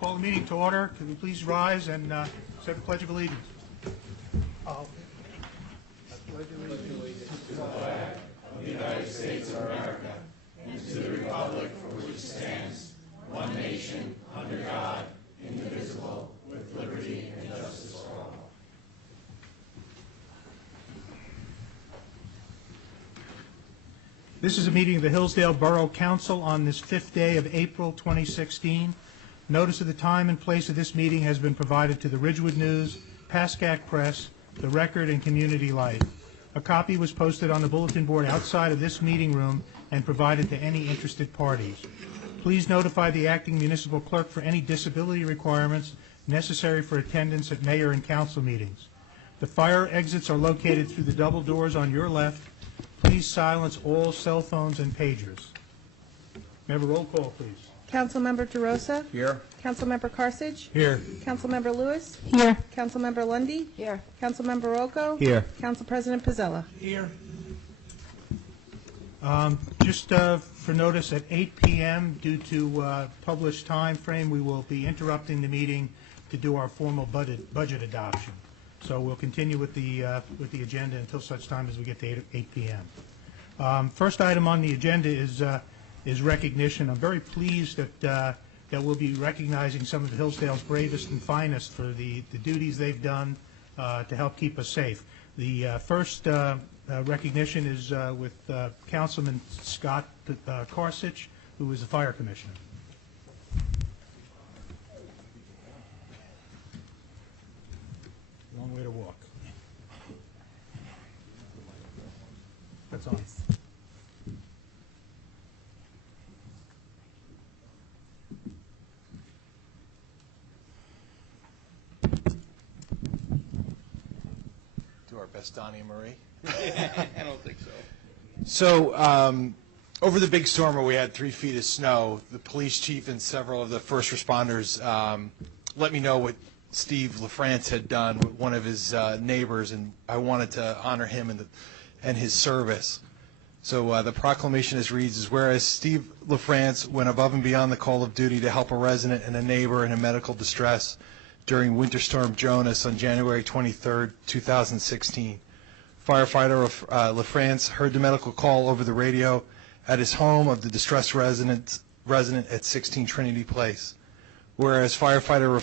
call the meeting to order. Can we please rise and say the Pledge of Allegiance? Of the United States of America, and to the republic for which it stands, one nation, under God, indivisible, with liberty and justice for all. This is a meeting of the Hillsdale Borough Council on this 5th day of April 2016. Notice of the time and place of this meeting has been provided to the Ridgewood News, Pascack Press, The Record, and Community Light. A copy was posted on the bulletin board outside of this meeting room and provided to any interested parties. Please notify the acting municipal clerk for any disability requirements necessary for attendance at mayor and council meetings. The fire exits are located through the double doors on your left. Please silence all cell phones and pagers. May I have a roll call, please? Councilmember DeRosa? Here. Councilmember Carthage? Here. Councilmember Lewis? Here. Councilmember Lundy? Here. Councilmember Rocco? Here. Council President Pizzella? Here. Just for notice, at 8 p.m., due to published time frame, we will be interrupting the meeting to do our formal budget adoption. So we'll continue with the agenda until such time as we get to 8 p.m. First item on the agenda is recognition. I'm very pleased that we'll be recognizing some of Hillsdale's bravest and finest for the duties they've done to help keep us safe. The first recognition is with Councilman Scott Carthage, who is the fire commissioner. Long way to walk. That's on. Do our best, Donnie and Marie. I don't think so. So, over the big storm where we had 3 feet of snow, the police chief and several of the first responders let me know what Steve LaFrance had done with one of his neighbors, and I wanted to honor him and his service. So the proclamation as reads is, whereas Steve LaFrance went above and beyond the call of duty to help a resident and a neighbor in a medical distress during Winter Storm Jonas on January 23, 2016. Firefighter LaFrance heard the medical call over the radio at his home of the distressed resident at 16 Trinity Place. Whereas firefighter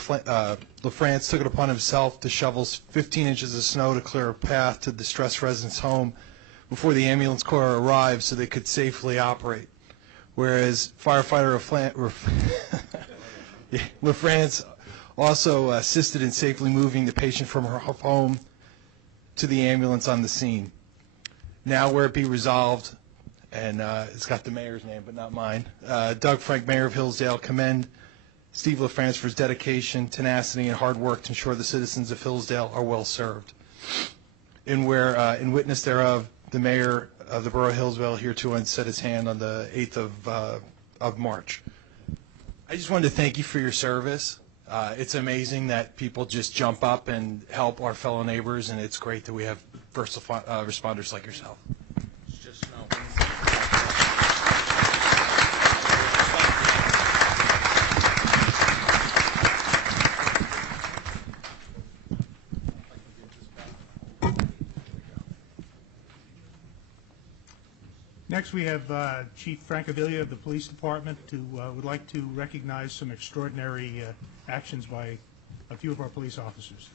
LaFrance took it upon himself to shovel 15 inches of snow to clear a path to the distressed resident's home before the ambulance corps arrived so they could safely operate. Whereas firefighter LaFrance also assisted in safely moving the patient from her home to the ambulance on the scene. Now, where it be resolved, and it's got the mayor's name but not mine, Doug Frank, mayor of Hillsdale, commend Steve LaFrance for his dedication, tenacity, and hard work to ensure the citizens of Hillsdale are well served. And where, in witness thereof, the mayor of the Borough of Hillsdale hereto set his hand on the 8th of March. I just wanted to thank you for your service. It's amazing that people just jump up and help our fellow neighbors, and it's great that we have first responders like yourself. It's just snow. Next, we have Chief Francavilla of the Police Department, who would like to recognize some extraordinary actions by a few of our police officers.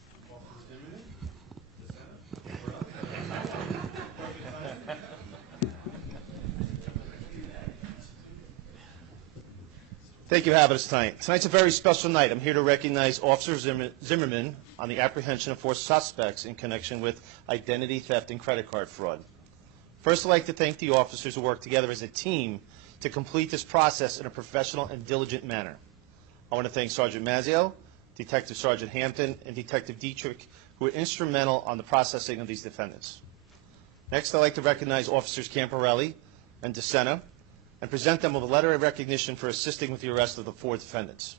Thank you for having us tonight. Tonight's a very special night. I'm here to recognize Officer Zimmerman on the apprehension of 4 suspects in connection with identity theft and credit card fraud. First, I'd like to thank the officers who worked together as a team to complete this process in a professional and diligent manner. I want to thank Sergeant Mazzio, Detective Sergeant Hampton, and Detective Dietrich, who were instrumental on the processing of these defendants. Next, I'd like to recognize Officers Camporelli and DeSena and present them with a letter of recognition for assisting with the arrest of the 4 defendants.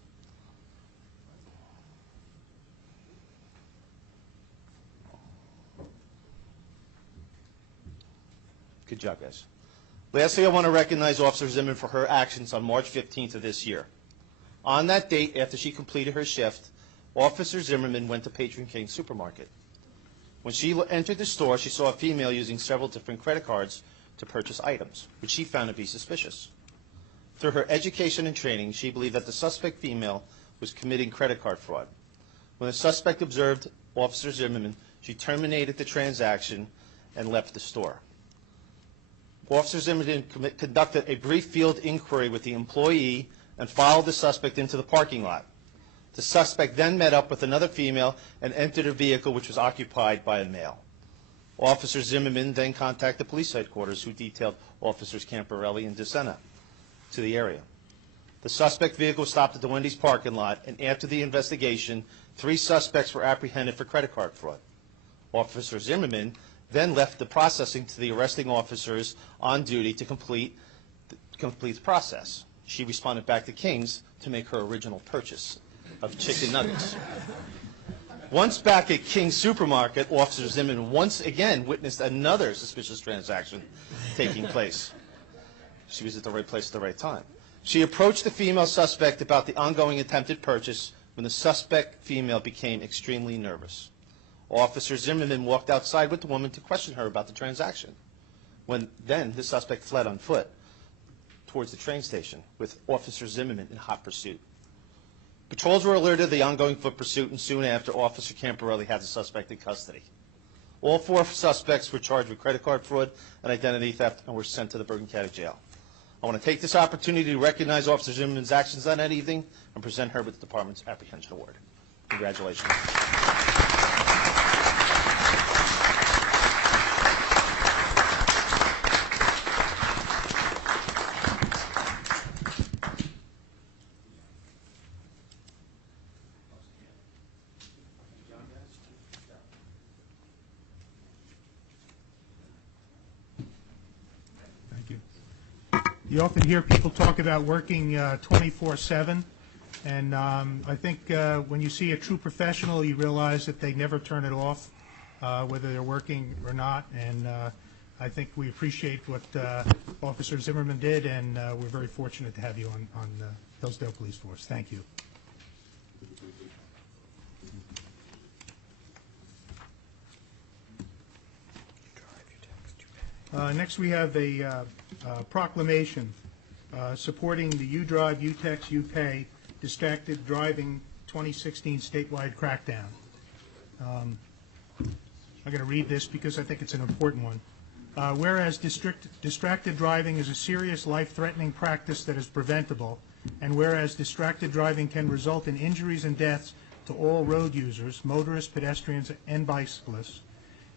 Good job, guys. Lastly, I want to recognize Officer Zimmerman for her actions on March 15th of this year. On that date, after she completed her shift, Officer Zimmerman went to Patron King Supermarket. When she entered the store, she saw a female using several different credit cards to purchase items, which she found to be suspicious. Through her education and training, she believed that the suspect female was committing credit card fraud. When the suspect observed Officer Zimmerman, she terminated the transaction and left the store. Officer Zimmerman conducted a brief field inquiry with the employee and followed the suspect into the parking lot. The suspect then met up with another female and entered a vehicle which was occupied by a male. Officer Zimmerman then contacted police headquarters, who detailed Officers Camporelli and DeSena to the area. The suspect vehicle stopped at the Wendy's parking lot, and after the investigation, 3 suspects were apprehended for credit card fraud. Officer Zimmerman then left the processing to the arresting officers on duty to complete the process. She responded back to King's to make her original purchase of chicken nuggets. Once back at King's Supermarket, Officer Zimmerman once again witnessed another suspicious transaction taking place. She was at the right place at the right time. She approached the female suspect about the ongoing attempted purchase when the suspect female became extremely nervous. Officer Zimmerman walked outside with the woman to question her about the transaction. Then the suspect fled on foot towards the train station with Officer Zimmerman in hot pursuit. Patrols were alerted of the ongoing foot pursuit, and soon after, Officer Camporelli had the suspect in custody. All 4 suspects were charged with credit card fraud and identity theft and were sent to the Bergen County Jail. I want to take this opportunity to recognize Officer Zimmerman's actions on that evening and present her with the Department's Apprehension Award. Congratulations. You often hear people talk about working 24/7, and I think when you see a true professional, you realize that they never turn it off, whether they're working or not, and I think we appreciate what Officer Zimmerman did, and we're very fortunate to have you on Hillsdale Police Force. Thank you. Next, we have a proclamation supporting the You Drive, You Text, You Pay Distracted Driving 2016 statewide crackdown. I'm going to read this because I think it's an important one. Whereas distracted driving is a serious, life-threatening practice that is preventable, and whereas distracted driving can result in injuries and deaths to all road users, motorists, pedestrians, and bicyclists,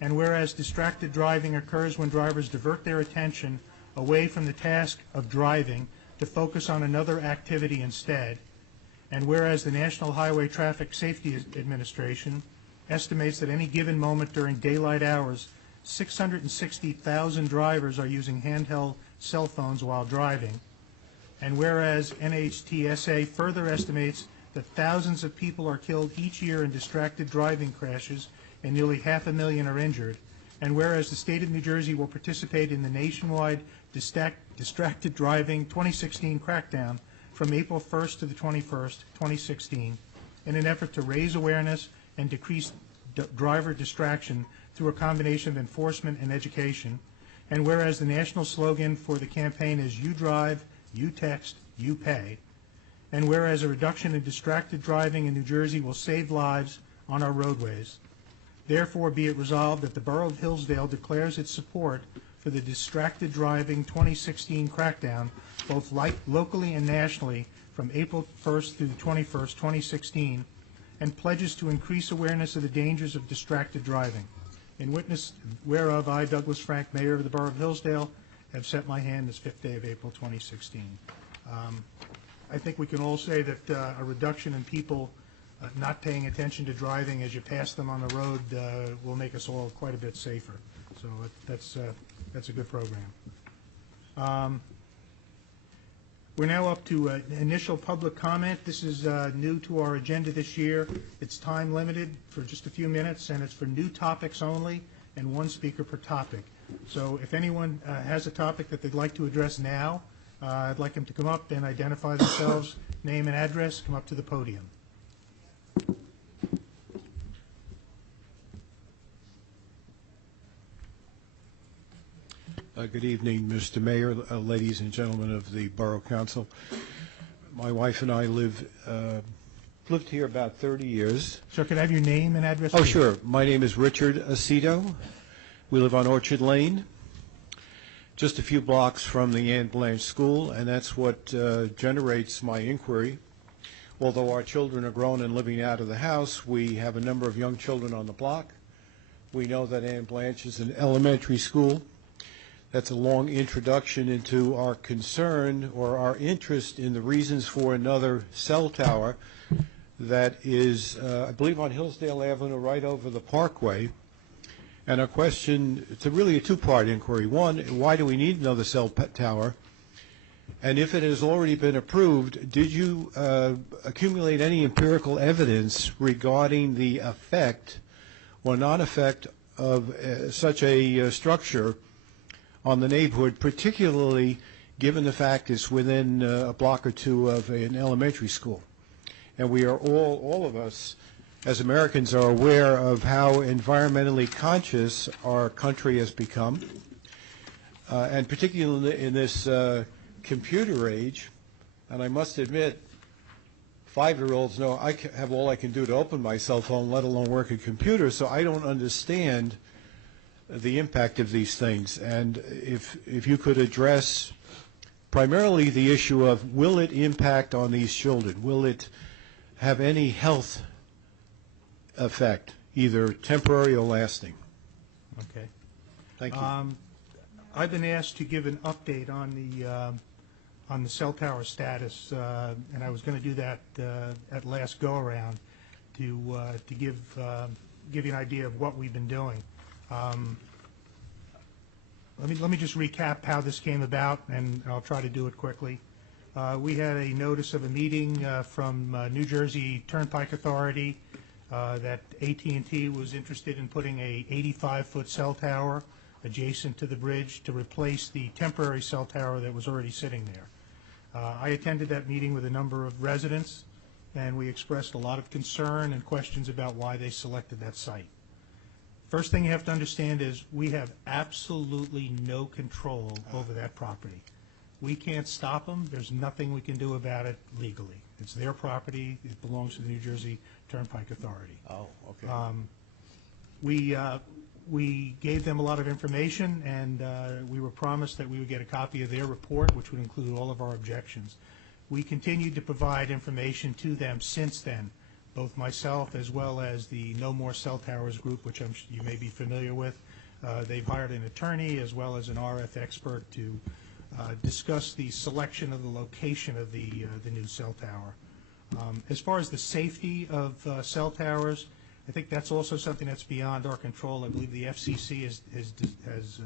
and whereas distracted driving occurs when drivers divert their attention away from the task of driving to focus on another activity instead, and whereas the National Highway Traffic Safety Administration estimates that any given moment during daylight hours, 660,000 drivers are using handheld cell phones while driving, and whereas NHTSA further estimates that thousands of people are killed each year in distracted driving crashes and nearly 500,000 are injured, and whereas the state of New Jersey will participate in the nationwide distracted driving 2016 crackdown from April 1st to the 21st, 2016, in an effort to raise awareness and decrease driver distraction through a combination of enforcement and education, and whereas the national slogan for the campaign is You Drive, You Text, You Pay, and whereas a reduction in distracted driving in New Jersey will save lives on our roadways. Therefore, be it resolved that the Borough of Hillsdale declares its support for the Distracted Driving 2016 crackdown, both locally and nationally, from April 1st through the 21st, 2016, and pledges to increase awareness of the dangers of distracted driving. In witness whereof, I, Douglas Frank, Mayor of the Borough of Hillsdale, have set my hand this 5th day of April 2016. I think we can all say that a reduction in people not paying attention to driving as you pass them on the road will make us all quite a bit safer. So that's a good program. We're now up to initial public comment. This is new to our agenda this year. It's time limited for just a few minutes, and it's for new topics only, and 1 speaker per topic. So if anyone has a topic that they'd like to address now, I'd like them to come up and identify themselves, name and address, come up to the podium. Good evening, Mr. Mayor, ladies and gentlemen of the Borough Council. My wife and I lived here about 30 years. Sir, could I have your name and address? Oh, please? sure. My name is Richard Aceto. We live on Orchard Lane, just a few blocks from the Anne Blanche School, and that's what generates my inquiry. Although our children are grown and living out of the house, we have a number of young children on the block. We know that Anne Blanche is an elementary school. That's a long introduction into our concern or our interest in the reasons for another cell tower that is, I believe, on Hillsdale Avenue right over the Parkway. And our question, it's really a two-part inquiry. One, why do we need another cell tower? And if it has already been approved, did you accumulate any empirical evidence regarding the effect or non-effect of such a structure on the neighborhood, particularly given the fact it's within a block or two of an elementary school? And we are all of us, as Americans, are aware of how environmentally conscious our country has become, and particularly in this computer age. And I must admit, 5-year-olds know I have all I can do to open my cell phone, let alone work a computer, so I don't understand the impact of these things. And if you could address primarily the issue of, will it impact on these children? Will it have any health effect, either temporary or lasting? Okay. Thank you. I've been asked to give an update on the cell tower status, and I was going to do that at last go-around to give you an idea of what we've been doing. Let me just recap how this came about, and I'll try to do it quickly. We had a notice of a meeting from New Jersey Turnpike Authority that AT&T was interested in putting a 85-foot cell tower adjacent to the bridge to replace the temporary cell tower that was already sitting there. I attended that meeting with a number of residents, and we expressed a lot of concern and questions about why they selected that site. First thing you have to understand is we have absolutely no control over that property. We can't stop them. There's nothing we can do about it legally. It's their property. It belongs to the New Jersey Turnpike Authority. Oh, okay. We gave them a lot of information, and we were promised that we would get a copy of their report, which would include all of our objections. We continued to provide information to them since then, both myself as well as the No More Cell Towers group, which you may be familiar with. They've hired an attorney as well as an RF expert to discuss the selection of the location of the new cell tower. As far as the safety of cell towers, I think that's also something that's beyond our control. I believe the FCC has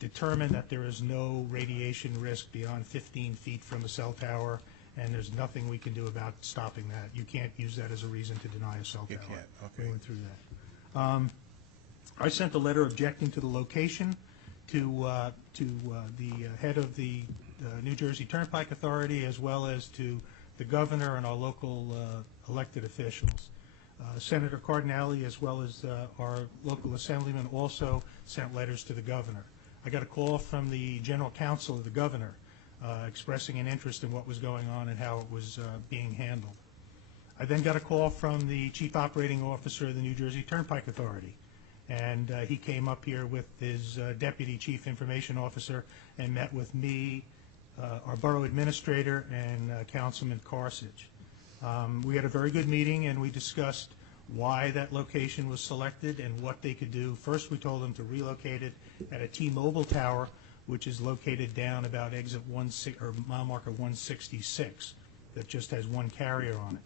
determined that there is no radiation risk beyond 15 feet from a cell tower, and there's nothing we can do about stopping that. You can't use that as a reason to deny a cell tower. You can't, okay. We went through that. I sent a letter objecting to the location to the head of the New Jersey Turnpike Authority, as well as to the governor and our local elected officials. Senator Cardinale, as well as our local assemblyman, also sent letters to the governor. I got a call from the general counsel of the governor expressing an interest in what was going on and how it was being handled. I then got a call from the chief operating officer of the New Jersey Turnpike Authority, and he came up here with his deputy chief information officer and met with me, our borough administrator, and Councilman Karsich. We had a very good meeting, and we discussed why that location was selected and what they could do. First, we told them to relocate it at a T-Mobile tower, which is located down about exit mile marker 166, that just has one carrier on it.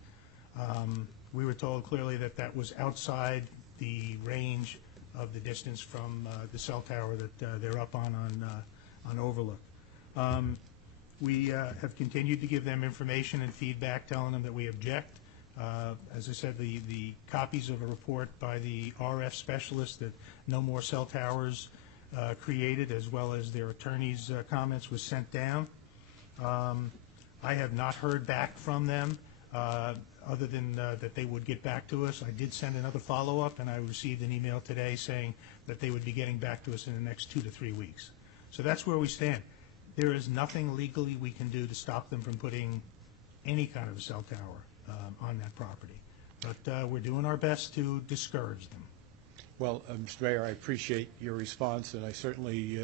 We were told clearly that that was outside the range of the distance from the cell tower that they're up on Overlook. We have continued to give them information and feedback, telling them that we object. As I said, the copies of a report by the RF specialist that No More Cell Towers created, as well as their attorney's comments, was sent down. I have not heard back from them, other than that they would get back to us. I did send another follow-up, and I received an email today saying that they would be getting back to us in the next 2 to 3 weeks. So that's where we stand. There is nothing legally we can do to stop them from putting any kind of a cell tower on that property. But we're doing our best to discourage them. Well, Mr. Mayor, I appreciate your response, and I certainly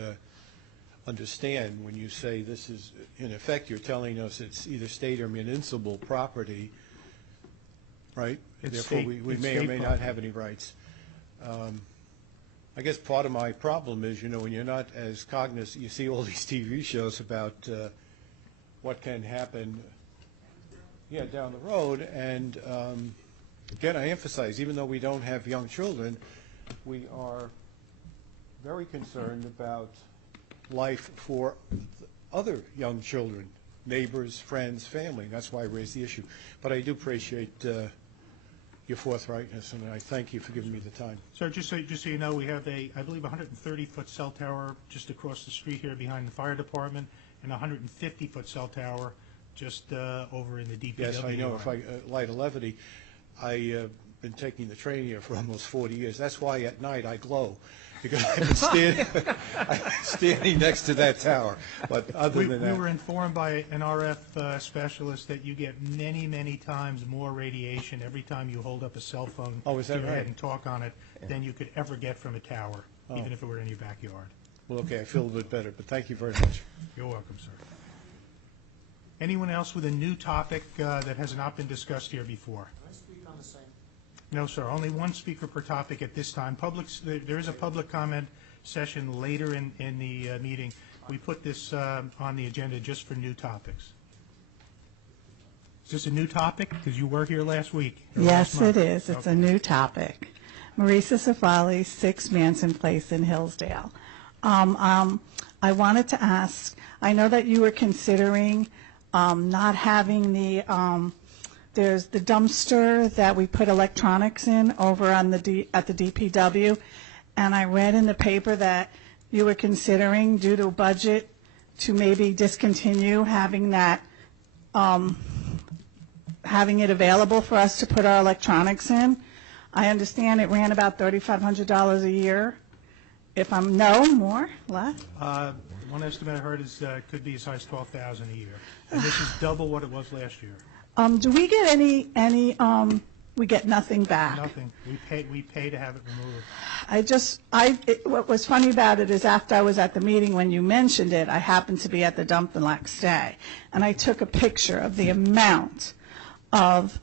understand when you say this is, in effect, you're telling us it's either state or municipal property, right? It's Therefore, state- we it's may or state may not property. have any rights. I guess part of my problem is, when you're not as cognizant, you see all these TV shows about what can happen, down the road, and again, I emphasize, even though we don't have young children, we are very concerned about life for other young children, neighbors, friends, family. That's why I raised the issue. But I do appreciate your forthrightness, and I thank you for giving me the time. Sir, just so you know, we have I believe, 130-foot cell tower just across the street here behind the fire department, and a 150-foot cell tower just over in the DPW. Yes, I know. If area. light a levity, I've been taking the train here for almost 40 years. That's why at night I glow, because I've been standing next to that tower. But other We than that, were informed by an RF specialist that you get many, many times more radiation every time you hold up a cell phone Oh, is that to your head right? and talk on it than you could ever get from a tower, even if it were in your backyard. well, okay, I feel a bit better, but thank you very much. You're welcome, sir. Anyone else with a new topic that has not been discussed here before? Can I speak on the same? No, sir. Only one speaker per topic at this time. There is a public comment session later in the meeting. We put this on the agenda just for new topics. Is this a new topic? Because you were here last week. or last Yes, month. it is. It's Okay. a new topic. Marisa Safali, 6 Manson Place in Hillsdale. I wanted to ask, I know that you were considering not having there's the dumpster that we put electronics in over on at the DPW, and I read in the paper that you were considering, due to budget, to maybe discontinue having that, having it available for us to put our electronics in. I understand it ran about $3,500 a year. If I'm, no, more, less? One estimate I heard is it could be as high as $12,000 a year. And this is double what it was last year. Do we get any, we get nothing back? Nothing. We pay to have it removed. What was funny about it is after I was at the meeting when you mentioned it, I happened to be at the dump the next day, and I took a picture of the amount of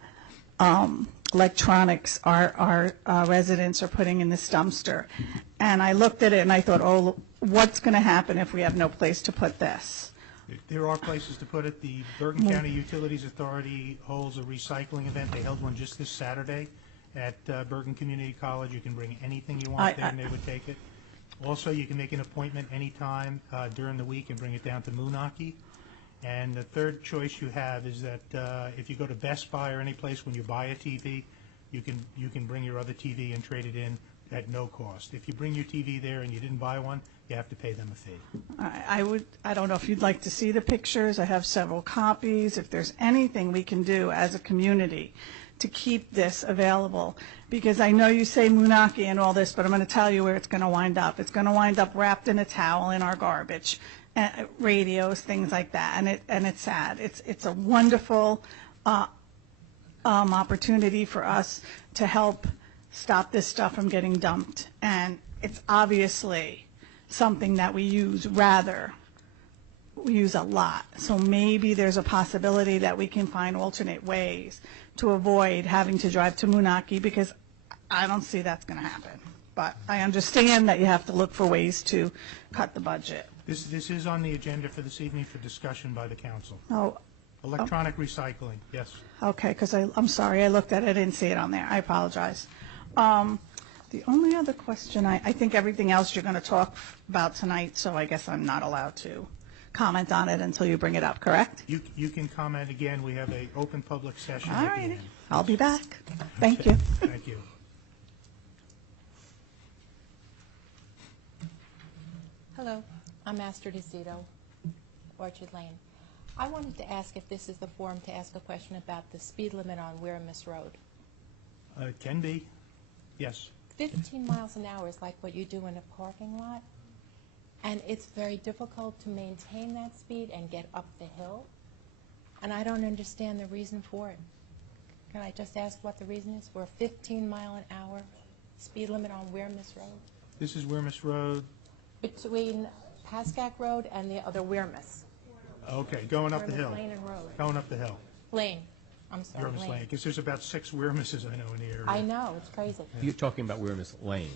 electronics our residents are putting in this dumpster. And I looked at it and I thought, oh, what's going to happen if we have no place to put this? There are places to put it. The Bergen County Utilities Authority holds a recycling event. They held one just this Saturday at Bergen Community College. You can bring anything you want there, and they would take it. Also, you can make an appointment anytime during the week and bring it down to Moonachie. And the third choice you have is that if you go to Best Buy or any place, when you buy a TV, you can bring your other TV and trade it in at no cost. If you bring your TV there and you didn't buy one, you have to pay them a fee. I don't know if you'd like to see the pictures. I have several copies. If there's anything we can do as a community to keep this available, because I know you say Moonachie and all this, but I'm going to tell you where it's going to wind up. It's going to wind up wrapped in a towel in our garbage, radios, things like that, and it's sad. It's a wonderful opportunity for us to help stop this stuff from getting dumped, and it's obviously something that we use a lot. So maybe there's a possibility that we can find alternate ways to avoid having to drive to Moonachie, because I don't see that's going to happen. But I understand that you have to look for ways to cut the budget. This is on the agenda for this evening for discussion by the council. Oh, Electronic recycling, yes. okay, because I'm sorry, I looked at it, I didn't see it on there. I apologize. The only other question, I think everything else you're going to talk about tonight, so I guess I'm not allowed to comment on it until you bring it up, correct? You can comment again. We have an open public session All at the righty, end. I'll be back. Thank you. Thank you. Hello, I'm Master DeCito, Orchard Lane. I wanted to ask if this is the forum to ask a question about the speed limit on Wearmouth Road. It can be, yes. 15 miles an hour is like what you do in a parking lot, and it's very difficult to maintain that speed and get up the hill, and I don't understand the reason for it. Can I just ask what the reason is for a 15-mile-an-hour speed limit on Wearmouth Road? This is Wearmouth Road. Between Pascack Road and the other Wearmouth. Okay, going up the Wearmouth hill. Lane and Road. Going up the hill. Lane. I'm sorry, Wearmouth Lane, because there's about 6 Wearmouths I know in the area. I know, it's crazy. You're talking about Wearmouth Lane.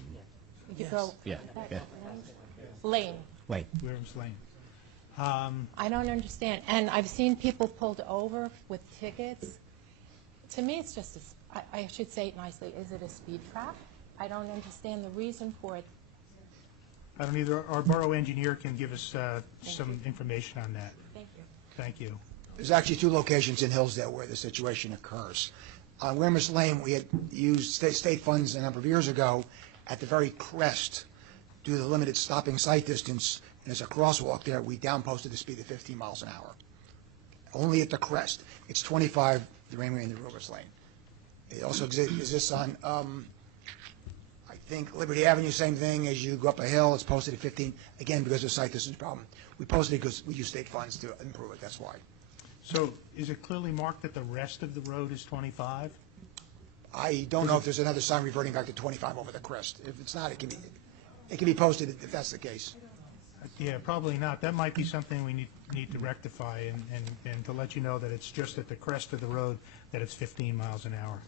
You could go. Yeah, yeah. Lane. Lane. Wearmouth Lane. I don't understand. And I've seen people pulled over with tickets. To me, it's just, I should say it nicely, is it a speed trap? I don't understand the reason for it. I don't either. Our borough engineer can give us some information on that. Thank you. Thank you. There's actually 2 locations in Hillsdale where the situation occurs. On Wearmouth Lane, we had used state funds a number of years ago at the very crest due to the limited stopping sight distance, and there's a crosswalk there. We downposted the speed of 15 miles an hour. Only at the crest. It's 25 the Raymer and the Wearmouth Lane. It also exists on, I think, Liberty Avenue, same thing. As you go up a hill, it's posted at 15, again, because of the sight distance problem. We posted it because we use state funds to improve it, that's why. So is it clearly marked that the rest of the road is 25? I don't know if there's another sign reverting back to 25 over the crest. If it's not, it can be posted if that's the case. Yeah, probably not. That might be something we need to rectify and to let you know that it's just at the crest of the road that it's 15 miles an hour.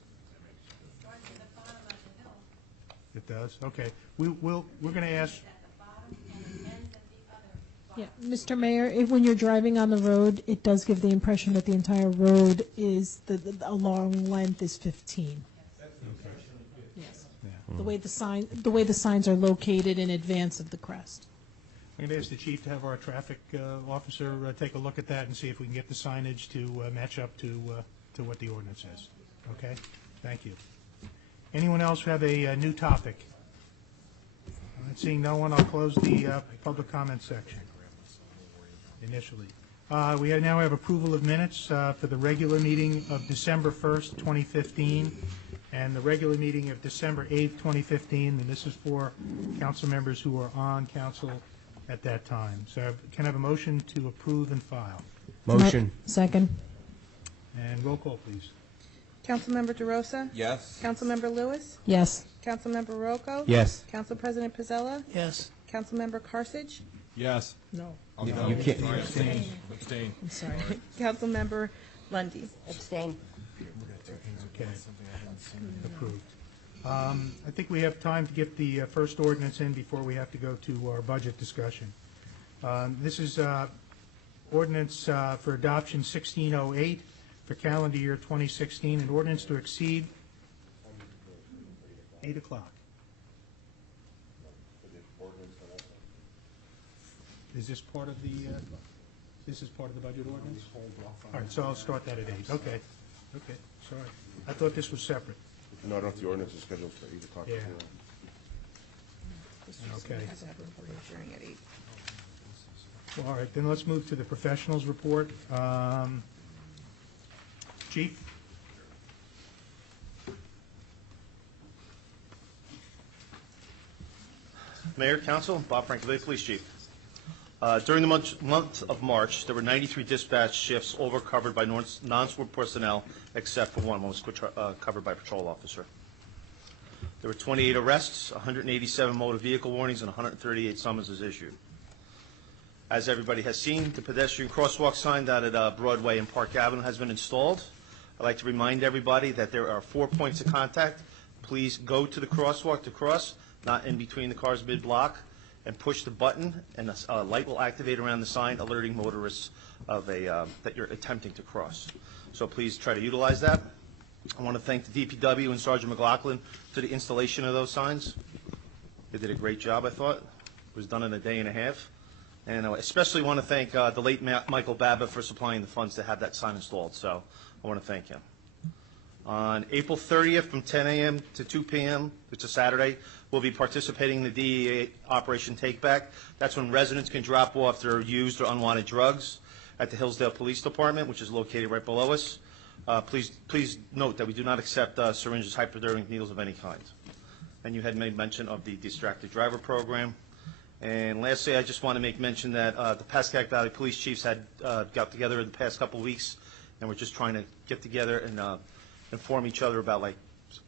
It does? Okay. We're going to ask... Yeah, Mr. Mayor, when you're driving on the road, it does give the impression that the entire road is, a long length is 15. Yes. Yeah. The way the signs are located in advance of the crest. I'm going to ask the chief to have our traffic officer take a look at that and see if we can get the signage to match up to what the ordinance says. Okay? Thank you. Anyone else have a new topic? Seeing no one, I'll close the public comment section initially. We now have approval of minutes for the regular meeting of December 1st, 2015, and the regular meeting of December 8th, 2015, and this is for council members who are on council at that time. So can I have a motion to approve and file? Motion. Second. And roll call, please. Councilmember DeRosa? Yes. Councilmember Lewis? Yes. Councilmember Rocco? Yes. Council President Pizzella? Yes. Councilmember Karsich? Yes. No. You can't. Abstain. I'm sorry. Councilmember Lundy? Abstain. Okay. Approved. I think we have time to get the first ordinance in before we have to go to our budget discussion. This is ordinance for adoption 1608 for calendar year 2016, an ordinance to exceed 8 o'clock. Is this part of the, this is part of the budget ordinance? All right, so I'll start that at 8. Okay. Okay, sorry. I thought this was separate. No, not the ordinance is scheduled for 8 o'clock. Yeah. Okay. All right, then let's move to the professionals report. Chief? Mayor, Council, Bob Franklin, Police Chief. During the month of March, there were 93 dispatch shifts, all were covered by non-sport personnel, except for one was covered by patrol officer. There were 28 arrests, 187 motor vehicle warnings, and 138 summonses issued. As everybody has seen, the pedestrian crosswalk sign down at Broadway and Park Avenue has been installed. I'd like to remind everybody that there are 4 points of contact. Please go to the crosswalk to cross, not in between the cars mid-block, and push the button, and a light will activate around the sign, alerting motorists of that you're attempting to cross. So please try to utilize that. I want to thank the DPW and Sergeant McLaughlin for the installation of those signs. They did a great job, I thought. It was done in a day and a half. And I especially want to thank the late Michael Baba for supplying the funds to have that sign installed. So I want to thank him. On April 30th from 10 a.m. to 2 p.m., it's a Saturday, we'll be participating in the DEA Operation Takeback. That's when residents can drop off their used or unwanted drugs. at the Hillsdale Police Department, which is located right below us. Please note that we do not accept syringes, hypodermic needles of any kind. And you had made mention of the distracted driver program. And lastly, I just want to make mention that the Pascagoula Valley Police Chiefs had got together in the past couple of weeks, and we're just trying to get together and inform each other about like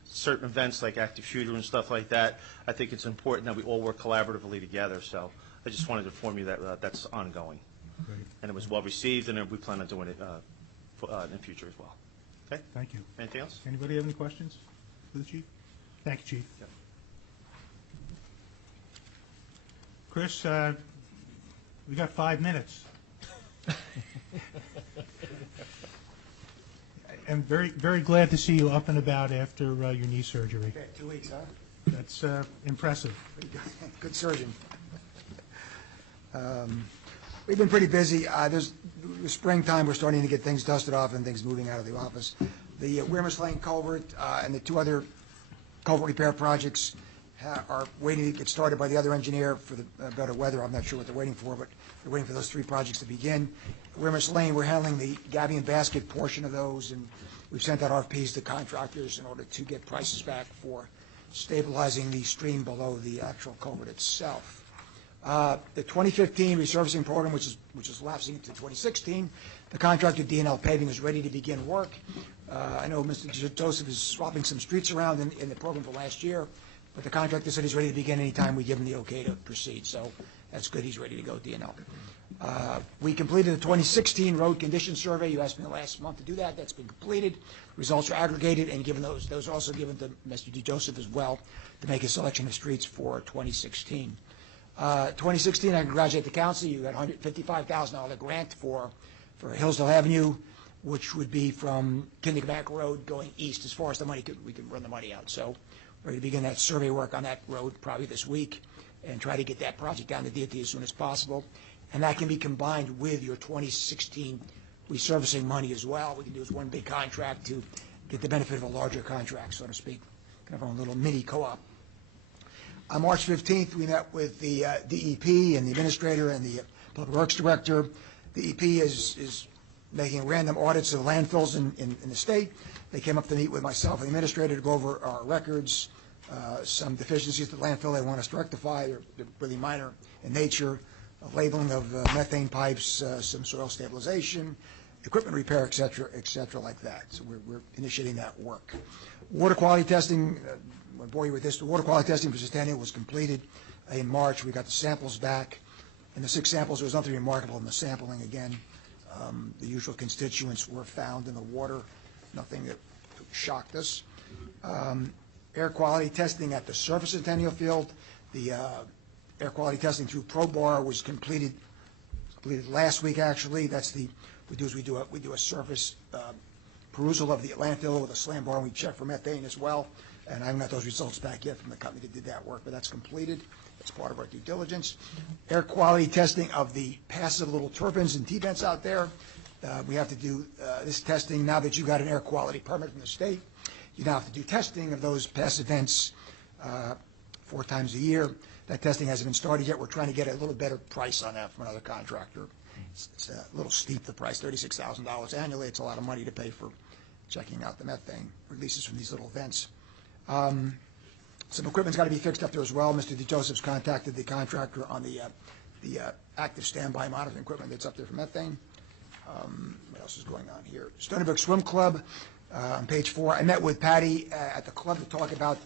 certain events like active shooter and stuff like that. I think it's important that we all work collaboratively together. So I just wanted to inform you that that's ongoing. Great. And it was well received, and we plan on doing it in the future as well. Okay? Thank you. Anything else? Anybody have any questions for the chief? Thank you, Chief. Yep. Chris, we got 5 minutes. I'm very glad to see you up and about after your knee surgery. Okay, 2 weeks, huh? That's impressive. Good surgeon. We've been pretty busy. There's springtime. We're starting to get things dusted off and things moving out of the office. The Wearmouth Lane culvert and the 2 other culvert repair projects are waiting to get started by the other engineer for the better weather. I'm not sure what they're waiting for, but they're waiting for those 3 projects to begin. Wearmouth Lane, we're handling the gabion basket portion of those, and we've sent out RFPs to contractors in order to get prices back for stabilizing the stream below the actual culvert itself. The 2015 resurfacing program, which is lapsing into 2016, the contractor D&L Paving is ready to begin work. I know Mr. Joseph is swapping some streets around in the program for last year, but the contractor said he's ready to begin anytime we give him the okay to proceed. So that's good. He's ready to go, D&L. We completed the 2016 road condition survey. You asked me last month to do that. That's been completed. Results are aggregated and given those are also given to Mr. DeJoseph as well to make a selection of streets for 2016. 2016, I congratulate the council. You got a $155,000 grant for Hillsdale Avenue, which would be from Kinnickback Road going east as far as we can run the money out. So we're going to begin that survey work on that road probably this week and try to get that project down to DOT as soon as possible. And that can be combined with your 2016 resurfacing money as well. We can do this one big contract to get the benefit of a larger contract, so to speak, kind of a little mini co-op. On March 15th, we met with the DEP and the administrator and the Public Works Director. The DEP is making random audits of landfills in the state. They came up to meet with myself and the administrator to go over our records, some deficiencies at the landfill they want us to rectify. They're really minor in nature, labeling of methane pipes, some soil stabilization, equipment repair, et cetera, like that. So we're initiating that work. Water quality testing, I'll bore you with this. The water quality testing for Centennial was completed in March. We got the samples back. In the 6 samples, there was nothing remarkable in the sampling again. The usual constituents were found in the water, nothing that shocked us. Air quality testing at the surface Centennial Field. The air quality testing through ProBar was completed last week, actually. That's we do a surface perusal of the landfill with a slam bar, and we check for methane as well. And I haven't got those results back yet from the company that did that work, but that's completed. It's part of our due diligence. Air quality testing of the passive little turbines and T-vents out there. We have to do this testing now that you got an air quality permit from the state. You now have to do testing of those passive vents 4 times a year. That testing hasn't been started yet. We're trying to get a little better price on that from another contractor. It's a little steep, the price, $36,000 annually. It's a lot of money to pay for checking out the methane releases from these little vents. Some equipment's got to be fixed up there as well. Mr. DeJoseph's contacted the contractor on the active standby monitoring equipment that's up there for methane. What else is going on here? Stony Brook Swim Club, on page 4. I met with Patty at the club to talk about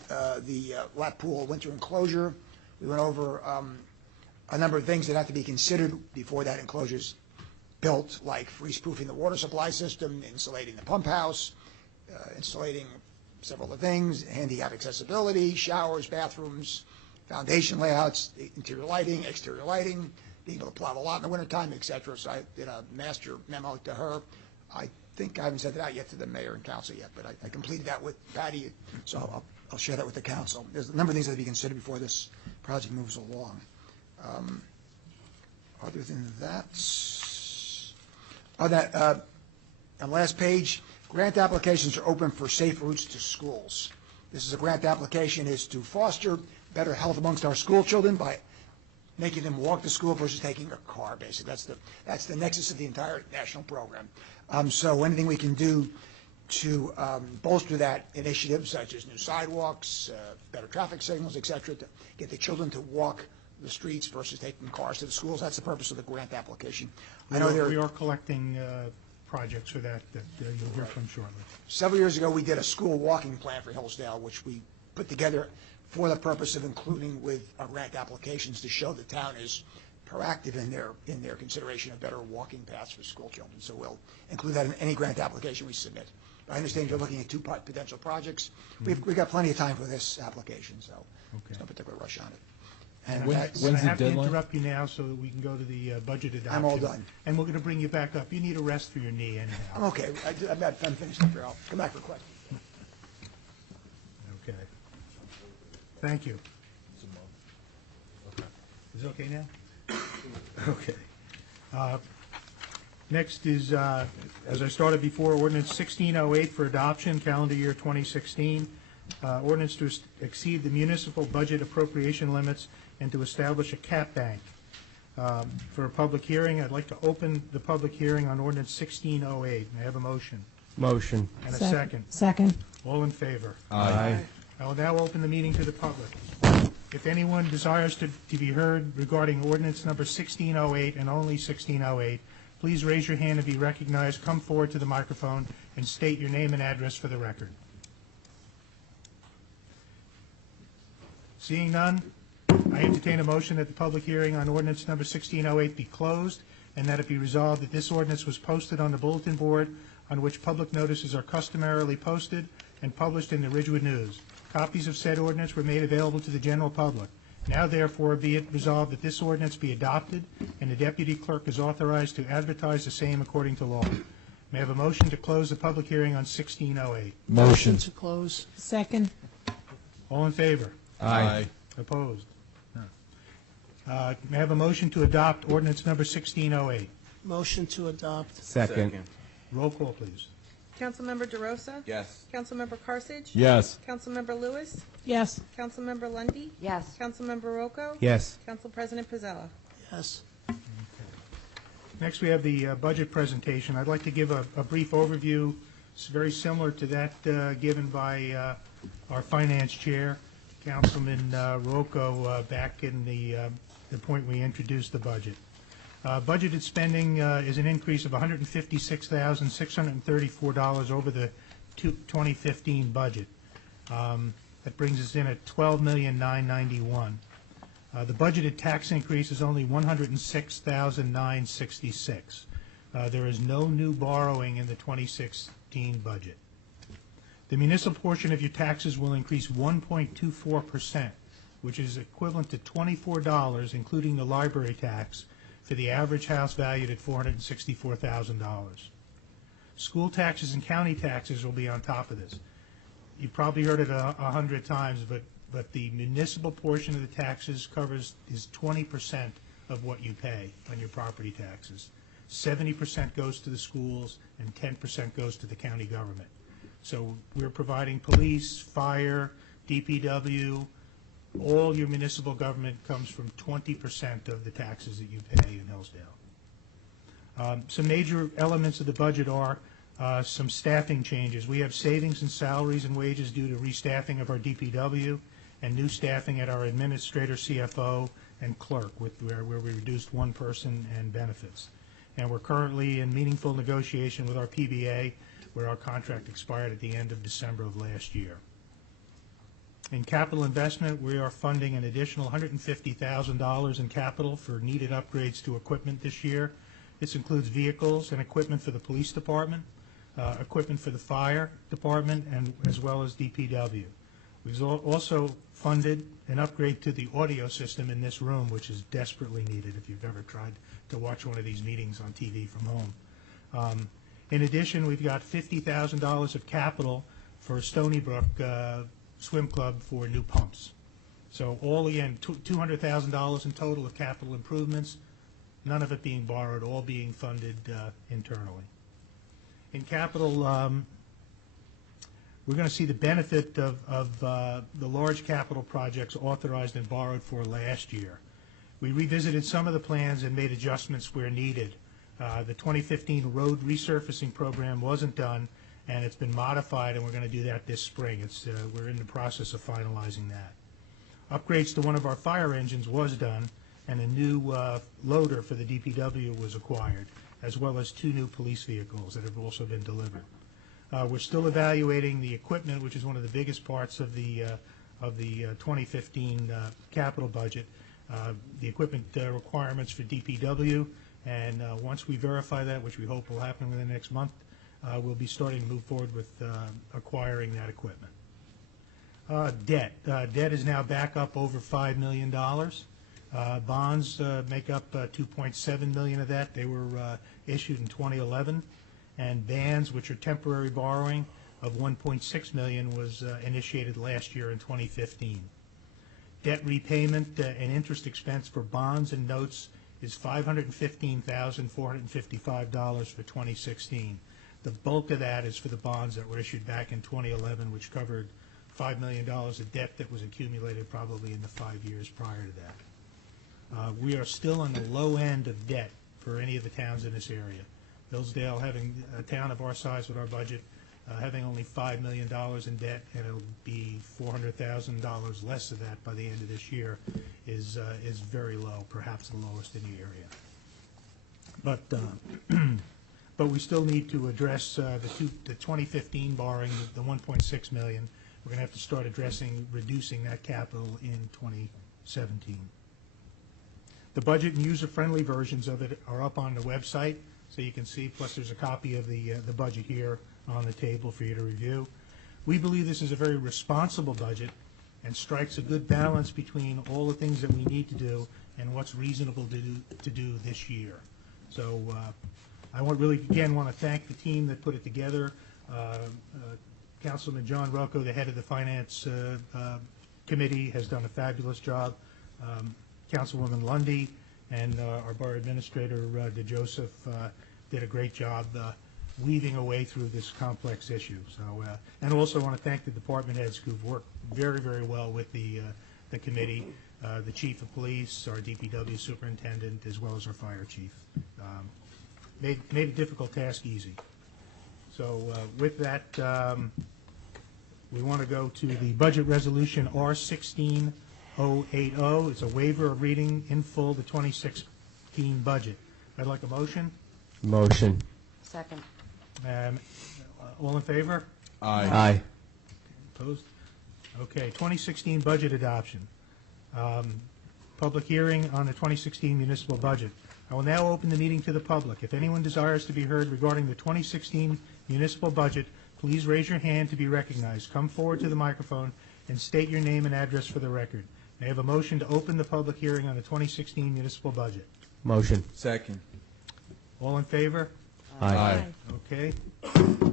the lap pool winter enclosure. We went over a number of things that have to be considered before that enclosure's built, like freeze-proofing the water supply system, insulating the pump house, insulating several of the things, handicap accessibility, showers, bathrooms, foundation layouts, interior lighting, exterior lighting, being able to plow a lot in the wintertime, et cetera. So I did a master memo to her. I think I haven't sent it out yet to the mayor and council yet, but I completed that with Patty, so I'll share that with the council. There's a number of things that have to be considered before this project moves along. Other than that, on the last page, grant applications are open for safe routes to schools. This is a grant application is to foster better health amongst our school children by making them walk to school versus taking a car, basically. That's the nexus of the entire national program. So anything we can do to bolster that initiative, such as new sidewalks, better traffic signals, et cetera, to get the children to walk the streets versus taking cars to the schools. That's the purpose of the grant application. I know We are collecting projects for that you'll hear from shortly. several years ago, we did a school walking plan for Hillsdale, which we put together for the purpose of including with our grant applications to show the town is proactive in their consideration of better walking paths for school children. So we'll include that in any grant application we submit. I understand you're looking at two potential projects. We've got plenty of time for this application, so there's no particular rush on it. And I have to interrupt you now so that we can go to the budget adoption. I'm all done. And we're going to bring you back up. You need a rest for your knee anyhow. I'm okay. I'm finished up here. I'll come back for questions. Okay. Thank you. Is it okay now? Okay. Next is, as I started before, ordinance 1608 for adoption, calendar year 2016. Ordinance to exceed the municipal budget appropriation limits and to establish a cap bank. For a public hearing, I'd like to open the public hearing on ordinance 1608. May I have a motion? Motion. And a second. Second. All in favor? Aye. I will now open the meeting to the public. If anyone desires to be heard regarding ordinance number 1608 and only 1608, please raise your hand and be recognized. Come forward to the microphone and state your name and address for the record. Seeing none, I entertain a motion that the public hearing on ordinance number 1608 be closed and that it be resolved that this ordinance was posted on the bulletin board on which public notices are customarily posted and published in the Ridgewood News. Copies of said ordinance were made available to the general public. Now therefore be it resolved that this ordinance be adopted and the deputy clerk is authorized to advertise the same according to law. May I have a motion to close the public hearing on 1608? Motion. To close. Second. All in favor? Aye. Opposed? No. May I have a motion to adopt ordinance number 1608? Motion to adopt. Second. Roll call, please. Councilmember DeRosa? Yes. Councilmember Carthage? Yes. Councilmember Lewis? Yes. Councilmember Lundy, Yes. Councilmember Rocco? Yes. Council President Pizzella? Yes. Next, we have the budget presentation. I'd like to give a brief overview. It's very similar to that given by our finance chair, Councilman Rocco, back in the point we introduced the budget. Budgeted spending is an increase of $156,634 over the 2015 budget. That brings us in at $12,991,000. The budgeted tax increase is only $106,966. There is no new borrowing in the 2016 budget. The municipal portion of your taxes will increase 1.24%, which is equivalent to $24, including the library tax, for the average house valued at $464,000. School taxes and county taxes will be on top of this. You've probably heard it 100 times, but the municipal portion of the taxes is 20% of what you pay on your property taxes. 70% goes to the schools and 10% goes to the county government. So we're providing police, fire, DPW, all your municipal government comes from 20% of the taxes that you pay in Hillsdale. Some major elements of the budget are some staffing changes. We have savings in salaries and wages due to restaffing of our DPW and new staffing at our administrator, CFO, and clerk, where we reduced one person and benefits. And we're currently in meaningful negotiation with our PBA, where our contract expired at the end of December of last year. In capital investment, we are funding an additional $150,000 in capital for needed upgrades to equipment this year. This includes vehicles and equipment for the police department, equipment for the fire department, and as well as DPW. We've also funded an upgrade to the audio system in this room, which is desperately needed if you've ever tried to watch one of these meetings on TV from home. In addition, we've got $50,000 of capital for Stony Brook Swim Club for new pumps. So all again, $200,000 in total of capital improvements, none of it being borrowed, all being funded internally. In capital, we're going to see the benefit of the large capital projects authorized and borrowed for last year. We revisited some of the plans and made adjustments where needed. The 2015 road resurfacing program wasn't done, and it's been modified, and we're going to do that this spring. We're in the process of finalizing that. Upgrades to one of our fire engines was done, and a new loader for the DPW was acquired, as well as 2 new police vehicles that have also been delivered. We're still evaluating the equipment, which is one of the biggest parts of the 2015 capital budget, the equipment requirements for DPW, and once we verify that, which we hope will happen within the next month, we'll be starting to move forward with acquiring that equipment. Debt. Debt is now back up over $5 million. Bonds make up $2.7 million of that. They were issued in 2011. And bans, which are temporary borrowing, of $1.6 million was initiated last year in 2015. Debt repayment and interest expense for bonds and notes is $515,455 for 2016. The bulk of that is for the bonds that were issued back in 2011, which covered $5 million of debt that was accumulated probably in the 5 years prior to that. We are still on the low end of debt for any of the towns in this area. Hillsdale, having a town of our size with our budget, having only $5 million in debt, and it'll be $400,000 less of that by the end of this year, is very low, perhaps the lowest in the area. But we still need to address the 2015 borrowing, the $1.6 million. We're going to have to start reducing that capital in 2017. The budget and user-friendly versions of it are up on the website, so you can see, plus there's a copy of the budget here on the table for you to review. We believe this is a very responsible budget and strikes a good balance between all the things that we need to do and what's reasonable to do this year. So I want to thank the team that put it together. Councilman John Rocco, the head of the Finance Committee, has done a fabulous job. Councilwoman Lundy and our Borough Administrator, DeJoseph, did a great job weaving a way through this complex issue. So, and also want to thank the department heads who've worked very, very well with the committee, the Chief of Police, our DPW Superintendent, as well as our Fire Chief. Made a difficult task easy. So with that, we want to go to the Budget Resolution R16080. It's a waiver of reading in full the 2016 budget. I'd like a motion. Motion. Second. All in favor? Aye. Opposed? Okay, 2016 budget adoption. Public hearing on the 2016 municipal budget. I will now open the meeting to the public. If anyone desires to be heard regarding the 2016 municipal budget, please raise your hand to be recognized. Come forward to the microphone and state your name and address for the record. May I have a motion to open the public hearing on the 2016 municipal budget? Motion. Second. All in favor? Aye. Okay.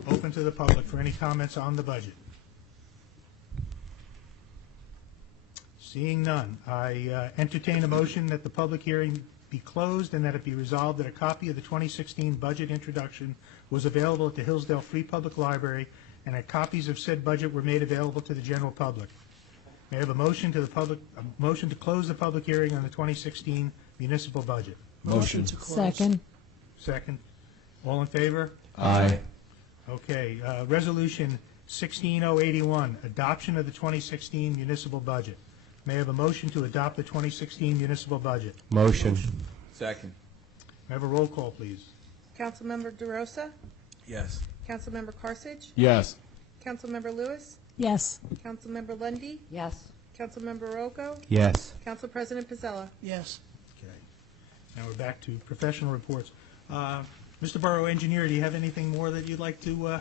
Open to the public for any comments on the budget. Seeing none, I entertain a motion that the public hearing be closed and that it be resolved that a copy of the 2016 budget introduction was available at the Hillsdale Free Public Library and that copies of said budget were made available to the general public. May I have a motion to close the public hearing on the 2016 municipal budget? Motion to close. Second. Second. All in favor? Aye. Okay. Resolution 16081, adoption of the 2016 municipal budget. May I have a motion to adopt the 2016 municipal budget? Motion. Second. May I have a roll call, please? Councilmember DeRosa? Yes. Councilmember Carthage? Yes. Councilmember Lewis? Yes. Councilmember Lundy, Yes. Councilmember Rocco? Yes. Council President Pizzella? Yes. Okay. Now we're back to professional reports. Mr. Borough Engineer, do you have anything more that you'd like to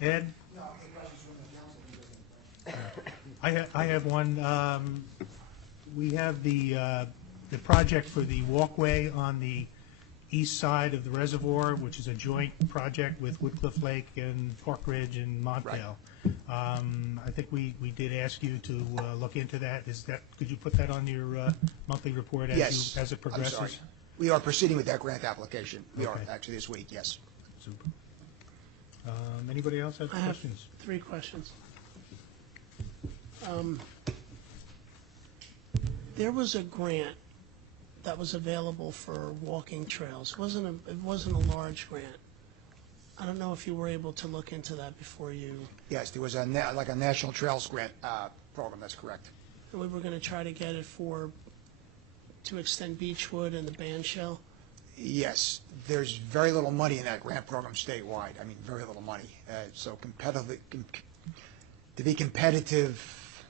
add? No, any questions from the council? I have one. We have the project for the walkway on the east side of the reservoir, which is a joint project with Woodcliff Lake and Park Ridge and Montvale. I think we did ask you to look into that. Could you put that on your monthly report Yes. as it progresses? I'm sorry. We are proceeding with that grant application. We are, Okay. actually, this week, yes. Super. Anybody else have I have questions? 3 questions. There was a grant that was available for walking trails. It wasn't a large grant. I don't know if you were able to look into that before you, Yes, there was like a National Trails Grant program, that's correct. and we were going to try to get it to extend Beechwood and the band shell. Yes, there's very little money in that grant program statewide. I mean, very little money. So to be competitive,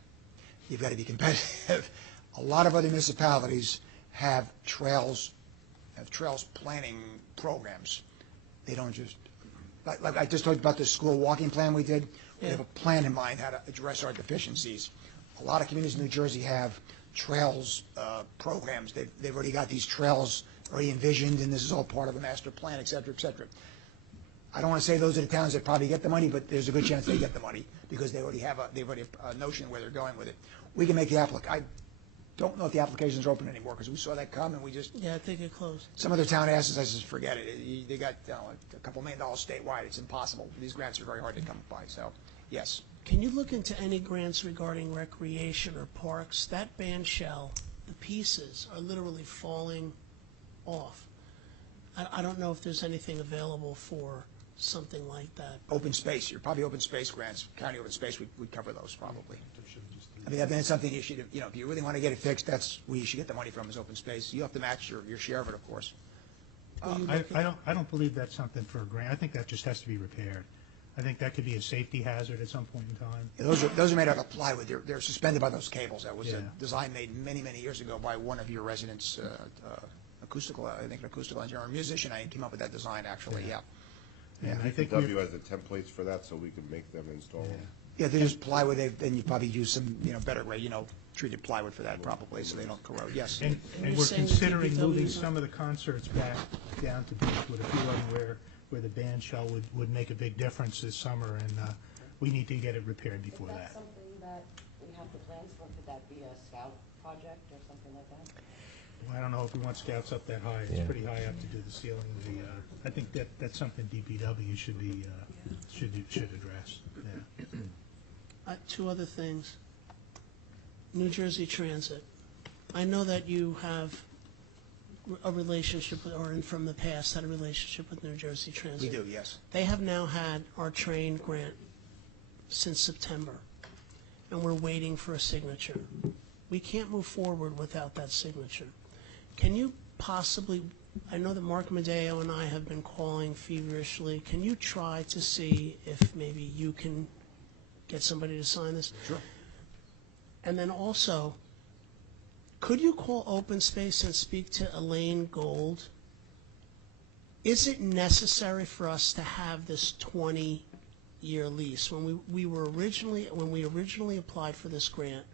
you've got to be competitive. A lot of other municipalities have trails planning programs. They don't just, like I just talked about the school walking plan we did. We have a plan in mind how to address our deficiencies. A lot of communities in New Jersey have trails programs. They've already got these trails already envisioned, and this is all part of a master plan, et cetera, et cetera. I don't want to say those are the towns that probably get the money, but there's a good chance they get the money because they already have a notion where they're going with it. We can make the I don't know if the applications are open anymore because we saw that come and we just. Yeah, I think it closed. Some other town asked us, I said, forget it. They got a couple $1 million statewide. It's impossible. These grants are very hard to come by. So, yes. Can you look into any grants regarding recreation or parks? That band shell, the pieces are literally falling off. I don't know if there's anything available for something like that. Open space. You're probably open space grants. County open space, we'd cover those probably. I mean, that's something you should, if you really want to get it fixed, that's where you should get the money from is open space. You have to match your share of it, of course. I don't believe that's something for a grant. I think that just has to be repaired. I think that could be a safety hazard at some point in time. Yeah, those are made out of plywood. They're suspended by those cables. That was a Yeah. design made many, many years ago by one of your residents, acoustical engineer or musician. I came up with that design, actually, yeah. And I think W has the templates for that, so we can make them install them. Yeah, they use plywood. Then you probably use some, better way, treated plywood for that probably, so they don't corrode. Yes. And you're we're saying the considering DPW moving is- some of the concerts back down to Beechwood, a few of them where the band shell would make a big difference this summer, and we need to get it repaired before Is that. that something that we have the plans for? Could that be a scout project or something like that? Well, I don't know if we want scouts up that high. It's Yeah. pretty high up to do the ceiling. I think that's something DPW should address. Yeah. Two other things. New Jersey Transit. I know that you have a relationship with, or from the past had a relationship with New Jersey Transit. We do, yes. They have now had our train grant since September, and we're waiting for a signature. We can't move forward without that signature. Can you possibly, I know that Mark Medeo and I have been calling feverishly. Can you try to see if maybe you can get somebody to sign this? Sure. And then also, could you call Open Space and speak to Elaine Gold? Is it necessary for us to have this 20-year lease? When we originally applied for this grant,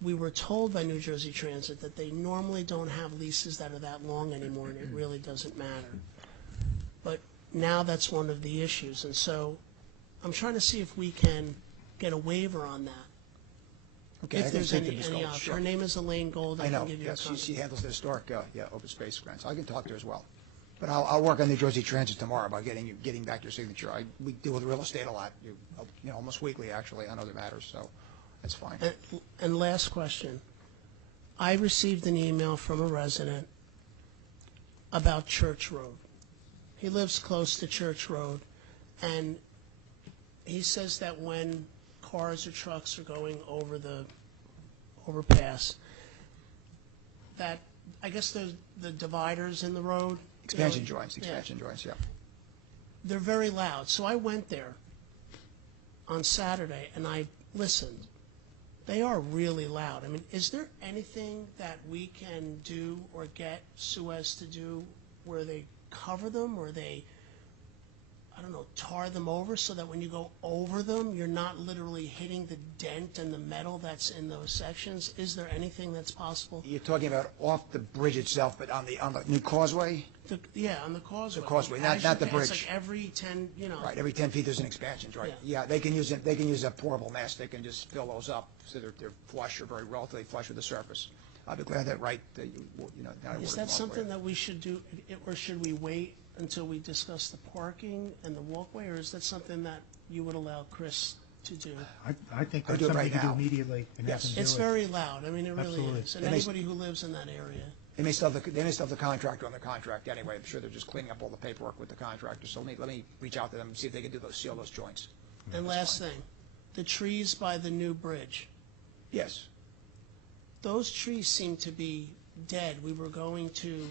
we were told by New Jersey Transit that they normally don't have leases that are that long anymore, and it really doesn't matter. But now that's one of the issues, and so I'm trying to see if we can get a waiver on that. Okay, If I can there's speak to any Ms. Gold, option. sure. Her name is Elaine Gold. I know, can give you a yes, she contact. handles the historic, open space grants. I can talk to her as well. But I'll work on New Jersey Transit tomorrow about getting back your signature. We deal with real estate a lot, almost weekly, actually, on other matters, so that's fine. And last question. I received an email from a resident about Church Road. He lives close to Church Road, and he says that when cars or trucks are going over the overpass, that, I guess the dividers in the road. Expansion yeah, joints, yeah. They're very loud. So I went there on Saturday, and I listened. They are really loud. I mean, is there anything that we can do or get Suez to do where they cover them or they, I don't know, tar them over so that when you go over them, you're not literally hitting the dent and the metal that's in those sections? Is there anything that's possible? You're talking about off the bridge itself, but on the new causeway? Yeah, on the causeway. The causeway, As not you the pass, bridge. like every 10, Right, every 10 feet there's an expansion joint. Yeah, they can use a pourable mesh. They can just fill those up so they're flush or very relatively flush with the surface. I'll be glad that Is that something that we should do, or should we wait until we discuss the parking and the walkway, or is that something that you would allow Chris to do? I think I'll that's do it something right you can do now. immediately and have Yes. him do It's it. very loud. I mean, it really Absolutely. is. And It makes- anybody who lives in that area. They may still have the contractor on the contract anyway. I'm sure they're just cleaning up all the paperwork with the contractor. So let me reach out to them and see if they can seal those joints. And last thing, the trees by the new bridge. Yes. Those trees seem to be dead. We were going to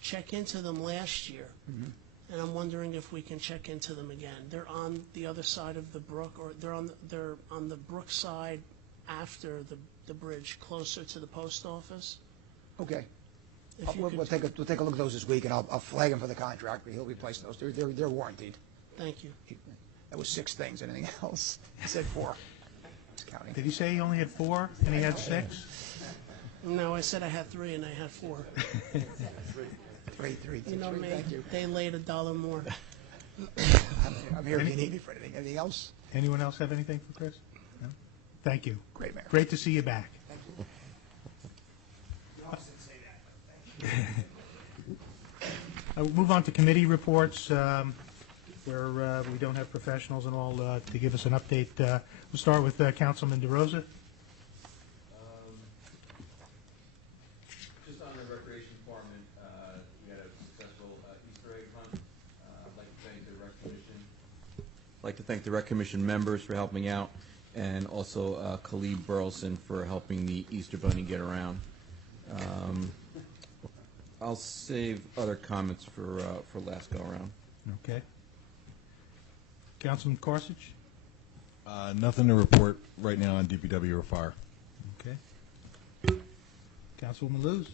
check into them last year, and I'm wondering if we can check into them again. They're on the other side of the brook, or they're on the brook side after the bridge, closer to the post office. Okay. If you We'll could- take a look at those this week, and I'll flag them for the contractor. He'll replace those. They're warranted. Thank you. That was 6 things. Anything else? He said 4. He's counting. Did he say he only had 4 and he had 6? No, I said I had 3 and I had 4. 3. You know me, Thank you. they laid $1 more. I'm here if you need me for anything. Anything else? Anyone else have anything for Chris? No? Thank you. Great, Mayor. Great to see you back. We'll move on to committee reports, where we don't have professionals and all to give us an update. We'll start with Councilman DeRosa. Just on the recreation department, we had a successful Easter egg hunt. I'd like to thank the rec commission. I'd like to thank the rec commission members for helping out, and also Khalid Burleson for helping the Easter Bunny get around. I'll save other comments for last go around. Okay. Councilman Gorsuch? Nothing to report right now on DPW or fire. Okay. Councilwoman Luz?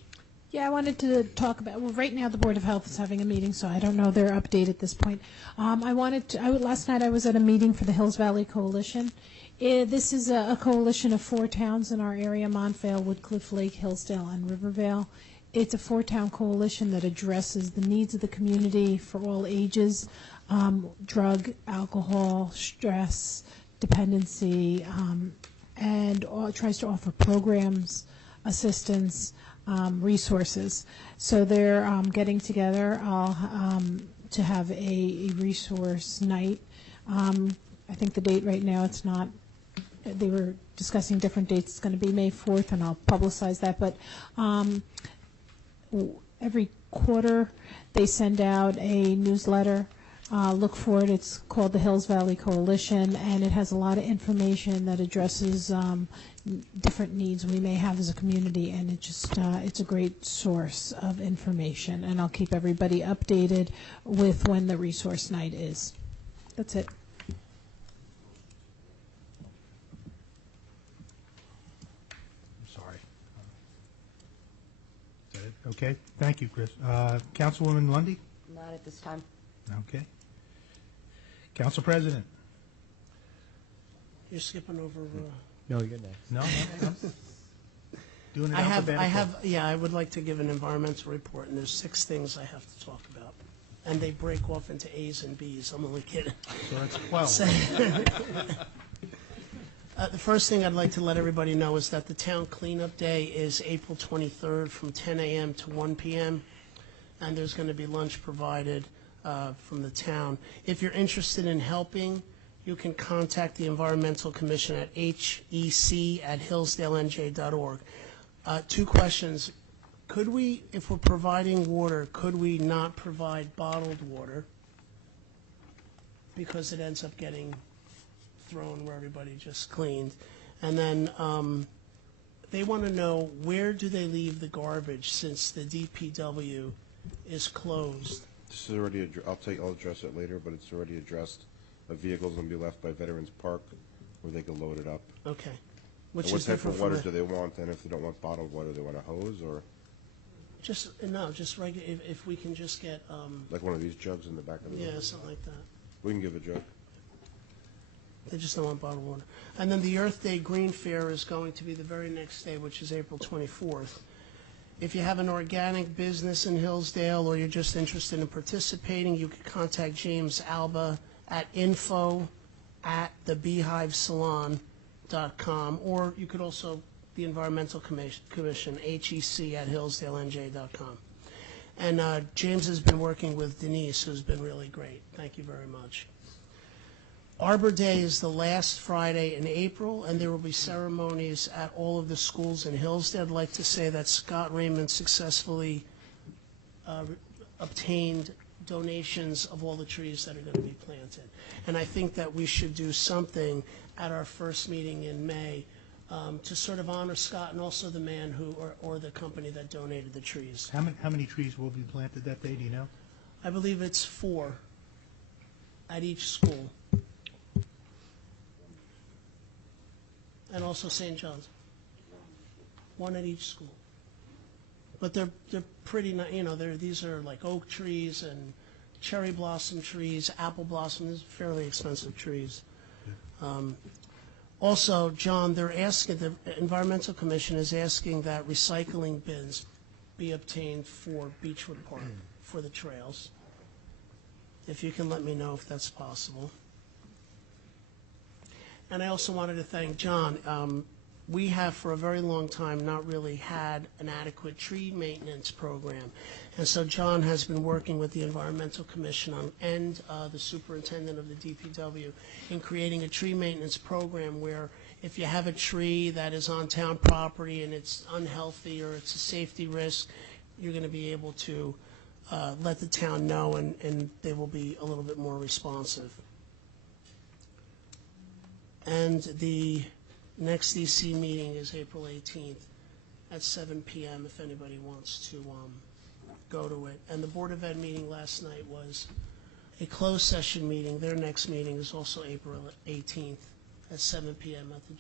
Yeah, I wanted to talk about, well, right now the Board of Health is having a meeting, so I don't know their update at this point. Last night I was at a meeting for the Hills Valley Coalition. This is a coalition of 4 towns in our area: Montvale, Woodcliff Lake, Hillsdale, and Rivervale. It's a 4-town coalition that addresses the needs of the community for all ages: drug, alcohol, stress, dependency, and tries to offer programs, assistance, resources. So they're getting together to have a resource night. I think the date right now, it's not, they were discussing different dates. It's going to be May 4th, and I'll publicize that. But every quarter they send out a newsletter. Look for it. It's called the Hills Valley Coalition, and it has a lot of information that addresses different needs we may have as a community, and it's a great source of information. And I'll keep everybody updated with when the resource night is. That's it. Okay, thank you, Chris. Councilwoman Lundy? Not at this time. Okay. Council President? You're skipping over. No, you're next. No? Doing it alphabetical. Yeah, I would like to give an environmental report, and there's 6 things I have to talk about. And they break off into A's and B's. I'm only kidding. So that's 12. The first thing I'd like to let everybody know is that the town cleanup day is April 23rd from 10 a.m. to 1 p.m., and there's going to be lunch provided from the town. If you're interested in helping, you can contact the Environmental Commission at hec@hillsdalenj.org. 2 questions. Could we, if we're providing water, could we not provide bottled water? Because it ends up getting thrown where everybody just cleaned. And then they want to know, where do they leave the garbage since the DPW is closed? This is already, I'll address it later, but it's already addressed. A vehicle's going to be left by Veterans Park where they can load it up. Okay. And Which what is type different of from water the, do they want? And if they don't want bottled water, they want a hose or just regular, if we can just get, like one of these jugs in the back of the yeah, something like that. We can give a jug. They just don't want bottled water. And then the Earth Day Green Fair is going to be the very next day, which is April 24th. If you have an organic business in Hillsdale or you're just interested in participating, you can contact James Alba at info@thebeehivesalon.com, or you could also, the Environmental Commission, HEC@hillsdalenj.com. And James has been working with Denise, who's been really great. Thank you very much. Arbor Day is the last Friday in April, and there will be ceremonies at all of the schools in Hillsdale. I'd like to say that Scott Raymond successfully obtained donations of all the trees that are going to be planted. And I think that we should do something at our first meeting in May to sort of honor Scott and also the man who, or the company that donated the trees. How many trees will be planted that day, do you know? I believe it's 4 at each school. And also St. John's. 1 at each school. But they're pretty, you know, these are like oak trees and cherry blossom trees, apple blossom, these are fairly expensive trees. Also, John, they're asking, the Environmental Commission is asking that recycling bins be obtained for Beechwood Park, for the trails. If you can let me know if that's possible. And I also wanted to thank John. We have for a very long time not really had an adequate tree maintenance program. And so John has been working with the Environmental Commission and the superintendent of the DPW in creating a tree maintenance program where if you have a tree that is on town property and it's unhealthy or it's a safety risk, you're going to be able to let the town know, and they will be a little bit more responsive. And the next EC meeting is April 18th at 7 p.m. if anybody wants to go to it. And the Board of Ed meeting last night was a closed session meeting. Their next meeting is also April 18th at 7 p.m. at the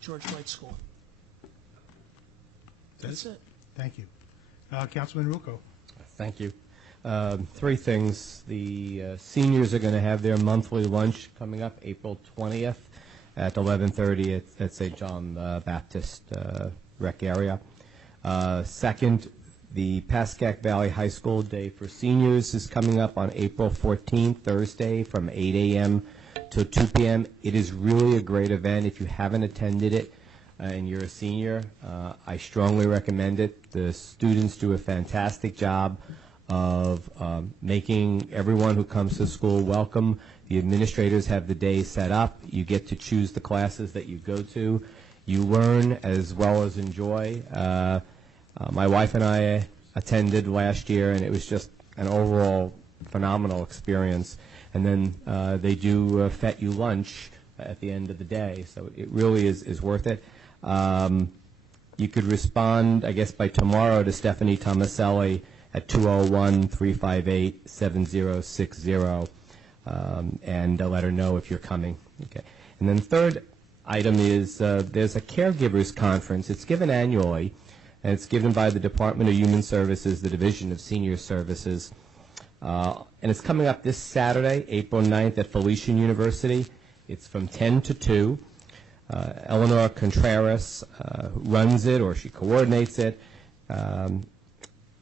George White School. That's it. Thank you. Councilman Rucco. Thank you. 3 things. The seniors are going to have their monthly lunch coming up April 20th at 11:30 at St. John Baptist Rec area. Second, the Pascack Valley High School Day for Seniors is coming up on April 14th, Thursday, from 8 a.m. to 2 p.m. It is really a great event. If you haven't attended it and you're a senior, I strongly recommend it. The students do a fantastic job of making everyone who comes to school welcome. The administrators have the day set up. You get to choose the classes that you go to. You learn as well as enjoy. My wife and I attended last year, and it was just an overall phenomenal experience. And then they do fet you lunch at the end of the day, so it really is worth it. You could respond, I guess, by tomorrow to Stephanie Tomaselli at 201-358-7060, and let her know if you're coming. Okay. And then third item is there's a caregivers conference. It's given annually, and it's given by the Department of Human Services, the Division of Senior Services. And it's coming up this Saturday, April 9th at Felician University. It's from 10 to 2. Eleanor Contreras runs it, or she coordinates it.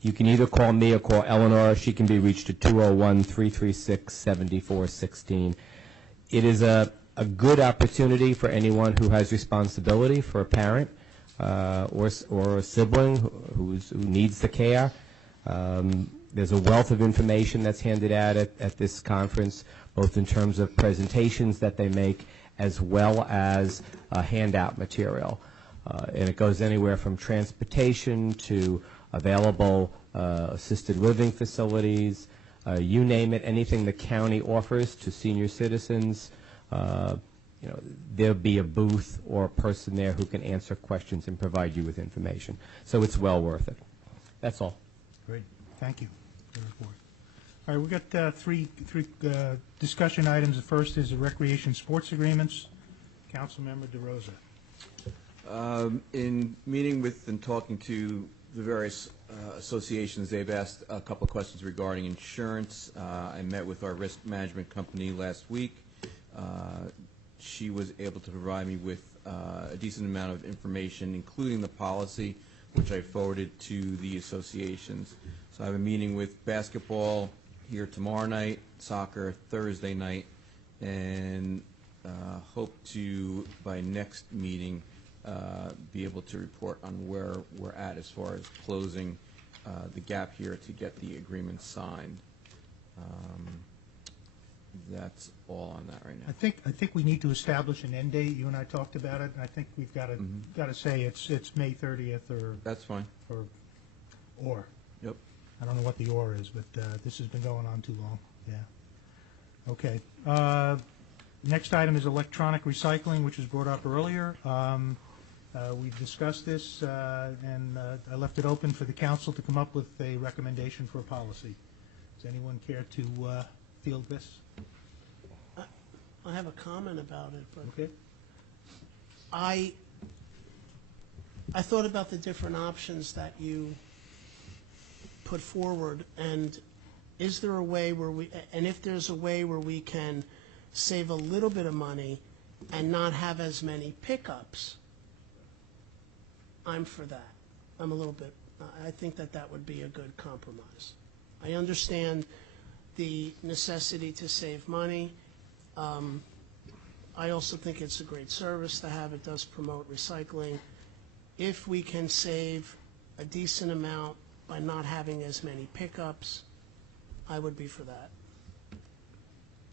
You can either call me or call Eleanor. She can be reached at 201-336-7416. It is a good opportunity for anyone who has responsibility for a parent or a sibling who needs the care. There's a wealth of information that's handed out at this conference, both in terms of presentations that they make as well as handout material. And it goes anywhere from transportation to available assisted living facilities, you name it, anything the county offers to senior citizens. There'll be a booth or a person there who can answer questions and provide you with information. So it's well worth it. That's all. Great. Thank you for the report. All right, we've got three discussion items. The first is the recreation sports agreements. Councilmember DeRosa. In meeting with and talking to the various associations, they've asked a couple of questions regarding insurance. I met with our risk management company last week. She was able to provide me with a decent amount of information, including the policy, which I forwarded to the associations. So I have a meeting with basketball here tomorrow night, soccer Thursday night, and hope to, by next meeting, be able to report on where we're at as far as closing the gap here to get the agreement signed. that's all on that right now. I think we need to establish an end date. You and I talked about it, and I think we've got to say it's May 30th or. That's fine. Or. Yep. I don't know what the or is, but this has been going on too long. Yeah. Okay. Next item is electronic recycling, which was brought up earlier. We've discussed this, and I left it open for the council to come up with a recommendation for a policy. Does anyone care to field this? I have a comment about it, but Okay. I thought about the different options that you put forward, and is there a way where and if there's a way where we can save a little bit of money and not have as many pickups, I'm for that. I'm a little bit, I think that would be a good compromise. I understand the necessity to save money. I also think it's a great service to have. It does promote recycling. If we can save a decent amount by not having as many pickups, I would be for that.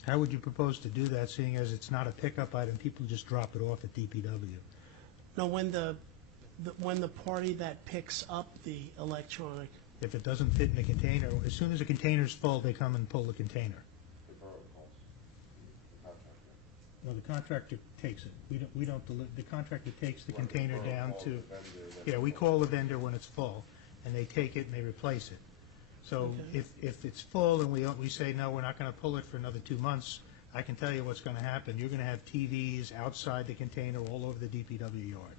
How would you propose to do that, seeing as it's not a pickup item, people just drop it off at DPW? No, when the party that picks up the electronic, If it doesn't fit in the container, as soon as the container's full, they come and pull the container. Well, the contractor takes it. We don't the contractor takes the container down to, yeah, we call the vendor when it's full, and they take it and they replace it. So if it's full and we say, no, we're not going to pull it for another 2 months, I can tell you what's going to happen. You're going to have TVs outside the container all over the DPW yard.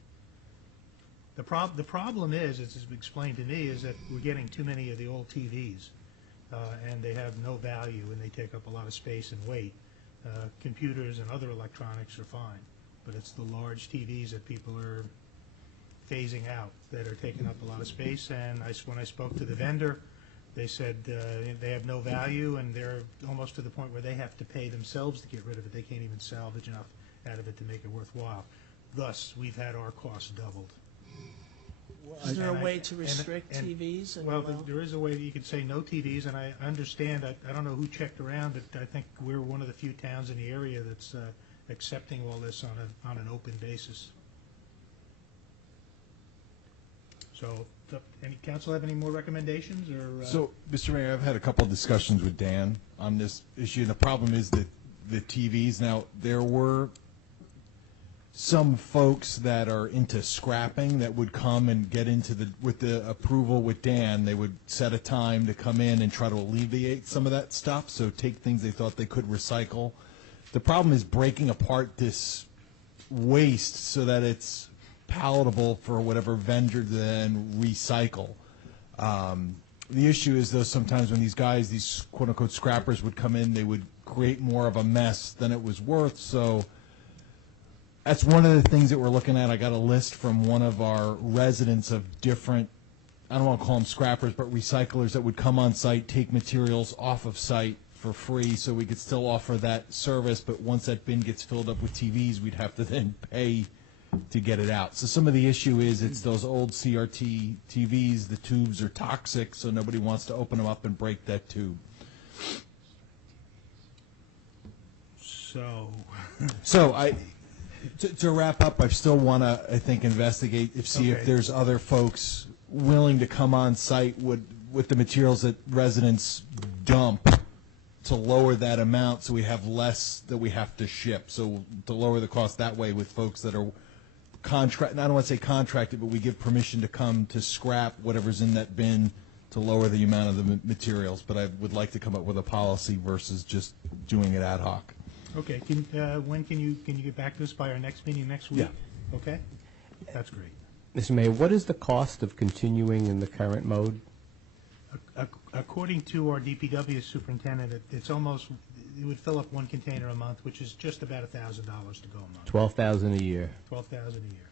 The problem is, as has been explained to me, is that we're getting too many of the old TVs, and they have no value, and they take up a lot of space and weight. Computers and other electronics are fine, but it's the large TVs that people are phasing out that are taking up a lot of space. And when I spoke to the vendor, they said they have no value, and they're almost to the point where they have to pay themselves to get rid of it. They can't even salvage enough out of it to make it worthwhile. Thus, we've had our costs doubled. is there a way to restrict TVs? Well, there is a way that you could say no TVs, and I understand, I don't know who checked around, but I think we're one of the few towns in the area that's accepting all this on an open basis. So, any council have any more recommendations, or? So, Mr. Mayor, I've had a couple of discussions with Dan on this issue, and the problem is that the TVs, now, there were some folks that are into scrapping that would come and get into with the approval with Dan, they would set a time to come in and try to alleviate some of that stuff, so take things they thought they could recycle. The problem is breaking apart this waste so that it's palatable for whatever vendor to then recycle. The issue is, though, sometimes when these guys, these quote-unquote scrappers would come in, they would create more of a mess than it was worth, so that's one of the things that we're looking at. I got a list from one of our residents of different, I don't want to call them scrappers, but recyclers that would come on site, take materials off of site for free, so we could still offer that service, but once that bin gets filled up with TVs, we'd have to then pay to get it out. So some of the issue is it's those old CRT TVs, the tubes are toxic, so nobody wants to open them up and break that tube. So to wrap up, I still want to, I think, investigate, see if there's other folks willing to come on site with the materials that residents dump to lower that amount so we have less that we have to ship. So to lower the cost that way with folks that are I don't want to say contracted, but we give permission to come to scrap whatever's in that bin to lower the amount of the materials. But I would like to come up with a policy versus just doing it ad hoc. Okay, when can you get back to us by our next meeting next week? Yeah. Okay, that's great. Mr. Mayor, what is the cost of continuing in the current mode? According to our DPW superintendent, it would fill up one container a month, which is just about $1,000 to go a month. $12,000 a year. $12,000 a year.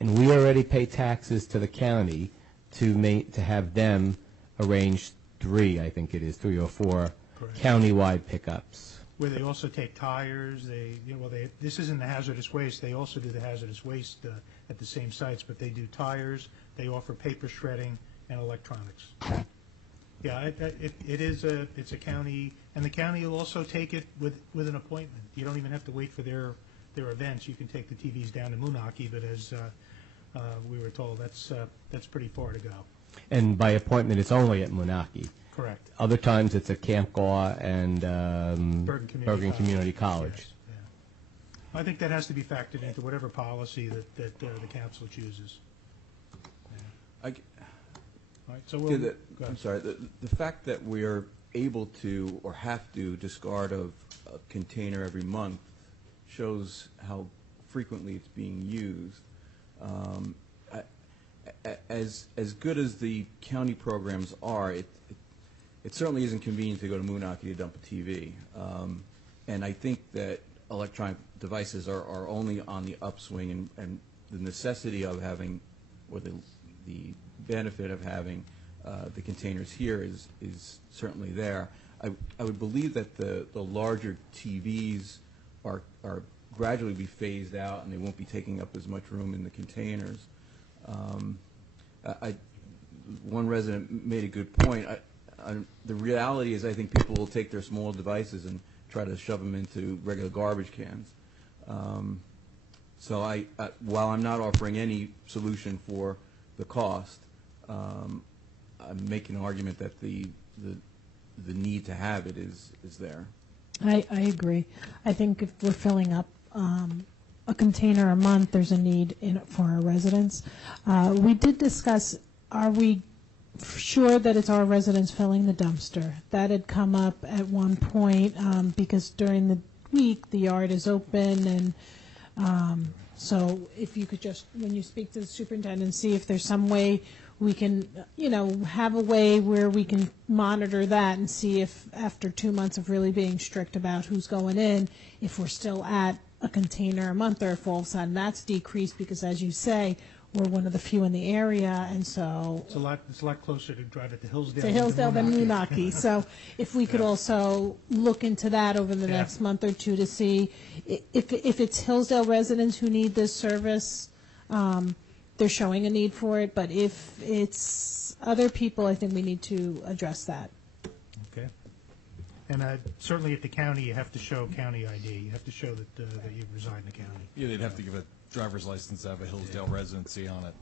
And we already pay taxes to the county to have them arrange three or four countywide pickups. Where they also take tires. This isn't the hazardous waste. They also do the hazardous waste at the same sites, but they do tires. They offer paper shredding and electronics. Yeah, it's a county, and the county will also take it with an appointment. You don't even have to wait for their events. You can take the TVs down to Moonachie, but as we were told, that's pretty far to go. And by appointment, it's only at Moonachie. Correct. Other times, it's at Camp Gaw and Bergen Community College. Yes, yeah. I think that has to be factored into whatever policy that the council chooses. I, All right, so we'll, go I'm ahead. sorry, the fact that we're able to or have to discard a container every month shows how frequently it's being used. As good as the county programs are, it certainly isn't convenient to go to Moonachie to dump a TV. And I think that electronic devices are only on the upswing, and the necessity of having, or the benefit of having the containers here is certainly there. I would believe that the larger TVs are gradually be phased out, and they won't be taking up as much room in the containers. One resident made a good point. The reality is I think people will take their small devices and try to shove them into regular garbage cans. So while I'm not offering any solution for the cost, I'm making an argument that the need to have it is there. I agree. I think if we're filling up a container a month, there's a need in it for our residents. We did discuss, are we sure that it's our residents filling the dumpster? That had come up at one point because during the week the yard is open, and so if you could just, when you speak to the superintendent, see if there's some way we can, have a way where we can monitor that and see if after 2 months of really being strict about who's going in, if we're still at a container a month, or if all of a sudden that's decreased because, as you say, we're one of the few in the area, and so It's a lot closer to drive it to Hillsdale. to Hillsdale than Moonachie. So if we could also look into that over the next month or two to see if it's Hillsdale residents who need this service, they're showing a need for it. But if it's other people, I think we need to address that. Okay. And certainly at the county, you have to show county ID. You have to show that you reside in the county. Yeah, they'd have to give a driver's license to have a Hillsdale residency on it.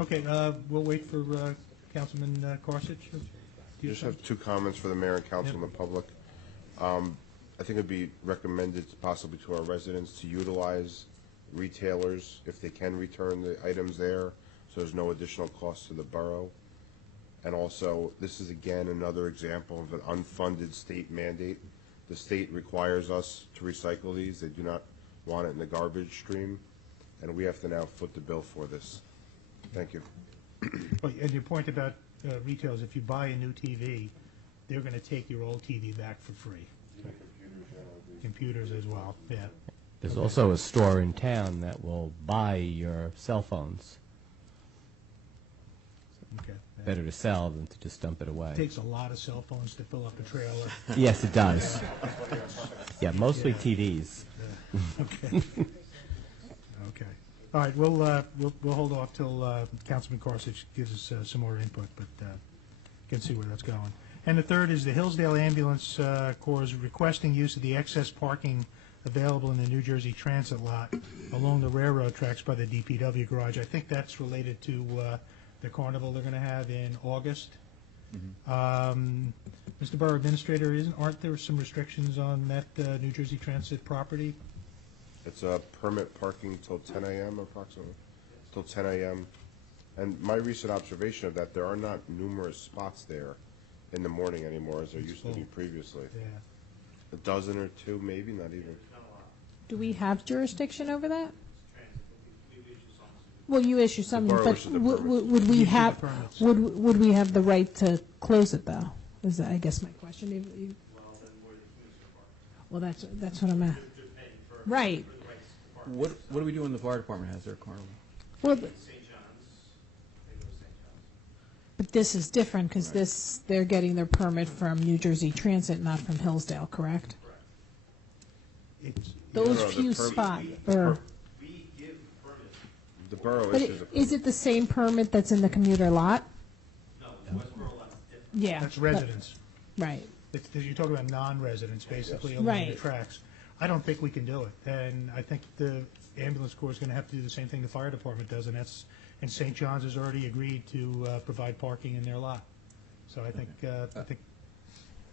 Okay, we'll wait for Councilman Gorsuch. I just have two comments for the mayor and council and the public. I think it'd be recommended possibly to our residents to utilize retailers if they can return the items there, so there's no additional cost to the borough. And also, this is again another example of an unfunded state mandate. The state requires us to recycle these. They do not want it in the garbage stream, and we have to now foot the bill for this. Thank you. And your point about retailers, if you buy a new TV, they're going to take your old TV back for free. Computers as well, yeah. There's also a store in town that will buy your cell phones. Okay. Better to sell than to just dump it away. It takes a lot of cell phones to fill up a trailer. Yes, it does. Yeah, mostly TVs. Okay. Okay. All right, we'll hold off till Councilman Gorsuch gives us some more input, but can see where that's going. And the third is the Hillsdale Ambulance Corps is requesting use of the excess parking available in the New Jersey Transit lot along the railroad tracks by the DPW garage. I think that's related to the carnival they're going to have in August. Mr. Borough Administrator, aren't there some restrictions on that New Jersey Transit property? It's a permit parking till 10 a.m. approximately, till 10 a.m. And my recent observation of that, there are not numerous spots there in the morning anymore as there used to be previously. Yeah. A dozen or two, maybe, not even. Do we have jurisdiction over that? Well, you issue something, borough but issues the would we You issue have, the permits. would we have the right to close it, though? Is that, I guess, my question. Well, that's what I'm at. Right. What do we do when the fire department has their carnival? Well, but this is different because they're getting their permit from New Jersey Transit, not from Hillsdale, correct? Those No, the few permit- spots, or, The borough but issues a is it the same permit that's in the commuter lot? Yeah. That's residents. Right. You're talking about non-residents, basically, along the Right. tracks. I don't think we can do it, and I think the ambulance corps is going to have to do the same thing the fire department does, and St. John's has already agreed to provide parking in their lot. So I think,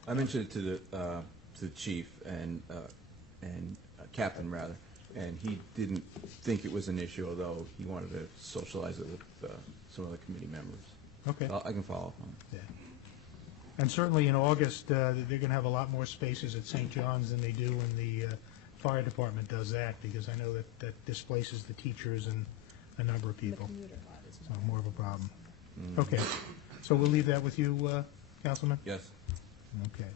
I mentioned it to the chief and captain rather, and he didn't think it was an issue, although he wanted to socialize it with some of the committee members. Okay. So I can follow up on it. yeah. And certainly in August, they're going to have a lot more spaces at St. John's than they do when the fire department does that, because I know that displaces the teachers and a number of people. So more of a problem. Okay. So we'll leave that with you, Councilman? Yes. Okay.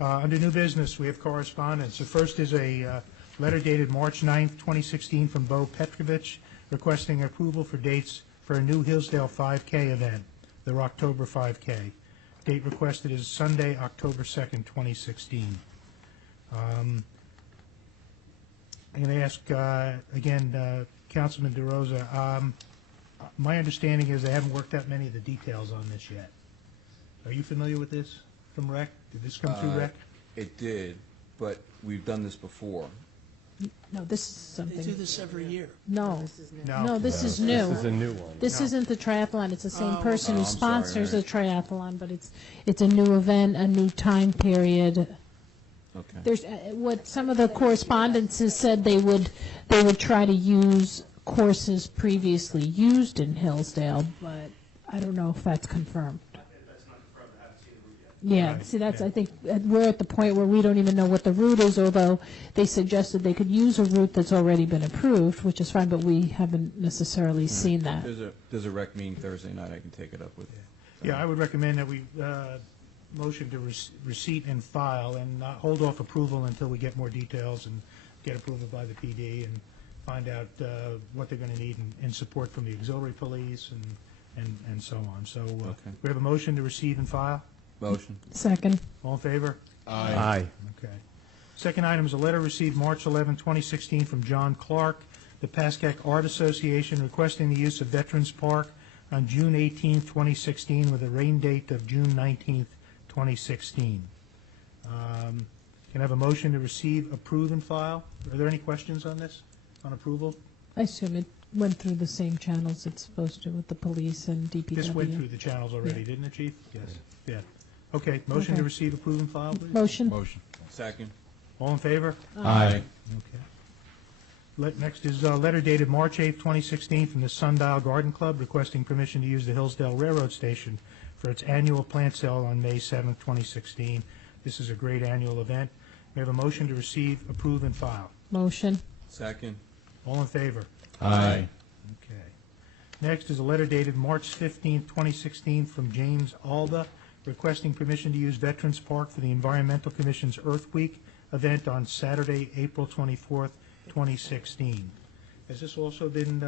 Under new business, we have correspondence. The first is a letter dated March 9th, 2016, from Bo Petrovich, requesting approval for dates for a new Hillsdale 5K event, the October 5K. Date requested is Sunday, October 2nd, 2016. I'm going to ask, again, Councilman DeRosa, my understanding is they haven't worked out many of the details on this yet. Are you familiar with this from REC? Did this come through REC? It did, but we've done this before. No, this is something. They do this every year. No. No. No, this is new. This is a new one. This isn't the triathlon. It's the same Oh, person who I'm sorry, sponsors the Mary. triathlon, but it's a new event, a new time period. Okay. There's what some of the correspondences said they would try to use courses previously used in Hillsdale, but I don't know if that's confirmed. Yeah, Right, see, that's, yeah. I think, we're at the point where we don't even know what the route is, although they suggested they could use a route that's already been approved, which is fine, but we haven't necessarily seen that. There's a rec meeting Thursday night. I can take it up with you. Yeah, I would recommend that we motion to receipt and file and not hold off approval until we get more details and get approval by the PD and find out what they're going to need and support from the auxiliary police and so on. So we have a motion to receive and file. Motion. Second. All in favor? Aye. Okay. Second item is a letter received March 11, 2016 from John Clark, the Pascack Art Association, requesting the use of Veterans Park on June 18, 2016, with a rain date of June 19, 2016. Can I have a motion to receive, approve, and file? Are there any questions on this, on approval? I assume it went through the same channels it's supposed to with the police and DPW. This went through the channels already, Yeah. didn't it, Chief? Yes. Yeah. Okay, motion to Okay. receive, approve, and file, please? Motion. Motion. Second. All in favor? Aye. Okay. Next is a letter dated March 8, 2016, from the Sundial Garden Club requesting permission to use the Hillsdale Railroad Station for its annual plant sale on May 7, 2016. This is a great annual event. We have a motion to receive, approve, and file. Motion. Second. All in favor? Aye. Okay. Next is a letter dated March 15, 2016, from James Alda requesting permission to use Veterans Park for the Environmental Commission's Earth Week event on Saturday, April 24th, 2016. Has this also been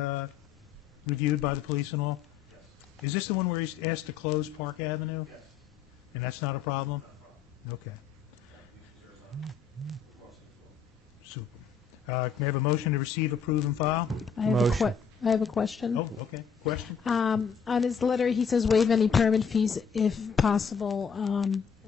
reviewed by the police and all? Yes. Is this the one where he's asked to close Park Avenue? Yes. And that's not a problem? Okay. Super. May I have a motion to receive, approve, and file? I have a question. Oh, okay. Question? On his letter, he says waive any permit fees if possible.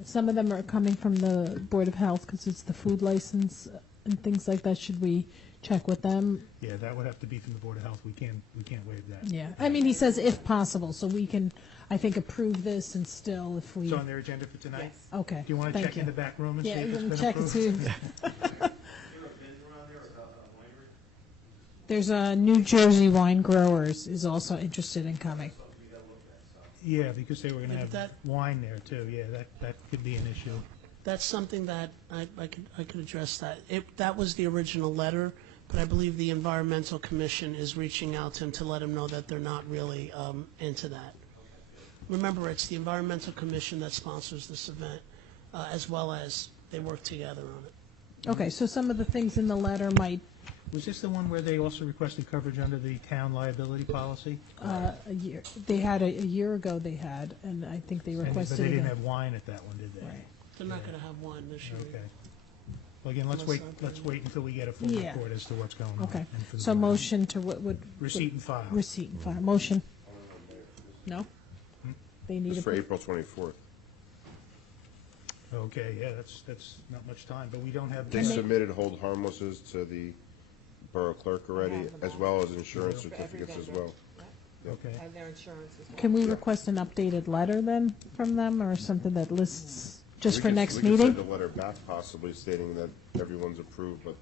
Some of them are coming from the Board of Health because it's the food license and things like that. Should we check with them? Yeah, that would have to be from the Board of Health. We can't waive that. Yeah, I mean, he says if possible, so we can, I think, approve this and still if we. It's on their agenda for tonight? Okay. Do you want to thank check in the back room and see Yeah, if you it's can been check and approved? see. There's a New Jersey Wine Growers is also interested in coming. Yeah, because they were going to Yeah, have but wine there, too. Yeah, that could be an issue. That's something that I could address that. That was the original letter, but I believe the Environmental Commission is reaching out to him to let him know that they're not really into that. Remember, it's the Environmental Commission that sponsors this event, as well as they work together on it. Okay, so some of the things in the letter might, Was this the one where they also requested coverage under the town liability policy? a year, they had a year ago they had, and I think they requested But they again. didn't have wine at that one, did they? Right. They're not going to have one this year. Okay. Well, again, let's wait until we get a full Yeah. report as to what's going on. Okay, and for the so board. motion to what would? Receipt and file. Receipt and file, motion. No? They need It's a. for April 24th. Okay, yeah, that's not much time, but we don't have. They submitted hold harmlesses to the borough clerk already, as well as insurance certificates as well. Okay. And their insurance as well. Can we request an updated letter then from them, or something that lists just for next We could meeting? send a letter back possibly stating that everyone's approved, but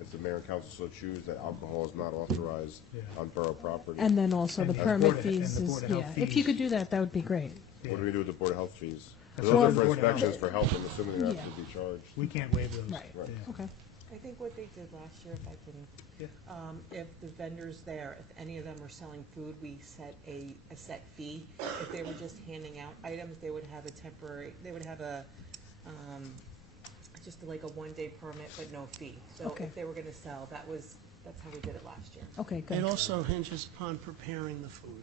if the mayor and council so choose, that alcohol is not authorized on borough property. And then also the And permit Board of- fees and the is, Board of Health yeah. If you fees. could do that, that would be great. What do we do with the Board of Health fees? That's Those all are the for Board of Health. inspections for health, I'm assuming they have Yeah. to be charged. We can't waive those. Right. Yeah. Okay. I think what they did last year, if I can, if the vendors there, if any of them were selling food, we set a set fee. If they were just handing out items, they would have a temporary, they would have a, just like a one-day permit, but no fee. So Okay. if they were gonna sell, that's how we did it last year. Okay, good. It also hinges upon preparing the food.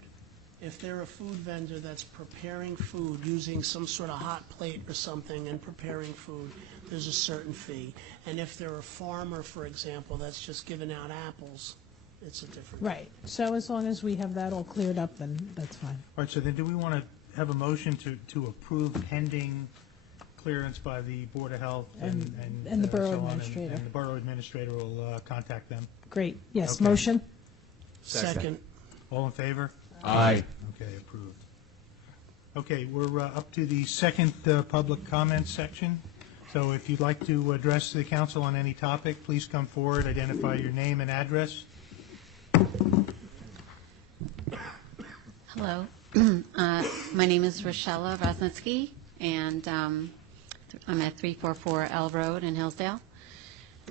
If they're a food vendor that's preparing food using some sort of hot plate or something and preparing food, there's a certain fee. And if they're a farmer, for example, that's just giving out apples, it's a different. Right. So as long as we have that all cleared up, then that's fine. All right, so then do we want to have a motion to approve pending clearance by the Board of Health And the so borough on, administrator. And the borough administrator will contact them. Great. Yes, Okay. motion? Second. All in favor? Aye. Okay, approved. Okay, we're up to the second public comment section. So if you'd like to address the council on any topic, please come forward, identify your name and address. Hello. My name is Rochella Rosnitsky, and I'm at 344 L Road in Hillsdale.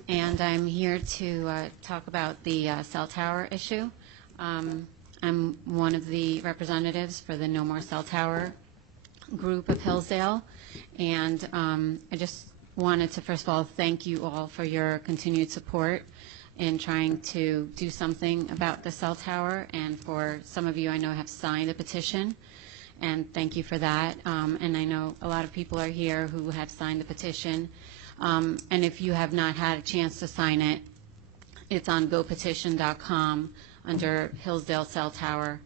And I'm here to talk about the cell tower issue. I'm one of the representatives for the No More Cell Tower group of Hillsdale. And I just wanted to, first of all, thank you all for your continued support in trying to do something about the cell tower. And for some of you, I know have signed a petition. And thank you for that. And I know a lot of people are here who have signed the petition. And if you have not had a chance to sign it, it's on gopetition.com under Hillsdale Cell Tower.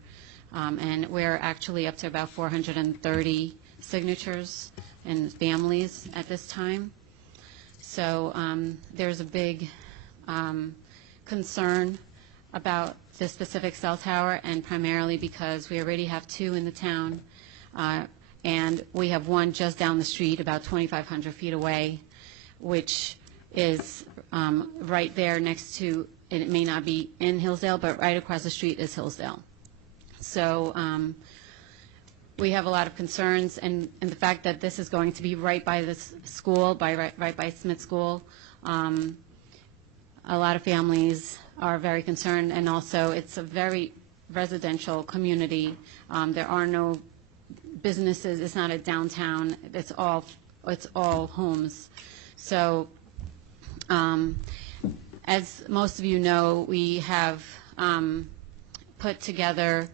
And we're actually up to about 430 signatures and families at this time. So there's a big concern about this specific cell tower, and primarily because we already have two in the town, and we have one just down the street about 2,500 feet away, which is right there next to, and it may not be in Hillsdale, but right across the street is Hillsdale. So we have a lot of concerns, and the fact that this is going to be right by this school, right by Smith School, a lot of families are very concerned, and also it's a very residential community. There are no businesses. It's not a downtown. It's all homes. So as most of you know, we have put together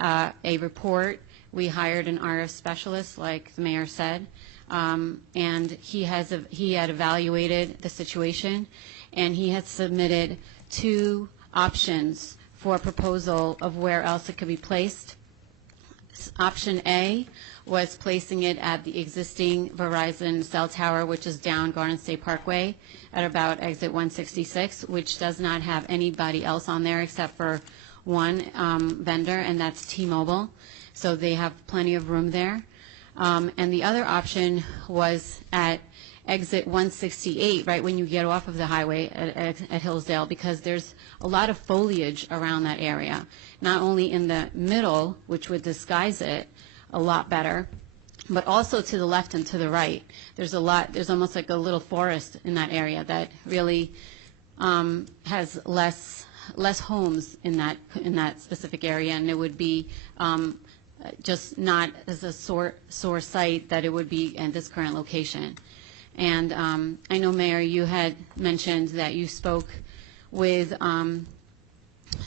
a report. We hired an RF specialist, like the mayor said, and he had evaluated the situation, and he had submitted 2 options for a proposal of where else it could be placed. Option A was placing it at the existing Verizon cell tower, which is down Garden State Parkway at about exit 166, which does not have anybody else on there except for one vendor, and that's T-Mobile. So they have plenty of room there. And the other option was at exit 168, right when you get off of the highway at Hillsdale, because there's a lot of foliage around that area, not only in the middle, which would disguise it a lot better, but also to the left and to the right. There's almost like a little forest in that area that really has less homes in that specific area, and it would be just not as a sore site that it would be in this current location. And I know, Mayor, you had mentioned that you spoke with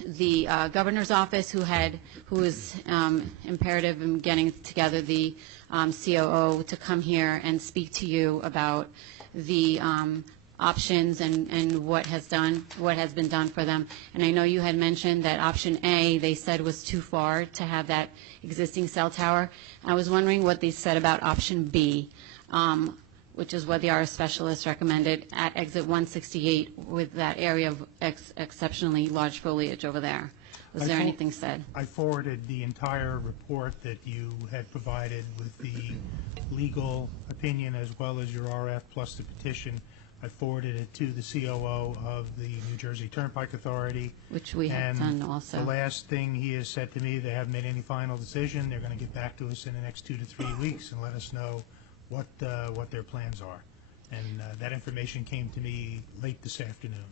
the governor's office, who was imperative in getting together the COO to come here and speak to you about the options and what has been done for them. And I know you had mentioned that option A, they said, was too far to have that existing cell tower. I was wondering what they said about option B. which is what the RF specialist recommended at exit 168 with that area of exceptionally large foliage over there. Was there anything said? I forwarded the entire report that you had provided with the legal opinion as well as your RF plus the petition. I forwarded it to the COO of the New Jersey Turnpike Authority. Which we have done also. The last thing he has said to me, they haven't made any final decision. They're going to get back to us in the next 2 to 3 weeks and let us know what their plans are. And that information came to me late this afternoon.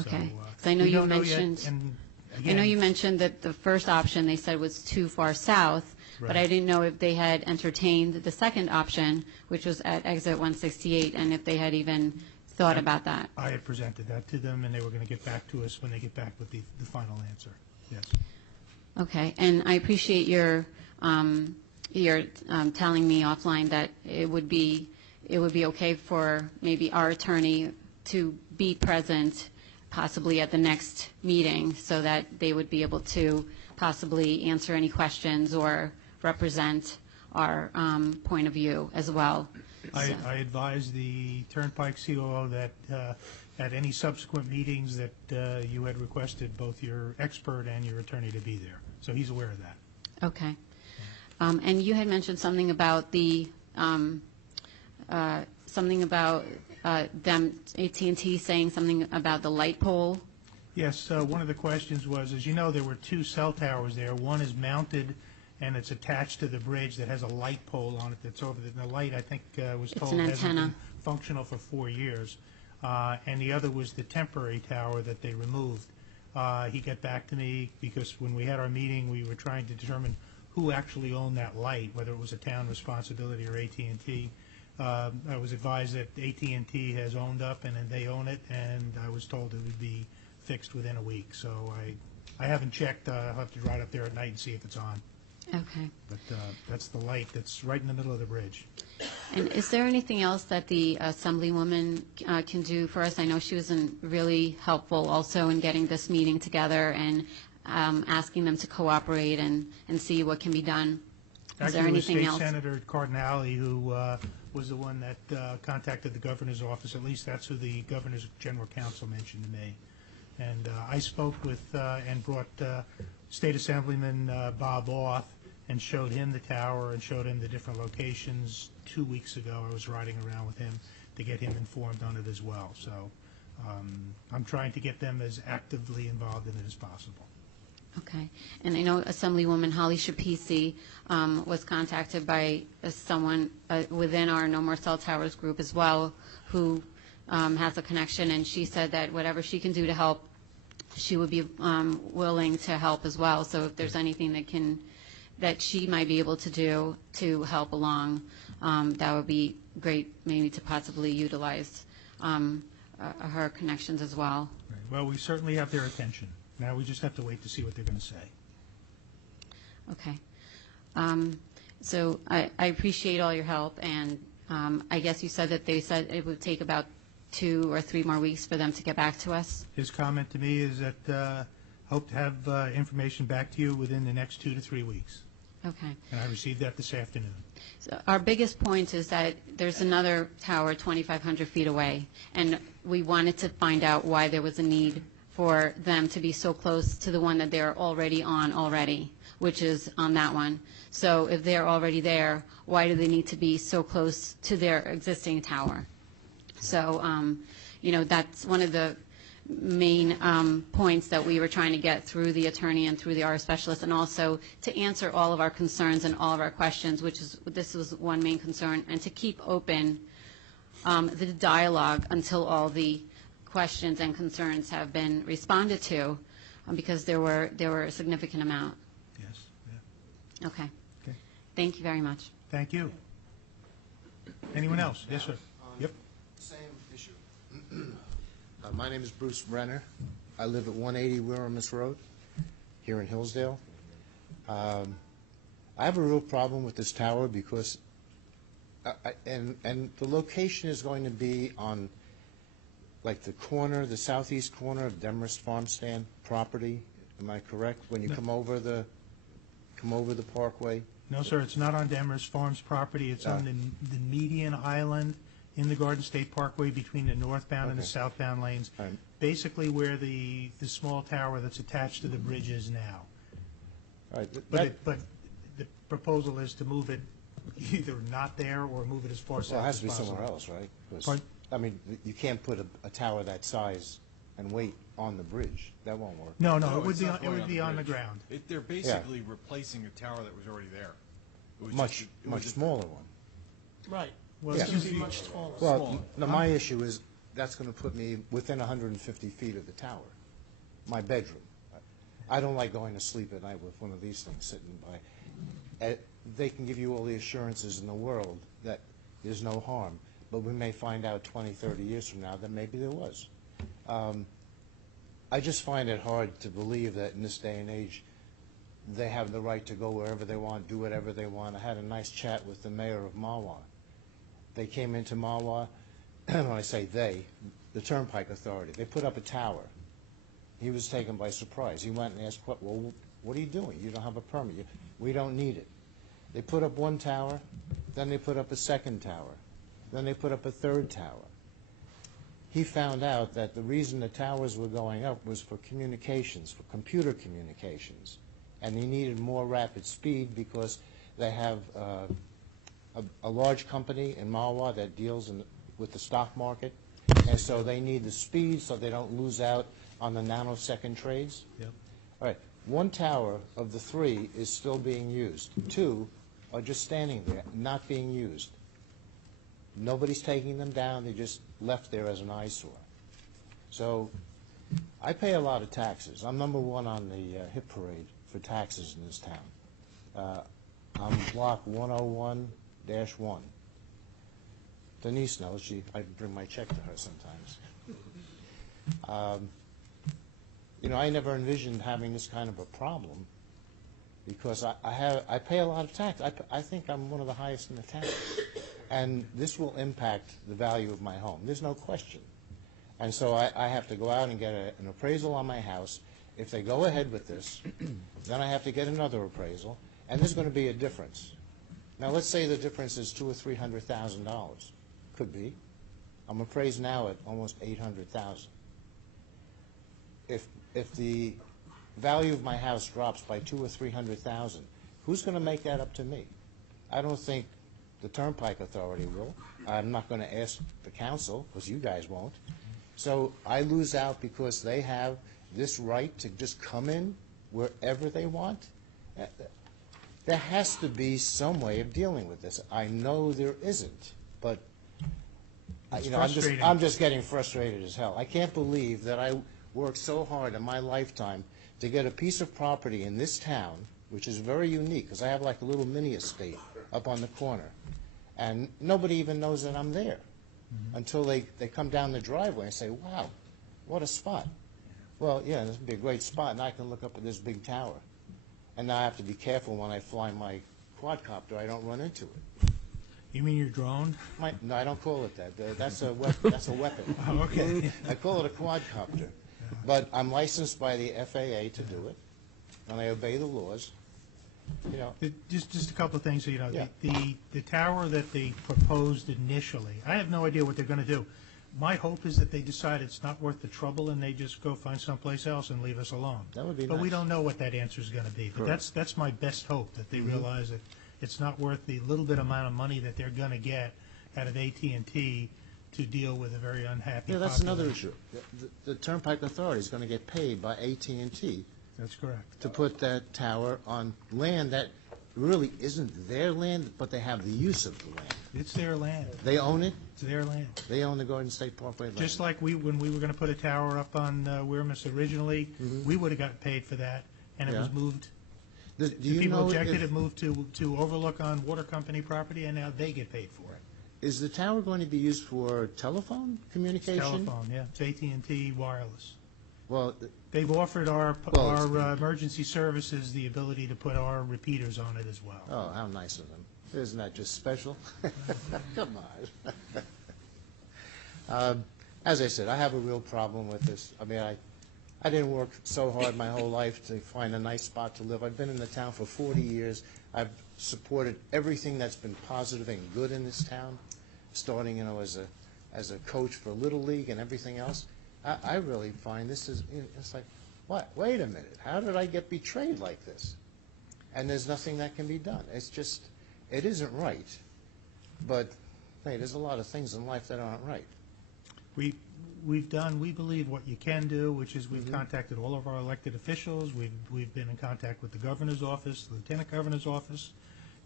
Okay. So I know you mentioned. I know you mentioned that the first option they said was too far south, but I didn't know if they had entertained the second option, which was at exit 168, and if they had even thought about that. I had presented that to them, and they were going to get back to us when they get back with the final answer. Yes. Okay, and I appreciate your telling me offline that it would be okay for maybe our attorney to be present possibly at the next meeting so that they would be able to possibly answer any questions or represent our point of view as well. I advise the Turnpike COO that at any subsequent meetings that you had requested both your expert and your attorney to be there. So he's aware of that. Okay. And you had mentioned something about the them, AT&T saying something about the light pole. Yes, one of the questions was, as you know, there were 2 cell towers there. One is mounted and it's attached to the bridge that has a light pole on it that's over the light, I think, was told hasn't been functional for 4 years. And the other was the temporary tower that they removed. He got back to me because when we had our meeting, we were trying to determine who actually owned that light, whether it was a town responsibility or AT&T. I was advised that AT&T has owned up and they own it, and I was told it would be fixed within a week. So I haven't checked. I'll have to ride up there at night and see if it's on. Okay. But that's the light that's right in the middle of the bridge. And is there anything else that the Assemblywoman can do for us? I know she was really helpful also in getting this meeting together and asking them to cooperate and see what can be done. Is there anything else? Actually, it was State Senator Cardinale who was the one that contacted the governor's office. At least that's who the governor's general counsel mentioned to me. And I spoke with and brought State Assemblyman Bob Oth and showed him the tower and showed him the different locations 2 weeks ago. I was riding around with him to get him informed on it as well. So I'm trying to get them as actively involved in it as possible. Okay. And I know Assemblywoman Holly Shapisi was contacted by someone within our No More Cell Towers group as well who has a connection, and she said that whatever she can do to help, she would be willing to help as well. So if there's anything that she might be able to do to help along, that would be great maybe to possibly utilize her connections as well. Right. Well, we certainly have their attention. Now we just have to wait to see what they're going to say. Okay. So I appreciate all your help, and I guess you said that they said it would take about 2 or 3 more weeks for them to get back to us? His comment to me is that hope to have information back to you within the next 2 to 3 weeks. Okay. And I received that this afternoon. So our biggest point is that there's another tower 2,500 feet away, and we wanted to find out why there was a need for them to be so close to the one that they're already on already, which is on that one. So if they're already there, why do they need to be so close to their existing tower? So, that's one of the main points that we were trying to get through the attorney and through the RF specialist, and also to answer all of our concerns and all of our questions, this was one main concern, and to keep open the dialogue until all the questions and concerns have been responded to, because there were a significant amount. Yes. Yeah. Okay. Thank you very much. Thank you. Anyone else? Yes, sir. Yep. Same issue. My name is Bruce Brenner. I live at 180 Wilramus Road here in Hillsdale. I have a real problem with this tower because, and the location is going to be on like the southeast corner of Demarest Farm Stand property. Am I correct? When you come over the Parkway? No, sir, it's not on Demarest Farms property. It's on the median island in the Garden State Parkway between the northbound and the Okay. southbound lanes, All right. basically where the small tower that's attached to the bridge is now. All right, But the proposal is to move it either not there or move it as far Well, south it has as to be possible. somewhere else, right? 'Cause, Pardon? I mean, you can't put a tower that size and wait on the bridge. That won't work. No, it would it's be, not going on the bridge. ground. They're basically replacing a tower that was already there. It was Much, just- it much was a- smaller one. Right. Well, It's Yeah. going to be much smaller. Well, Smaller. no, my issue is, that's going to put me within 150 feet of the tower, my bedroom. I don't like going to sleep at night with one of these things sitting by. They can give you all the assurances in the world that there's no harm, but we may find out 20, 30 years from now that maybe there was. I just find it hard to believe that in this day and age, they have the right to go wherever they want, do whatever they want. I had a nice chat with the mayor of Mahwah. They came into Mahwah, when I say they, the Turnpike Authority, they put up a tower. He was taken by surprise. He went and asked, well, what are you doing? You don't have a permit. We don't need it. They put up one tower, then they put up a second tower, then they put up a third tower. He found out that the reason the towers were going up was for communications, for computer communications. And they needed more rapid speed because they have a large company in Mahwah that deals with the stock market. And so they need the speed so they don't lose out on the nanosecond trades. Yep. All right, one tower of the three is still being used. Two are just standing there, not being used. Nobody's taking them down, they're just left there as an eyesore. So I pay a lot of taxes. I'm number one on the hit parade for taxes in this town. I'm block 101-1. Denise knows, I bring my check to her sometimes. I never envisioned having this kind of a problem because I pay a lot of tax. I think I'm one of the highest in the town. And this will impact the value of my home. There's no question. And so I have to go out and get an appraisal on my house. If they go ahead with this, then I have to get another appraisal, and there's going to be a difference. Now, let's say the difference is $200,000 or $300,000. Could be. I'm appraised now at almost $800,000. If the value of my house drops by $200,000 or $300,000, who's going to make that up to me? I don't think the Turnpike Authority will. I'm not going to ask the council, because you guys won't. So I lose out because they have this right to just come in wherever they want. There has to be some way of dealing with this. I know there isn't, but I'm just getting frustrated as hell. I can't believe that I worked so hard in my lifetime to get a piece of property in this town, which is very unique, because I have like a little mini estate up on the corner, and nobody even knows that I'm there until they come down the driveway and say, wow, what a spot. Well, yeah, this would be a great spot, and I can look up at this big tower. And now I have to be careful when I fly my quadcopter, I don't run into it. You mean your drone? No, I don't call it that. That's a weapon. Oh, okay. I call it a quadcopter. But I'm licensed by the FAA to do it, and I obey the laws. Just a couple of things, Yeah. the tower that they proposed initially, I have no idea what they're going to do. My hope is that they decide it's not worth the trouble and they just go find someplace else and leave us alone. That would be But we nice. don't know what that answer is going to be. But that's my best hope, that they realize that it's not worth the little bit amount of money that they're going to get out of AT&T to deal with a very unhappy Yeah, that's another population. issue. The Turnpike Authority is going to get paid by AT&T That's correct. to put that tower on land that really isn't their land, but they have the use of the land. It's their land. They own it. It's their land. They own the Garden State Parkway land. Just like when we were going to put a tower up on Wirmus originally, we would have got paid for that, and it was Yeah. moved. Do The you people know objected, if- it moved to Overlook on Water Company property, and now they get paid for it. Is the tower going to be used for telephone communication? Telephone, yeah. It's AT&T wireless. Well, They've offered our Well, emergency services the ability to put our repeaters on it as well. oh, how nice of them. Isn't that just special? Come on. As I said, I have a real problem with this. I mean, I didn't work so hard my whole life to find a nice spot to live. I've been in the town for 40 years. I've supported everything that's been positive and good in this town. starting, as a coach for Little League and everything else. I really find this is, it's like, what? Wait a minute. How did I get betrayed like this? And there's nothing that can be done. It's just, it isn't right. But, hey, there's a lot of things in life that aren't right. We've done, we believe, what you can do, which is we've contacted all of our elected officials. We've been in contact with the governor's office, the lieutenant governor's office.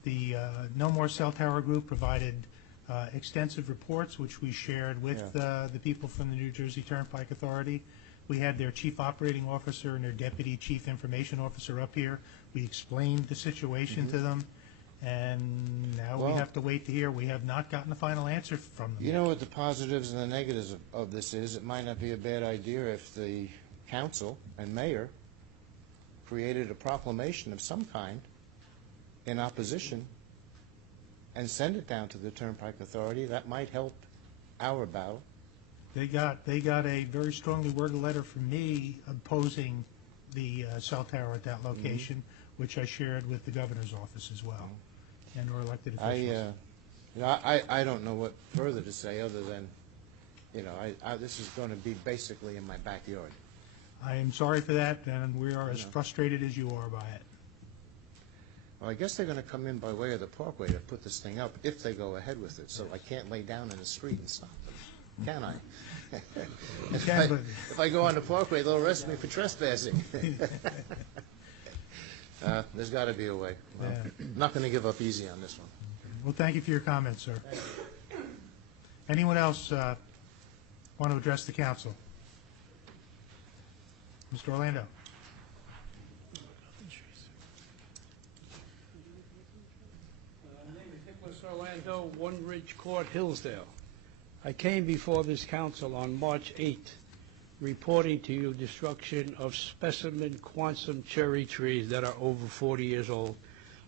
The No More Cell Tower Group provided extensive reports, which we shared with the people from the New Jersey Turnpike Authority. We had their chief operating officer and their deputy chief information officer up here. We explained the situation to them, and now we have to wait to hear. We have not gotten a final answer from them. You know what the positives and the negatives of this is? It might not be a bad idea if the council and mayor created a proclamation of some kind in opposition and send it down to the Turnpike Authority. That might help our battle. They got a very strongly worded letter from me opposing the cell tower at that location, which I shared with the governor's office as well, and our elected officials. I don't know what further to say other than, this is going to be basically in my backyard. I am sorry for that, and we are as frustrated as you are by it. Well, I guess they're going to come in by way of the Parkway to put this thing up if they go ahead with it, so I can't lay down in the street and stop them, can I? If I go on the Parkway, they'll arrest me for trespassing. There's got to be a way. Well, I'm not going to give up easy on this one. Well, thank you for your comments, sir. Anyone else want to address the council? Mr. Orlando. My name is Nicholas Orlando, One Ridge Court, Hillsdale. I came before this council on March 8th, reporting to you destruction of specimen Quonset cherry trees that are over 40 years old.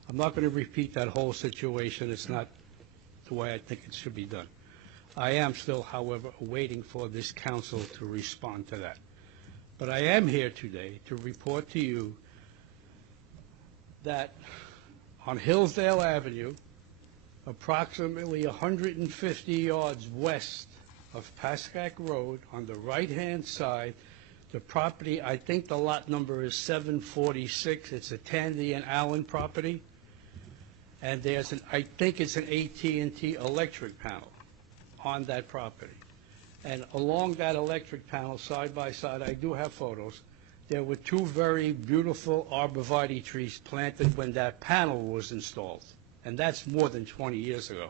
I'm not going to repeat that whole situation. It's not the way I think it should be done. I am still, however, waiting for this council to respond to that. But I am here today to report to you that on Hillsdale Avenue, approximately 150 yards west of Pascack Road, on the right-hand side, the property, I think the lot number is 746. It's a Tandy and Allen property. And there's I think it's an AT&T electric panel on that property. And along that electric panel, side by side, I do have photos, there were two very beautiful arborvitae trees planted when that panel was installed. And that's more than 20 years ago.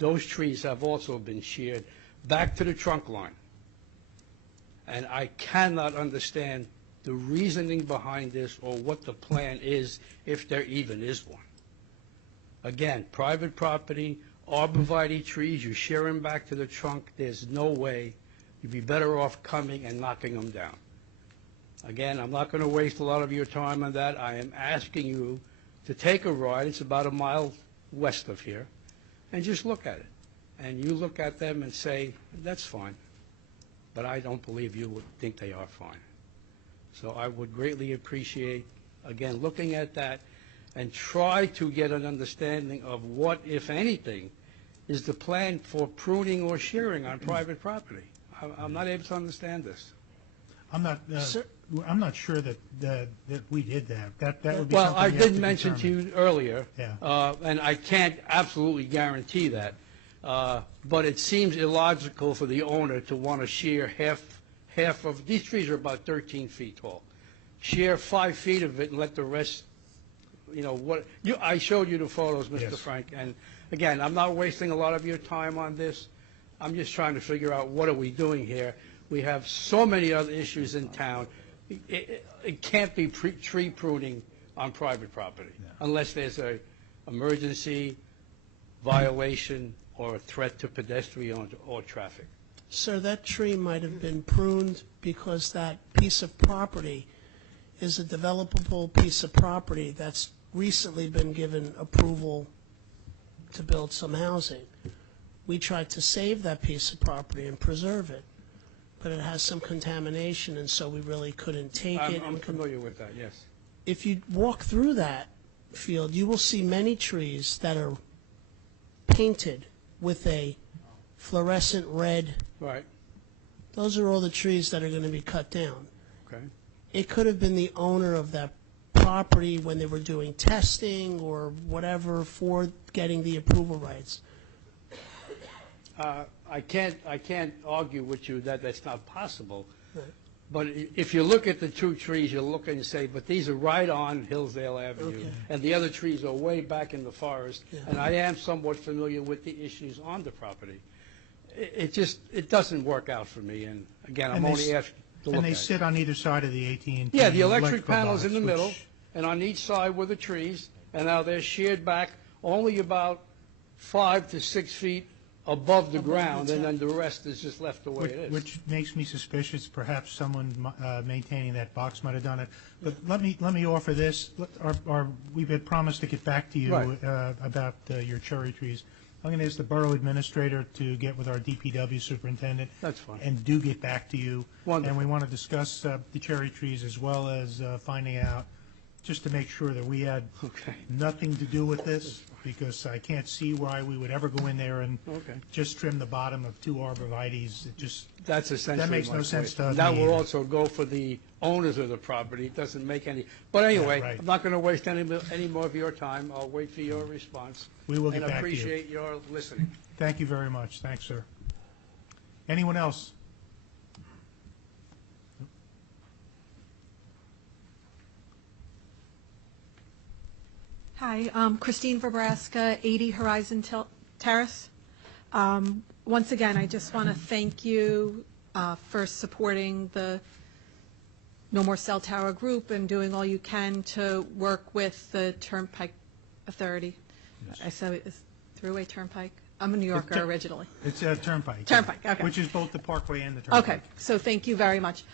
Those trees have also been sheared back to the trunk line. And I cannot understand the reasoning behind this or what the plan is, if there even is one. Again, private property, arborvitae trees, you shear them back to the trunk, there's no way. You'd be better off coming and knocking them down. Again, I'm not going to waste a lot of your time on that. I am asking you to take a ride. It's about a mile west of here, and just look at it. And you look at them and say, that's fine. But I don't believe you would think they are fine. So I would greatly appreciate, again, looking at that and try to get an understanding of what, if anything, is the plan for pruning or shearing on private property. I'm not able to understand this. I'm not sure that we did that. That would be Well, something I you have did mention to determine. you earlier, Yeah. and I can't absolutely guarantee that, but it seems illogical for the owner to want to shear half of, these trees are about 13 feet tall. Shear 5 feet of it and let the rest, I showed you the photos, Mr. Yes. Frank, and again, I'm not wasting a lot of your time on this. I'm just trying to figure out what are we doing here. We have so many other issues in town. It can't be tree pruning on private property unless there's a emergency, violation, or a threat to pedestrians or traffic. Sir, that tree might have been pruned because that piece of property is a developable piece of property that's recently been given approval to build some housing. We tried to save that piece of property and preserve it, but it has some contamination, and so we really couldn't take it. I'm familiar with that, yes. If you walk through that field, you will see many trees that are painted with a fluorescent red. Right. Those are all the trees that are going to be cut down. Okay. It could have been the owner of that property when they were doing testing or whatever for getting the approval rights. I can't argue with you that that's not possible. Right. But if you look at the two trees, you look and you say, but these are right on Hillsdale Avenue, Okay. and the other trees are way back in the forest, Yeah. and I am somewhat familiar with the issues on the property. It doesn't work out for me, and again, I'm And they only s- asking to look And at they it. sit on either side of the AT&T. Yeah, the electric electrical panels in the box, middle, which- and on each side were the trees, and now they're sheared back only about 5 to 6 feet above the ground, and then the rest is just left the way it is. Which makes me suspicious, perhaps someone maintaining that box might have done it. But let me offer this, we've had promised to get back to you Right. about your cherry trees. I'm going to ask the borough administrator to get with our DPW superintendent. That's fine. And do get back to you. Wonderful. And we want to discuss the cherry trees as well as finding out, just to make sure that we had nothing to do with this, because I can't see why we would ever go in there and Okay. just trim the bottom of 2 arborvitaes. It just, That's essentially that makes my no sense to question. us. That will either. also go for the owners of the property. It doesn't make any, but anyway, right. I'm not going to waste any more of your time. I'll wait for your response. We will get And I back to you. appreciate your listening. Thank you very much. Thanks, sir. Anyone else? Hi, Christine Verbraska, 80 Horizon Terrace. Once again, I just want to thank you for supporting the No More Cell Tower group and doing all you can to work with the Turnpike Authority. I said it's Thruway Turnpike. I'm a New Yorker originally. It's a Turnpike. Turnpike, okay. Which is both the Parkway and the Turnpike. Okay, so thank you very much.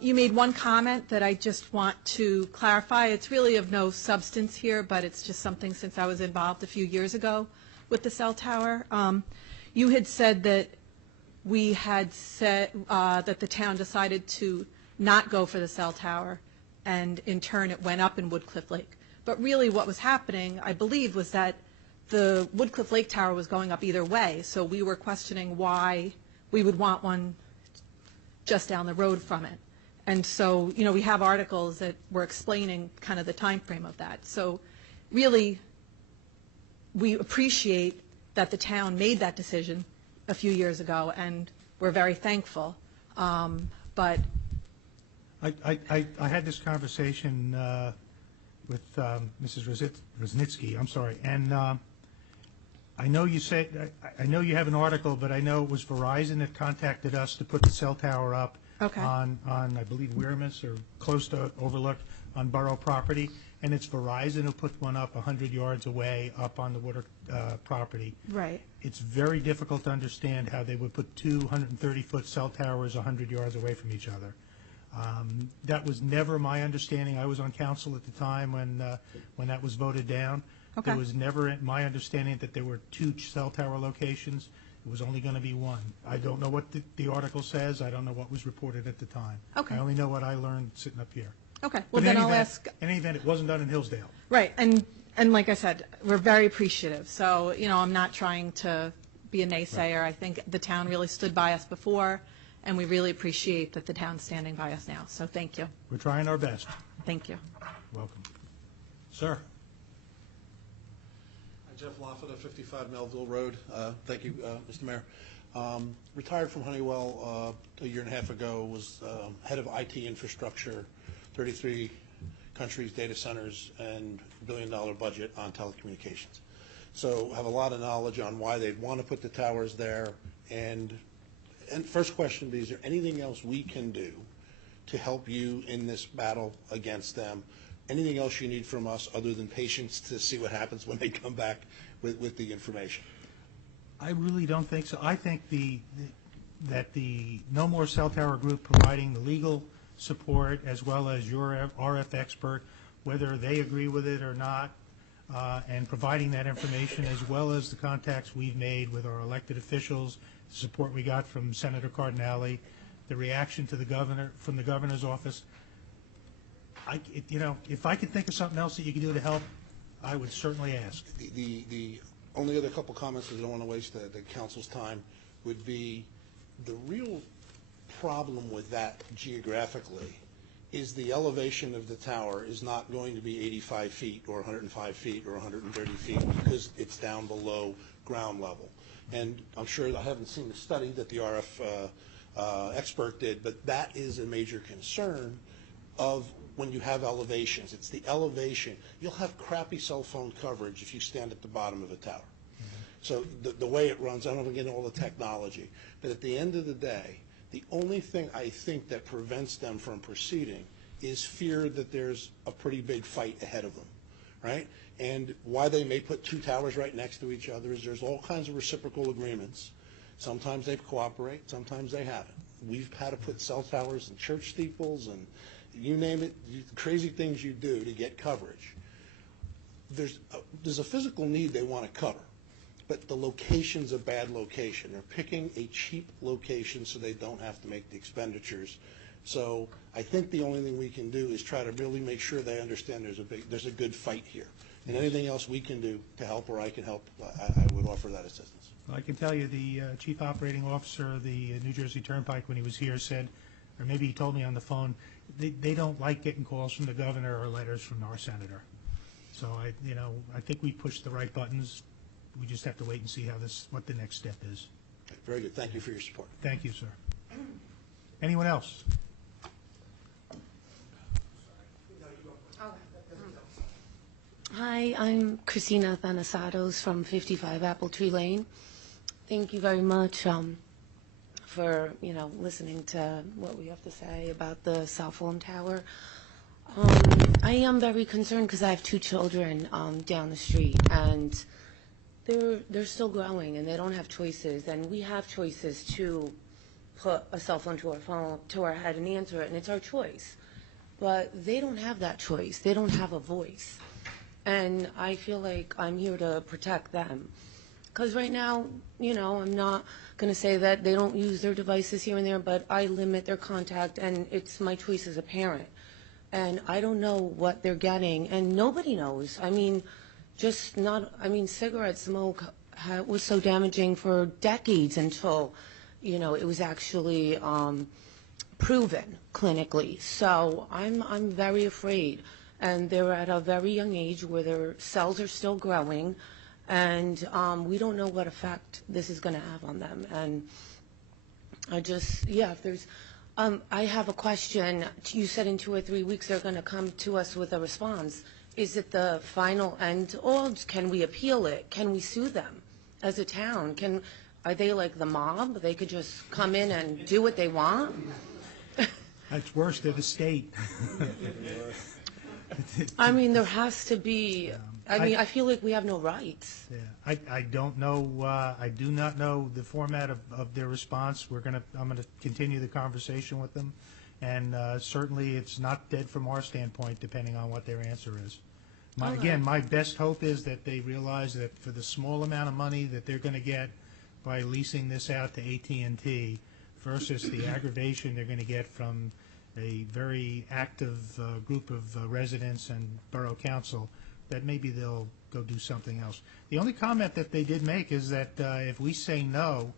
You made one comment that I just want to clarify. It's really of no substance here, but it's just something since I was involved a few years ago with the cell tower. You had said that we had said that the town decided to not go for the cell tower, and in turn it went up in Woodcliff Lake. But really what was happening, I believe, was that the Woodcliff Lake Tower was going up either way, so we were questioning why we would want one just down the road from it. And so, you know, we have articles that were explaining kind of the time frame of that. So really, we appreciate that the town made that decision a few years ago, and we're very thankful. But I had this conversation with Mrs. Rosnitsky, I'm sorry, and I know you said, I know you have an article, but I know it was Verizon that contacted us to put the cell tower up on, I believe, Weirmus or close to Overlook on borough property, and it's Verizon who put one up 100 yards away up on the Woodard property. Right. It's very difficult to understand how they would put 230-foot cell towers 100 yards away from each other. That was never my understanding. I was on council at the time when that was voted down. Okay. It was never my understanding that there were 2 cell tower locations. It was only going to be 1. I don't know what the article says. I don't know what was reported at the time. Okay. I only know what I learned sitting up here. Okay, But well in then any I'll event- ask. In any event, it wasn't done in Hillsdale. Right, and like I said, we're very appreciative. So, you know, I'm not trying to be a naysayer. I think the town really stood by us before, and we really appreciate that the town's standing by us now. So thank you. We're trying our best. Thank you. Welcome. Sir. Jeff Loffett of 55 Melville Road. Thank you, Mr. Mayor. Retired from Honeywell a year and a half ago, was head of IT infrastructure, 33 countries, data centers, and billion-dollar budget on telecommunications. So have a lot of knowledge on why they'd want to put the towers there. And first question is there anything else we can do to help you in this battle against them? Anything else you need from us other than patience to see what happens when they come back with the information? I really don't think so. I think that the No More Cell Tower Group providing the legal support as well as your RF expert, whether they agree with it or not, and providing that information as well as the contacts we've made with our elected officials, the support we got from Senator Cardinale, the reaction to the governor from the governor's office. You know, if I could think of something else that you could do to help, I would certainly ask. The only other couple comments, because I don't want to waste the council's time. would be the real problem with that geographically is the elevation of the tower is not going to be 85 feet or 105 feet or 130 feet because it's down below ground level. And I'm sure, I haven't seen the study that the RF expert did, but that is a major concern of when you have elevations. It's the elevation. You'll have crappy cell phone coverage if you stand at the bottom of a tower. So the way it runs, I don't get all the technology, but at the end of the day, the only thing I think that prevents them from proceeding is fear that there's a pretty big fight ahead of them, right? And why they may put two towers right next to each other is there's all kinds of reciprocal agreements. Sometimes they cooperate, sometimes they haven't. We've had to put cell towers in church steeples and you name it, crazy things you do to get coverage. There's a physical need they want to cover, but the location's a bad location. They're picking a cheap location so they don't have to make the expenditures. So I think the only thing we can do is try to really make sure they understand there's a good fight here. And anything else we can do to help or I can help, I would offer that assistance. Well, I can tell you the chief operating officer of the New Jersey Turnpike, when he was here, said, or maybe he told me on the phone, they don't like getting calls from the governor or letters from our senator. So I think we pushed the right buttons. We just have to wait and see what the next step is. Very good. Thank you for your support. Thank you, sir. Anyone else? Hi, I'm Christina Thanasados from 55 Apple Tree Lane. Thank you very much for listening to what we have to say about the cell phone tower. I am very concerned because I have two children down the street, and they're still growing, and they don't have choices, and we have choices to put a cell phone to our head and answer it, and it's our choice. But they don't have that choice. They don't have a voice. And I feel like I'm here to protect them. Because right now, I'm not going to say that they don't use their devices here and there, but I limit their contact, and it's my choice as a parent. And I don't know what they're getting, and nobody knows. Cigarette smoke was so damaging for decades until, it was actually proven clinically. So I'm very afraid. And they're at a very young age where their cells are still growing, and we don't know what effect this is going to have on them. And if there's, I have a question. You said in 2 or 3 weeks they're going to come to us with a response. Is it the final end, or can we appeal it? Can we sue them as a town? Are they like the mob? They could just come in and do what they want? That's worse than the state. There has to be. I feel like we have no rights. Yeah, I don't know. I do not know the format of their response. I'm gonna continue the conversation with them, and certainly it's not dead from our standpoint, depending on what their answer is. Again, my best hope is that they realize that for the small amount of money that they're going to get by leasing this out to AT&T versus the aggravation they're going to get from a very active group of residents and borough council, that maybe they'll go do something else. The only comment that they did make is that if we say no,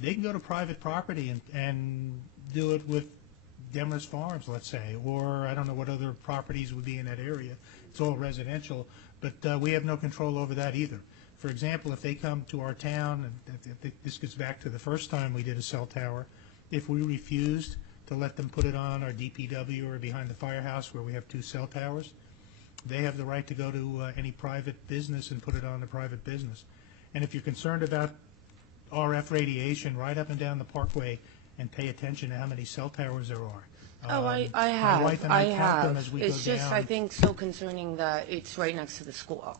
they can go to private property and do it with Demarest Farms, let's say, or I don't know what other properties would be in that area. It's all residential, but we have no control over that either. For example, if they come to our town, and this gets back to the first time we did a cell tower, if we refused to let them put it on our DPW or behind the firehouse where we have 2 cell towers, they have the right to go to any private business and put it on a private business. And if you're concerned about RF radiation, right up and down the parkway and pay attention to how many cell towers there are. I have. My wife and I count them as we go down. It's just, I think, so concerning that it's right next to the school.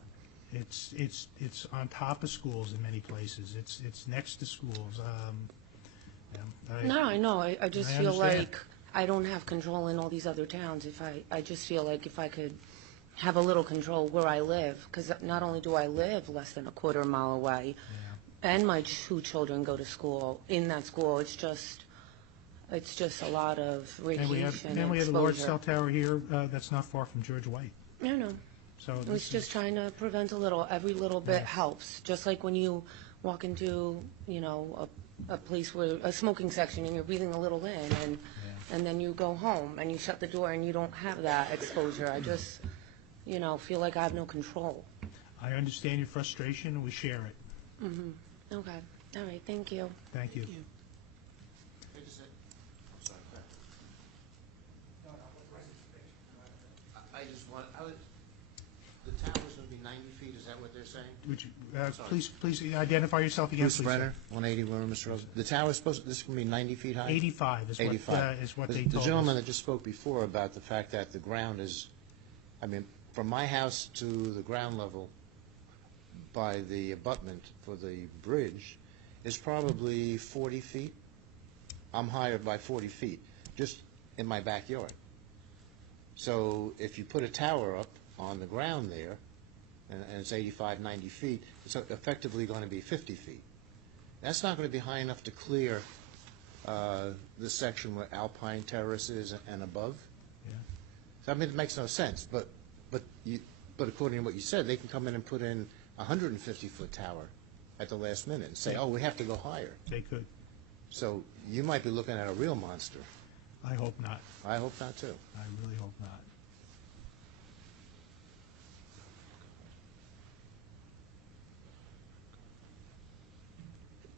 It's on top of schools in many places. It's next to schools. I know. I just feel understand. like I don't have control in all these other towns. I just feel like if I could have a little control where I live, because not only do I live less than a quarter mile away, and my 2 children go to school in that school, it's just a lot of radiation and we have a large exposure. cell tower here that's not far from George White. I know. So It's just trying to prevent every little bit helps. Just like when you walk into, a place where, a smoking section, and you're breathing a little in, and then you go home, and you shut the door, and you don't have that exposure. I just, feel like I have no control. I understand your frustration, and we share it. Mm-hmm. Okay. All right. Thank you. Thank you. I just want, the tower's going to be 90 feet, is that what they're saying? Would you, please identify yourself again, Bruce please. Brenner, 180 Wilmer, Mr. Rose. The tower's this is going to be 90 feet high? 85 is what they told The us. gentleman that just spoke before about the fact that the ground is, from my house to the ground level by the abutment for the bridge is probably 40 feet. I'm higher by 40 feet, just in my backyard. So if you put a tower up on the ground there, and it's 85, 90 feet, it's effectively going to be 50 feet. That's not going to be high enough to clear the section where Alpine Terrace is and above. Yeah. So, it makes no sense. But according to what you said, they can come in and put in a 150-foot tower at the last minute and say, oh, we have to go higher. They could. So you might be looking at a real monster. I hope not. I hope not, too. I really hope not.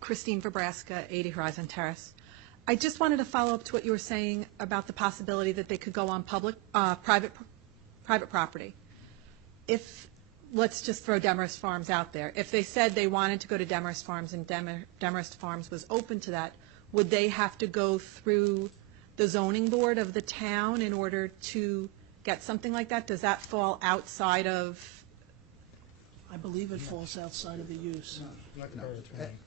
Christine Verbraska, 80 Horizon Terrace. I just wanted to follow up to what you were saying about the possibility that they could go on private property. If, let's just throw Demarest Farms out there. If they said they wanted to go to Demarest Farms and Demarest Farms was open to that, would they have to go through the zoning board of the town in order to get something like that? Does that fall outside of? I believe it falls outside of the use. No.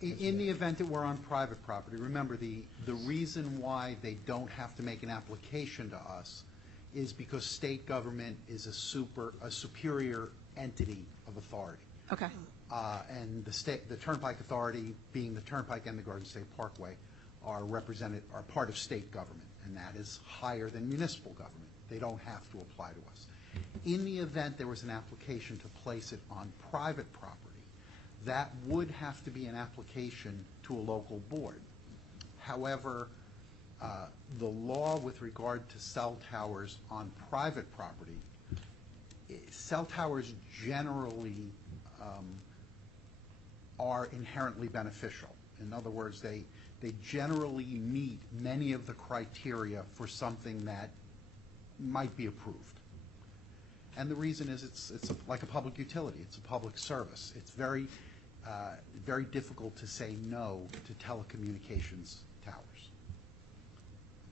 In the event that we're on private property, remember, the reason why they don't have to make an application to us is because state government is a superior entity of authority. Okay. And the Turnpike Authority, being the Turnpike and the Garden State Parkway, are part of state government, and that is higher than municipal government. They don't have to apply to us. In the event there was an application to place it on private property, that would have to be an application to a local board. However, the law with regard to cell towers on private property, cell towers generally are inherently beneficial. In other words, they generally meet many of the criteria for something that might be approved. And the reason is it's like a public utility. It's a public service. It's very difficult to say no to telecommunications towers.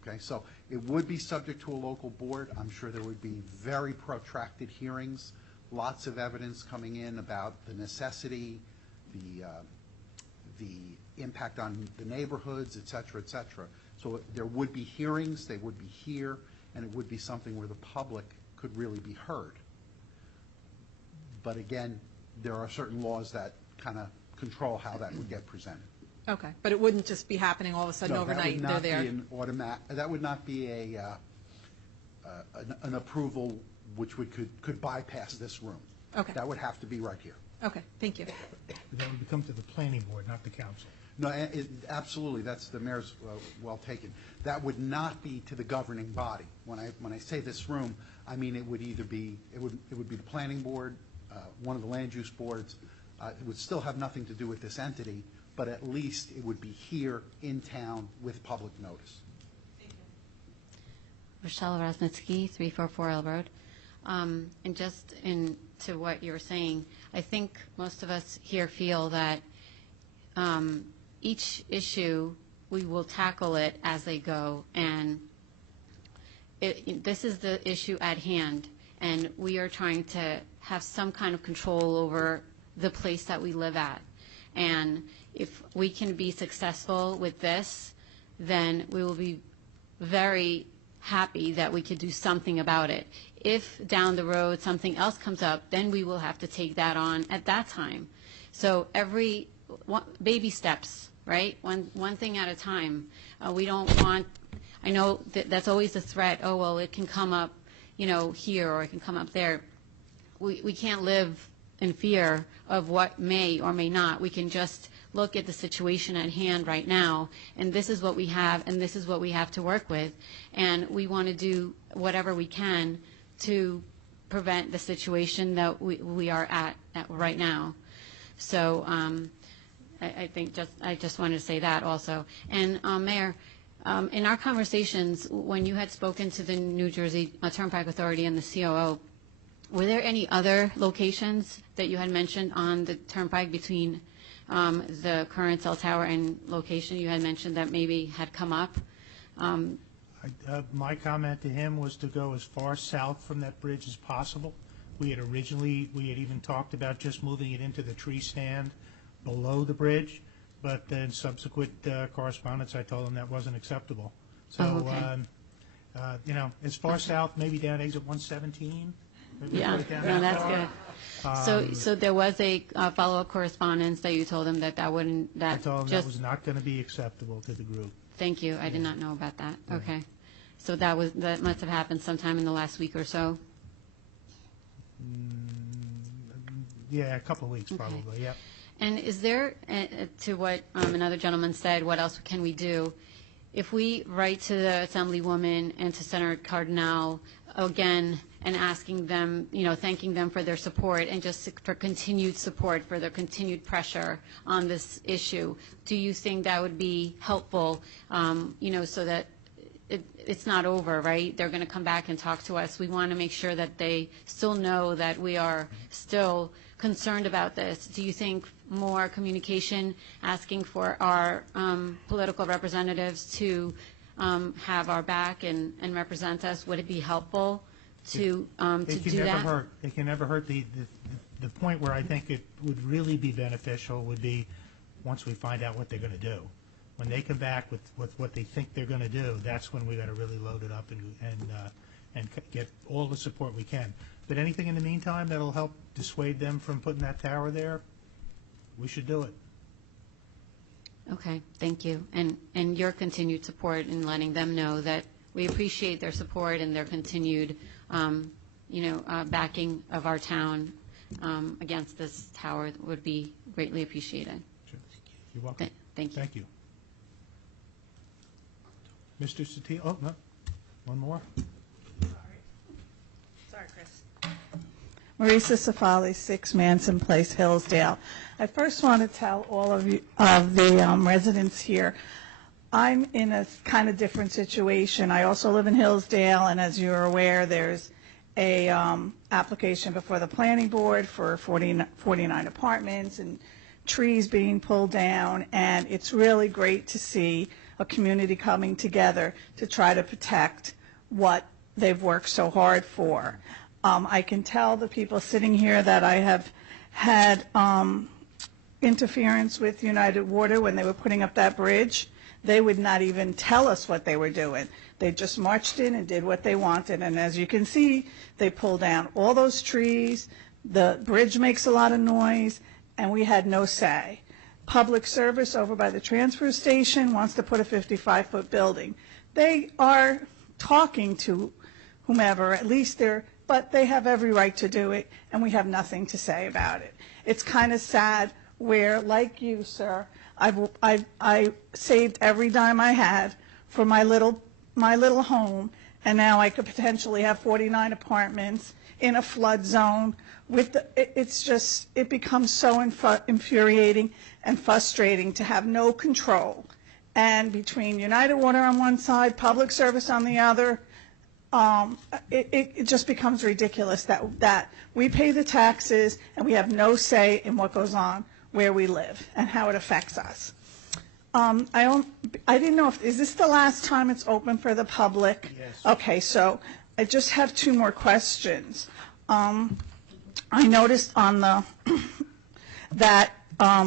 Okay, so it would be subject to a local board. I'm sure there would be very protracted hearings, lots of evidence coming in about the necessity, the impact on the neighborhoods, et cetera, et cetera. So there would be hearings, they would be here, and it would be something where the public could really be heard. But again, there are certain laws that kind of control how that would get presented. Okay, but it wouldn't just be happening all of a sudden overnight. They're there. That would not be an approval which could bypass this room. Okay. That would have to be right here. Okay, thank you. That would come to the planning board, not the council. No, absolutely. That's the mayor's well taken. That would not be to the governing body. When I say this room, I mean it would either be it would be the planning board, one of the land use boards. It would still have nothing to do with this entity, but at least it would be here in town with public notice. Rochelle Rasnitsky, 344 L Road. And just to what you were saying, I think most of us here feel that each issue, we will tackle it as they go, and this is the issue at hand, and we are trying to have some kind of control over the place that we live at. And if we can be successful with this, then we will be very happy that we could do something about it. If down the road something else comes up, then we will have to take that on at that time. So baby steps, right? One thing at a time. We don't want, I know that's always a threat. Oh, well, it can come up, here, or it can come up there. We can't live in fear of what may or may not. We can just look at the situation at hand right now, and this is what we have, and this is what we have to work with, and we want to do whatever we can to prevent the situation that we are at right now. So I just wanted to say that also. And Mayor, in our conversations, when you had spoken to the New Jersey Turnpike Authority and the COO, were there any other locations that you had mentioned on the Turnpike between the current cell tower and location you had mentioned that maybe had come up? My comment to him was to go as far south from that bridge as possible. We had even talked about just moving it into the tree stand below the bridge, but then subsequent correspondence, I told him that wasn't acceptable. So, as far south, maybe down exit 117. Yeah, no, that's good. So there was a follow-up correspondence that you told him that wouldn't, I told him that was not going to be acceptable to the group. Thank you. I did not know about that. Okay. So that must have happened sometime in the last week or so? Yeah, a couple of weeks probably, yep. And is there, to what another gentleman said, what else can we do? If we write to the Assemblywoman and to Senator Cardinal again and asking them, thanking them for their support and just for continued support, for their continued pressure on this issue, do you think that would be helpful, so that it's not over, right? They're going to come back and talk to us. We want to make sure that they still know that we are still concerned about this. Do you think more communication, asking for our political representatives to have our back and represent us, would it be helpful to do that? It can never hurt. The point where I think it would really be beneficial would be once we find out what they're going to do. When they come back with what they think they're going to do, that's when we got to really load it up and get all the support we can. But anything in the meantime that'll help dissuade them from putting that tower there, we should do it. Okay, thank you. And your continued support in letting them know that we appreciate their support and their continued, backing of our town against this tower would be greatly appreciated. Sure. You're welcome. Thank you. Thank you. Mr. Satil, oh, no, one more. Sorry, Chris. Marisa Safali, 6 Manson Place, Hillsdale. I first want to tell all of you, the residents here, I'm in a kind of different situation. I also live in Hillsdale, and as you're aware, there's a application before the planning board for 49 apartments and trees being pulled down, and it's really great to see a community coming together to try to protect what they've worked so hard for. I can tell the people sitting here that I have had interference with United Water when they were putting up that bridge. They would not even tell us what they were doing. They just marched in and did what they wanted, and as you can see, they pulled down all those trees. The bridge makes a lot of noise, and we had no say. Public Service over by the transfer station wants to put a 55-foot building. They are talking to whomever, at least but they have every right to do it, and we have nothing to say about it. It's kind of sad where, like you, sir, I saved every dime I had for my little home, and now I could potentially have 49 apartments in a flood zone. It becomes so infuriating and frustrating to have no control. And between United Water on one side, Public Service on the other, it just becomes ridiculous that we pay the taxes and we have no say in what goes on where we live and how it affects us. I didn't know is this the last time it's open for the public? Yes. Okay, so I just have 2 more questions. I noticed on that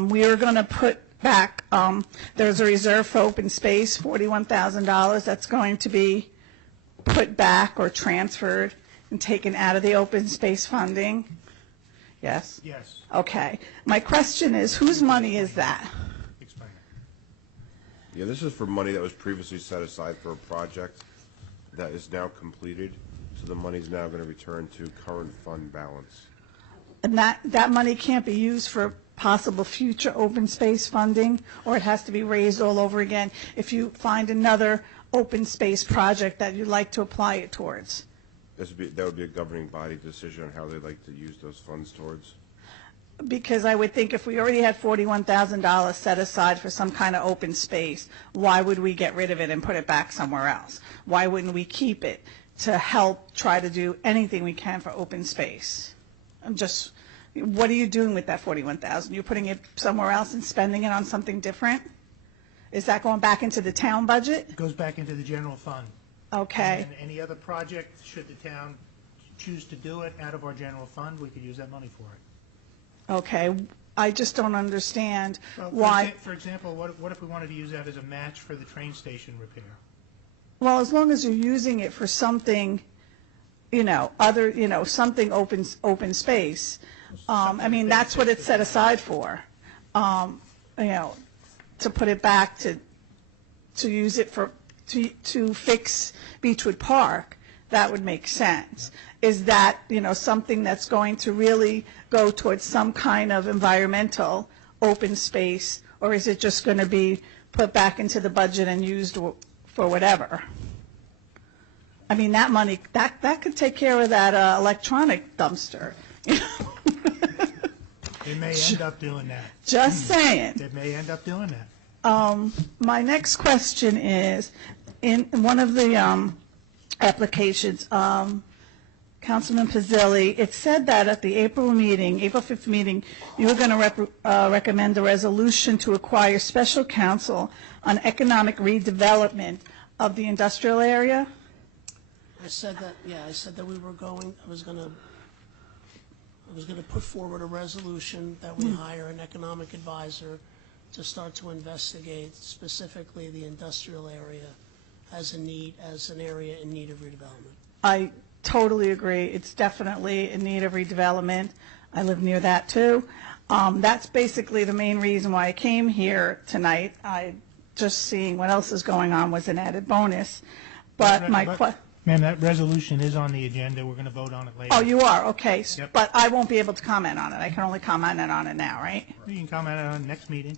we are going to put back, there's a reserve for open space, $41,000 that's going to be put back or transferred and taken out of the open space funding. Yes? Yes. Okay. My question is, whose money is that? Explain it. Yeah, this is for money that was previously set aside for a project that is now completed, so the money's now going to return to current fund balance. And that money can't be used for possible future open space funding, or it has to be raised all over again if you find another open space project that you'd like to apply it towards? That would be a governing body decision on how they'd like to use those funds towards. Because I would think if we already had $41,000 set aside for some kind of open space, why would we get rid of it and put it back somewhere else? Why wouldn't we keep it to help try to do anything we can for open space? What are you doing with that $41,000? You're putting it somewhere else and spending it on something different? Is that going back into the town budget? It goes back into the general fund. Okay. And any other project, should the town choose to do it out of our general fund, we could use that money for it. Okay, I just don't understand Well, why. For example, what if we wanted to use that as a match for the train station repair? Well, as long as you're using it for something, something open space. I mean, that's what it's set aside for. To put it back to use it to fix Beechwood Park, that would make sense. Is that, something that's going to really go towards some kind of environmental open space, or is it just going to be put back into the budget and used for whatever? I mean, that money, that could take care of that electronic dumpster. They may end up doing that. Just saying. They may end up doing that. My next question is, in one of the applications, Councilman Pizzilli, it said that at the April 5th meeting, you were going to recommend a resolution to acquire special counsel on economic redevelopment of the industrial area. I said that we were going, I was gonna put forward a resolution that we hire an economic advisor to start to investigate specifically the industrial area as an area in need of redevelopment. I totally agree. It's definitely in need of redevelopment. I live near that too. That's basically the main reason why I came here tonight. Just seeing what else is going on was an added bonus. But Ma'am, that resolution is on the agenda. We're going to vote on it later. Oh, you are? Okay. Yep. But I won't be able to comment on it. I can only comment on it now, right? You can comment on it next meeting.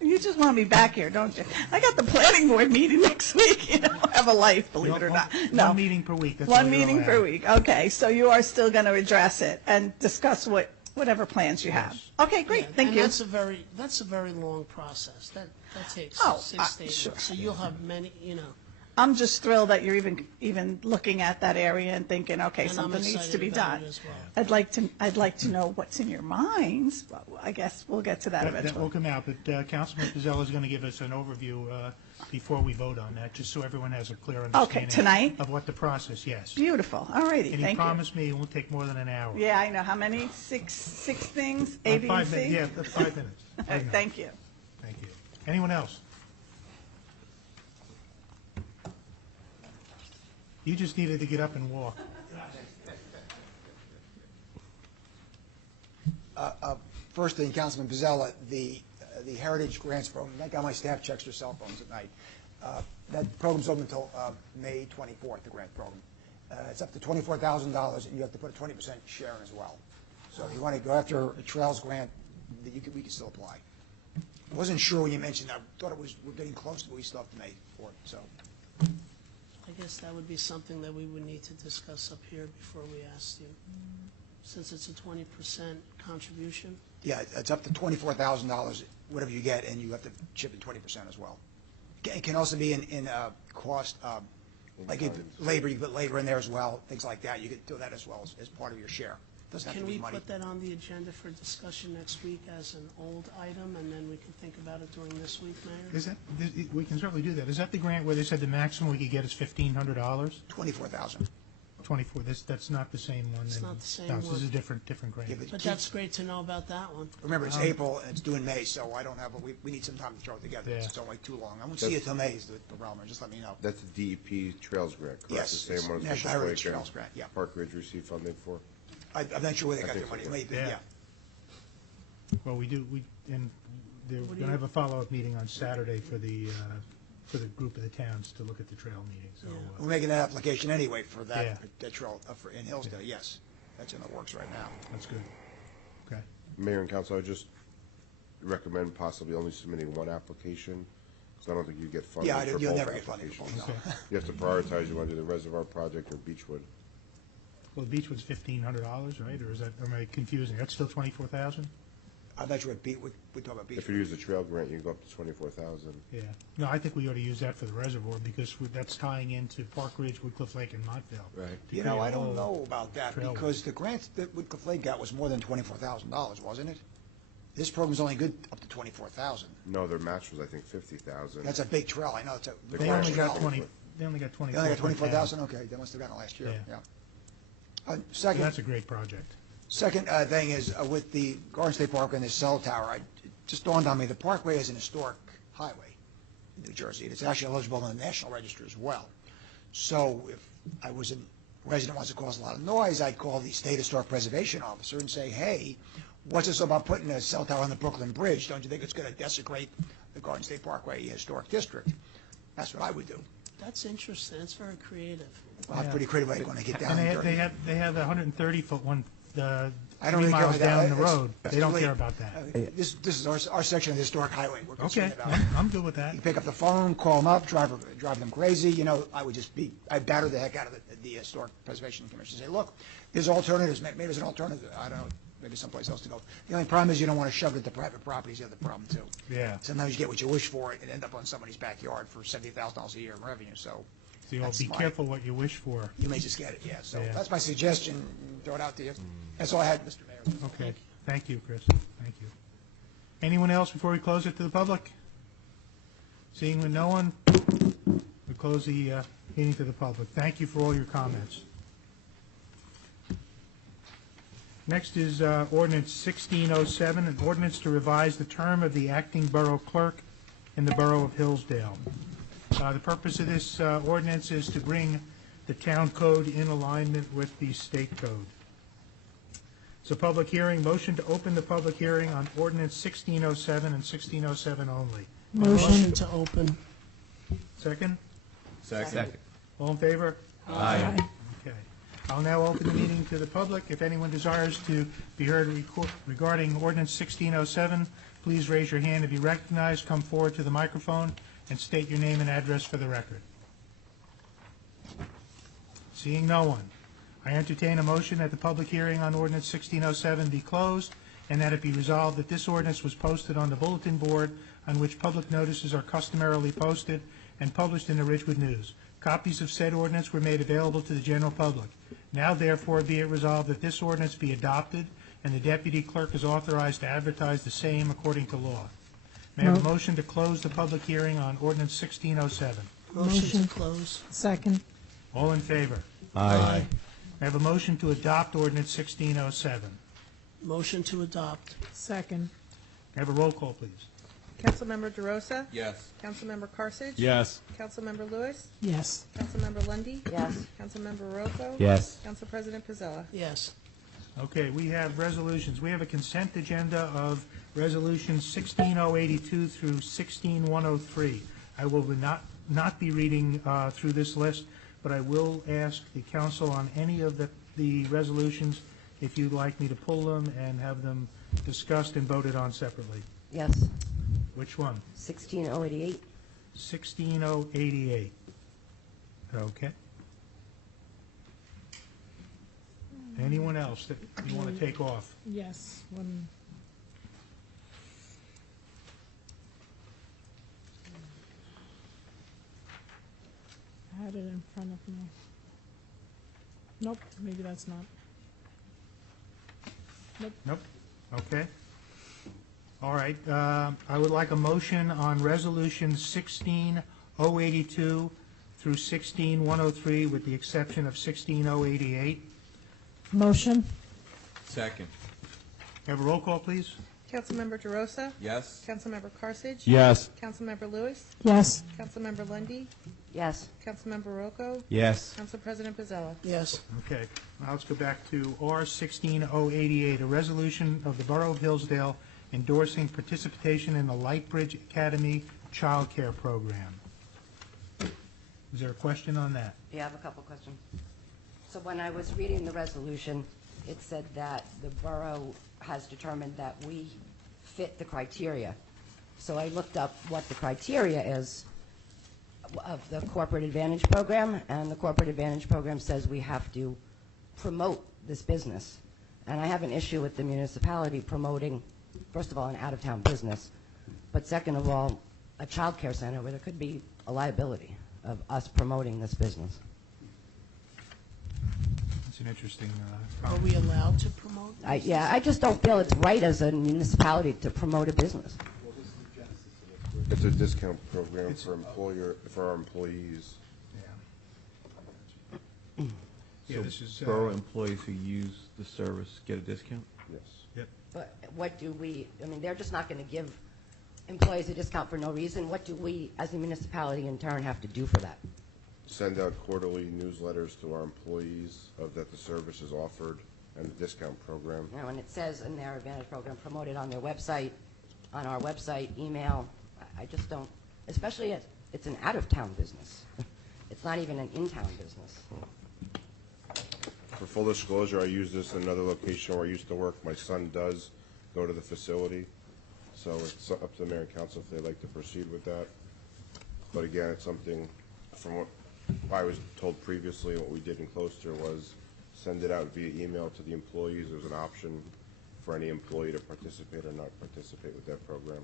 You just want me back here, don't you? I got the planning board meeting next week. I have a life, believe it or not. No. One meeting per week. That's One all meeting we'll per have. week. Okay, so you are still going to address it and discuss whatever plans you have. Okay, great. Thank you. That's a very long process. That takes 6 days. sure. So you'll have many, I'm just thrilled that you're even looking at that area and thinking, okay, And I'm something needs to excited be about done. it as well. I'd like to know what's in your minds. Well, I guess we'll get to that That will eventually. come out, but Councilman Pizzella is going to give us an overview before we vote on that, just so everyone has a clear understanding tonight? of what the process, yes. Beautiful. All righty. And he Thank you. promised me it won't take more than an hour. Yeah, I know. How many? Six things? A, B, and 5 C? minutes, yeah, that's 5 minutes. All right, thank you. Thank you. Anyone else? You just needed to get up and walk. First thing, Councilman Pizzella, the Heritage Grants Program, I got my staff checks their cell phones at night. That program's open until May 24th, the grant program. It's up to $24,000, and you have to put a 20% share in as well. So if you want to go after a Trails grant, we can still apply. I wasn't sure when you mentioned that. I thought we're getting close, but we still have to May 4th, so. I guess that would be something that we would need to discuss up here before we asked you, since it's a 20% contribution. Yeah, it's up to $24,000, whatever you get, and you have to chip in 20% as well. It can also be in cost, like labor, you put labor in there as well, things like that. You could do that as well as part of your share. Doesn't have Can to be we money. put that on the agenda for discussion next week as an old item, and then we can think about it during this week, Mayor? Is that, we can certainly do that. Is that the grant where they said the maximum we could get is $1,500? $24,000. 24, that's not the same one. It's then. not the same No, this is a one. different grant. Yeah, But that's great to know about that one. Remember, it's April, and it's due in May, so I don't have, we need some time to throw it together. Yeah. It's only too long. I won't see you till May, is the realm, just let me know. That's the DEP Trails Grant, correct? Yes, The same one as National Lake Heritage and Trails Grant, yeah. Park Ridge received funding for? I'm not sure where they got their think money, so. maybe, Yeah. yeah. Well, and they're going to have a follow-up meeting on Saturday for the group of the towns to look at the trail meeting, so. We're making that application anyway for Yeah. that trail in Hillsdale, yes. That's in the works right now. That's good. Okay. Mayor and Council, I just recommend possibly only submitting one application, because I don't think you get funding Yeah, for you'll both never get funding for applications. both, no. You have to prioritize, you want to do the reservoir project or Beechwood. Well, the Beechwood's $1,500, right? Or is that, am I confusing? That's still 24,000? I'm not sure what we talk about If Beechwood. you use the trail grant, you can go up to 24,000. Yeah. No, I think we ought to use that for the reservoir because that's tying into Park Ridge, Woodcliff Lake, and Montville. Right. You know, I don't know about that, trail. because the grant that Woodcliff Lake got was more than $24,000, wasn't it? This program's only good up to $24,000. No, their match was, I think, 50,000. That's a big trail, I know, it's a. They only got 20, they only got 24. They only got 24,000, okay, they must have gotten it last year, Yeah. yeah. So Second. that's a great project. Second thing is with the Garden State Park and the cell tower, it just dawned on me, the Parkway is an historic highway in New Jersey. It's actually eligible in the National Register as well. So if I was a resident wants to cause a lot of noise, I'd call the State Historic Preservation Officer and say, hey, what's this about putting a cell tower on the Brooklyn Bridge? Don't you think it's going to desecrate the Garden State Parkway Historic District? That's what I would do. That's interesting. That's very creative. Well, I'm pretty creative way going to get down And there. they have a 130-foot one, I don't 3 really care miles about that. down the It's- road. it's They don't really- care about that. This is our section of the historic highway we're concerned Okay, about. I'm good with that. You pick up the phone, call them up, drive them crazy, you know, I'd batter the heck out of the Historic Preservation Commission, say, look, there's alternatives, maybe there's an alternative, I don't know, maybe someplace else to go. The only problem is you don't want to shove it into private property, is the other problem too. Yeah. Sometimes you get what you wish for and end up on somebody's backyard for $70,000 a year in revenue, so. So you'll be careful what you wish for. You may just get it, yeah, so Yeah. that's my suggestion, throw it out to you. That's all I had, Mr. Mayor. Okay, thank you, Chris, thank you. Anyone else before we close it to the public? Seeing no one, we close the meeting to the public. Thank you for all your comments. Next is ordinance 1607, an ordinance to revise the term of the acting borough clerk in the Borough of Hillsdale. The purpose of this ordinance is to bring the town code in alignment with the state code. It's a public hearing. Motion to open the public hearing on ordinance 1607 and 1607 only. Motion to open. Second? Second. All in favor? Aye. Okay. I'll now open the meeting to the public. If anyone desires to be heard regarding ordinance 1607, please raise your hand to be recognized. Come forward to the microphone and state your name and address for the record. Seeing no one, I entertain a motion that the public hearing on ordinance 1607 be closed and that it be resolved that this ordinance was posted on the bulletin board on which public notices are customarily posted and published in the Ridgewood News. Copies of said ordinance were made available to the general public. Now therefore be it resolved that this ordinance be adopted and the deputy clerk is authorized to advertise the same according to law. May I have a motion to close the public hearing on ordinance 1607? Motion to close. Second. All in favor? Aye. May I have a motion to adopt ordinance 1607? Motion to adopt. Second. May I have a roll call, please? Councilmember DeRosa? Yes. Councilmember Carsick? Yes. Councilmember Lewis? Yes. Councilmember Lundy. Yes. Councilmember Rocco? Yes. Council President Pizzella? Yes. Okay, we have resolutions. We have a consent agenda of resolutions 16082 through 16103. I will not be reading through this list, but I will ask the council on any of the resolutions if you'd like me to pull them and have them discussed and voted on separately. Yes. Which one? 16088. 16088. Okay. Anyone else that you want to take off? Yes. One. I had it in front of me. Nope, maybe that's not. Nope. Nope. Okay. All right. I would like a motion on resolution 16082 through 16103 with the exception of 16088. Motion. Second. Have a roll call, please? Councilmember DeRosa? Yes. Councilmember Carsick? Yes. Councilmember Lewis? Yes. Councilmember Lundy. Yes. Councilmember Rocco? Yes. Council President Pizzella? Yes. Okay. Now let's go back to R 16088, a resolution of the Borough of Hillsdale endorsing participation in the Lightbridge Academy Child Care Program. Is there a question on that? Yeah, I have a couple questions. So when I was reading the resolution, it said that the borough has determined that we fit the criteria. So I looked up what the criteria is of the Corporate Advantage Program, and the Corporate Advantage Program says we have to promote this business. And I have an issue with the municipality promoting, first of all, an out-of-town business, but second of all, a child care center where there could be a liability of us promoting this business. It's an interesting Are we allowed to promote? Yeah, I just don't feel it's right as a municipality to promote a business. It's a discount program for our employees. Yeah, this is, borough employees who use the service get a discount? Yes. Yep. But what do we, I mean, they're just not going to give employees a discount for no reason. What do we, as a municipality, in turn, have to do for that? Send out quarterly newsletters to our employees that the service is offered and the discount program. You know, and it says in their Advantage Program, promoted on their website, on our website, email. I just don't, especially as it's an out-of-town business. It's not even an in-town business. For full disclosure, I use this in another location where I used to work. My son does go to the facility, so it's up to the mayor and council if they'd like to proceed with that. But again, it's something, from what I was told previously, what we did in Closter was send it out via email to the employees. There's an option for any employee to participate or not participate with that program.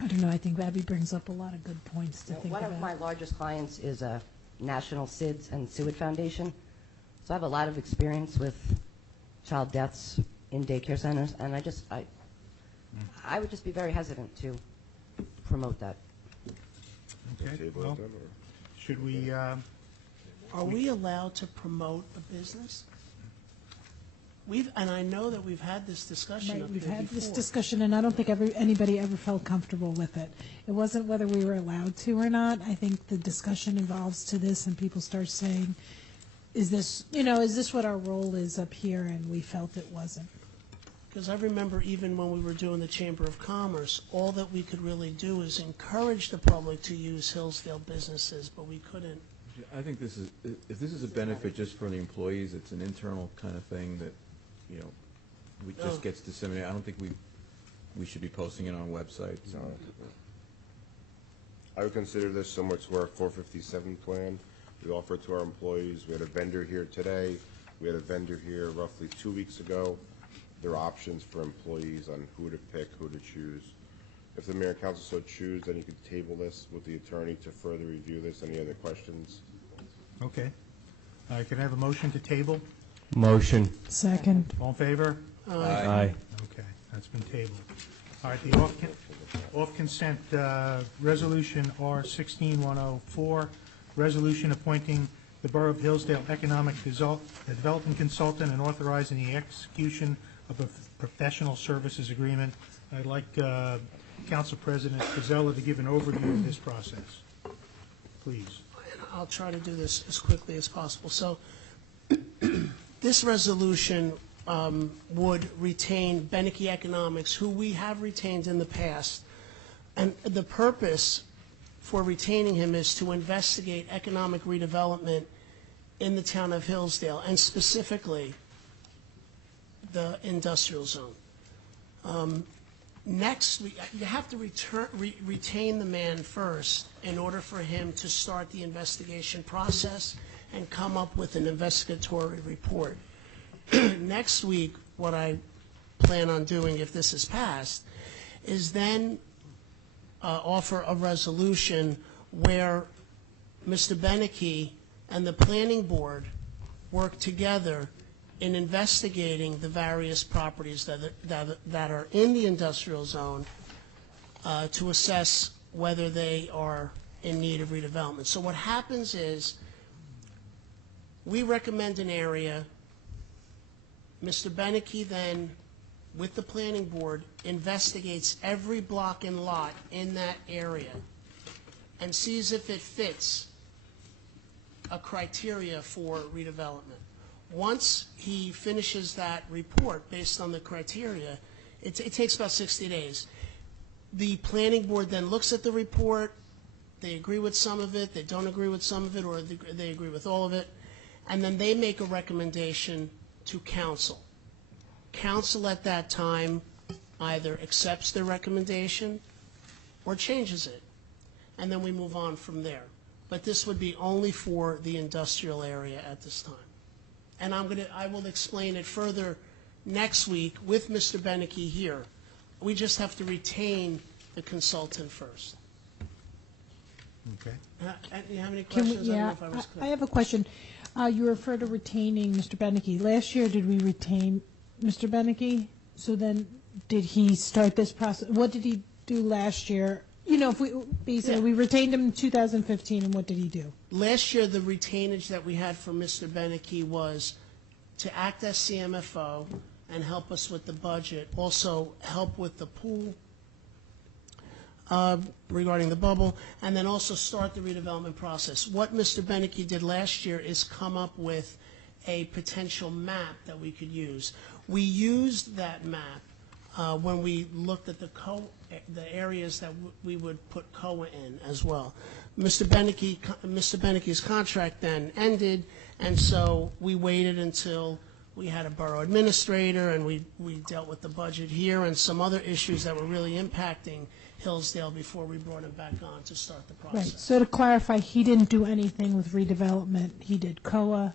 I don't know, I think Abby brings up a lot of good points to think One about. of my largest clients is a National SIDS and Suet Foundation. So I have a lot of experience with child deaths in daycare centers, and I would just be very hesitant to promote that. Okay, well, should we, Are we allowed to promote a business? And I know that we've had this discussion Right, up we've here had this before. discussion, and I don't think anybody ever felt comfortable with it. It wasn't whether we were allowed to or not. I think the discussion evolves to this, and people start saying, is this what our role is up here? And we felt it wasn't. Because I remember even when we were doing the Chamber of Commerce, all that we could really do is encourage the public to use Hillsdale businesses, but we couldn't. I think if this is a benefit just for the employees, it's an internal kind of thing that, we just gets disseminated. I don't think we should be posting it on websites. I would consider this similar to our 457 plan. We offer it to our employees. We had a vendor here today. We had a vendor here roughly 2 weeks ago. There are options for employees on who to pick, who to choose. If the mayor and council so choose, then you could table this with the attorney to further review this. Any other questions? okay. Can I have a motion to table? Motion. Second. All in favor? Aye. Okay, that's been tabled. All right, the off consent, Resolution R-16-104, resolution appointing the Borough of Hillsdale Economic Development Consultant and authorizing the execution of a professional services agreement. I'd like Council President Pizzella to give an overview of this process. Please. I'll try to do this as quickly as possible. So this resolution would retain Beneke Economics, who we have retained in the past. And the purpose for retaining him is to investigate economic redevelopment in the town of Hillsdale, and specifically the industrial zone. Next, you have to retain the man first in order for him to start the investigation process and come up with an investigatory report. Next week, what I plan on doing, if this is passed, is then offer a resolution where Mr. Beneke and the planning board work together in investigating the various properties that are in the industrial zone to assess whether they are in need of redevelopment. So what happens is we recommend an area. Mr. Beneke then, with the planning board, investigates every block and lot in that area and sees if it fits a criteria for redevelopment. Once he finishes that report based on the criteria, it takes about 60 days. The planning board then looks at the report. They agree with some of it, they don't agree with some of it, or they agree with all of it. and then they make a recommendation to council. Council at that time either accepts their recommendation or changes it, and then we move on from there. But this would be only for the industrial area at this time. And I will explain it further next week with Mr. Beneke here. We just have to retain the consultant first. Okay. Do you have any Can we, questions? I don't know yeah, if I was clear. I have a question. You refer to retaining Mr. Beneke. Last year, did we retain Mr. Beneke? So then, did he start this process? What did he do last year? You know, if we basically we retained him in 2015, and what did he do? Last year, the retainage that we had for Mr. Beneke was to act as CMFO and help us with the budget, also help with the pool regarding the bubble, and then also start the redevelopment process. What Mr. Beneke did last year is come up with a potential map that we could use. We used that map when we looked at the areas that we would put COA in as well. Mr. Beneke's contract then ended, and so we waited until we had a borough administrator, and we dealt with the budget here and some other issues that were really impacting Hillsdale before we brought him back on to start the process. Right. So to clarify, he didn't do anything with redevelopment. He did COA,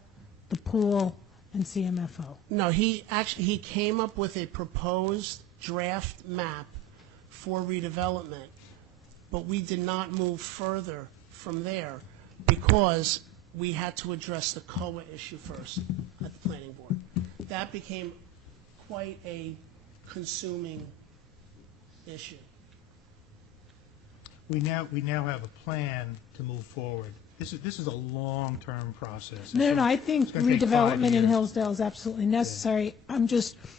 the pool, and CMFO. No, he came up with a proposed draft map for redevelopment, but we did not move further from there because we had to address the COA issue first at the planning board. That became quite a consuming issue. We now have a plan to move forward. This is a long-term process. No, I think It's gonna take 5 redevelopment in years. Hillsdale is absolutely necessary. I'm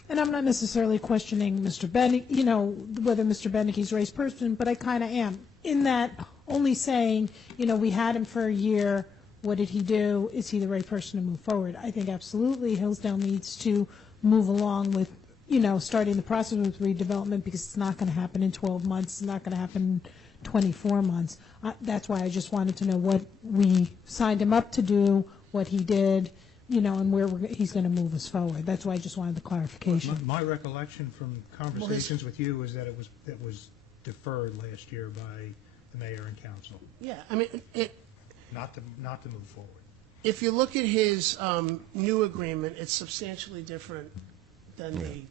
not necessarily questioning Mr. Beneke, you know, whether Mr. Beneke's a race person, but I kind of am. In that, only saying, you know, we had him for a year, what did he do? Is he the right person to move forward? I think absolutely Hillsdale needs to move along with, you know, starting the process with redevelopment because it's not going to happen in 12 months. It's not going to happen in 24 months. That's why I just wanted to know what we signed him up to do, what he did, you know, and where he's going to move us forward. That's why I just wanted the clarification. My recollection from conversations with you is that it was deferred last year by the mayor and council. Yeah, I mean, Not to move forward. if you look at his new agreement, it's substantially different than the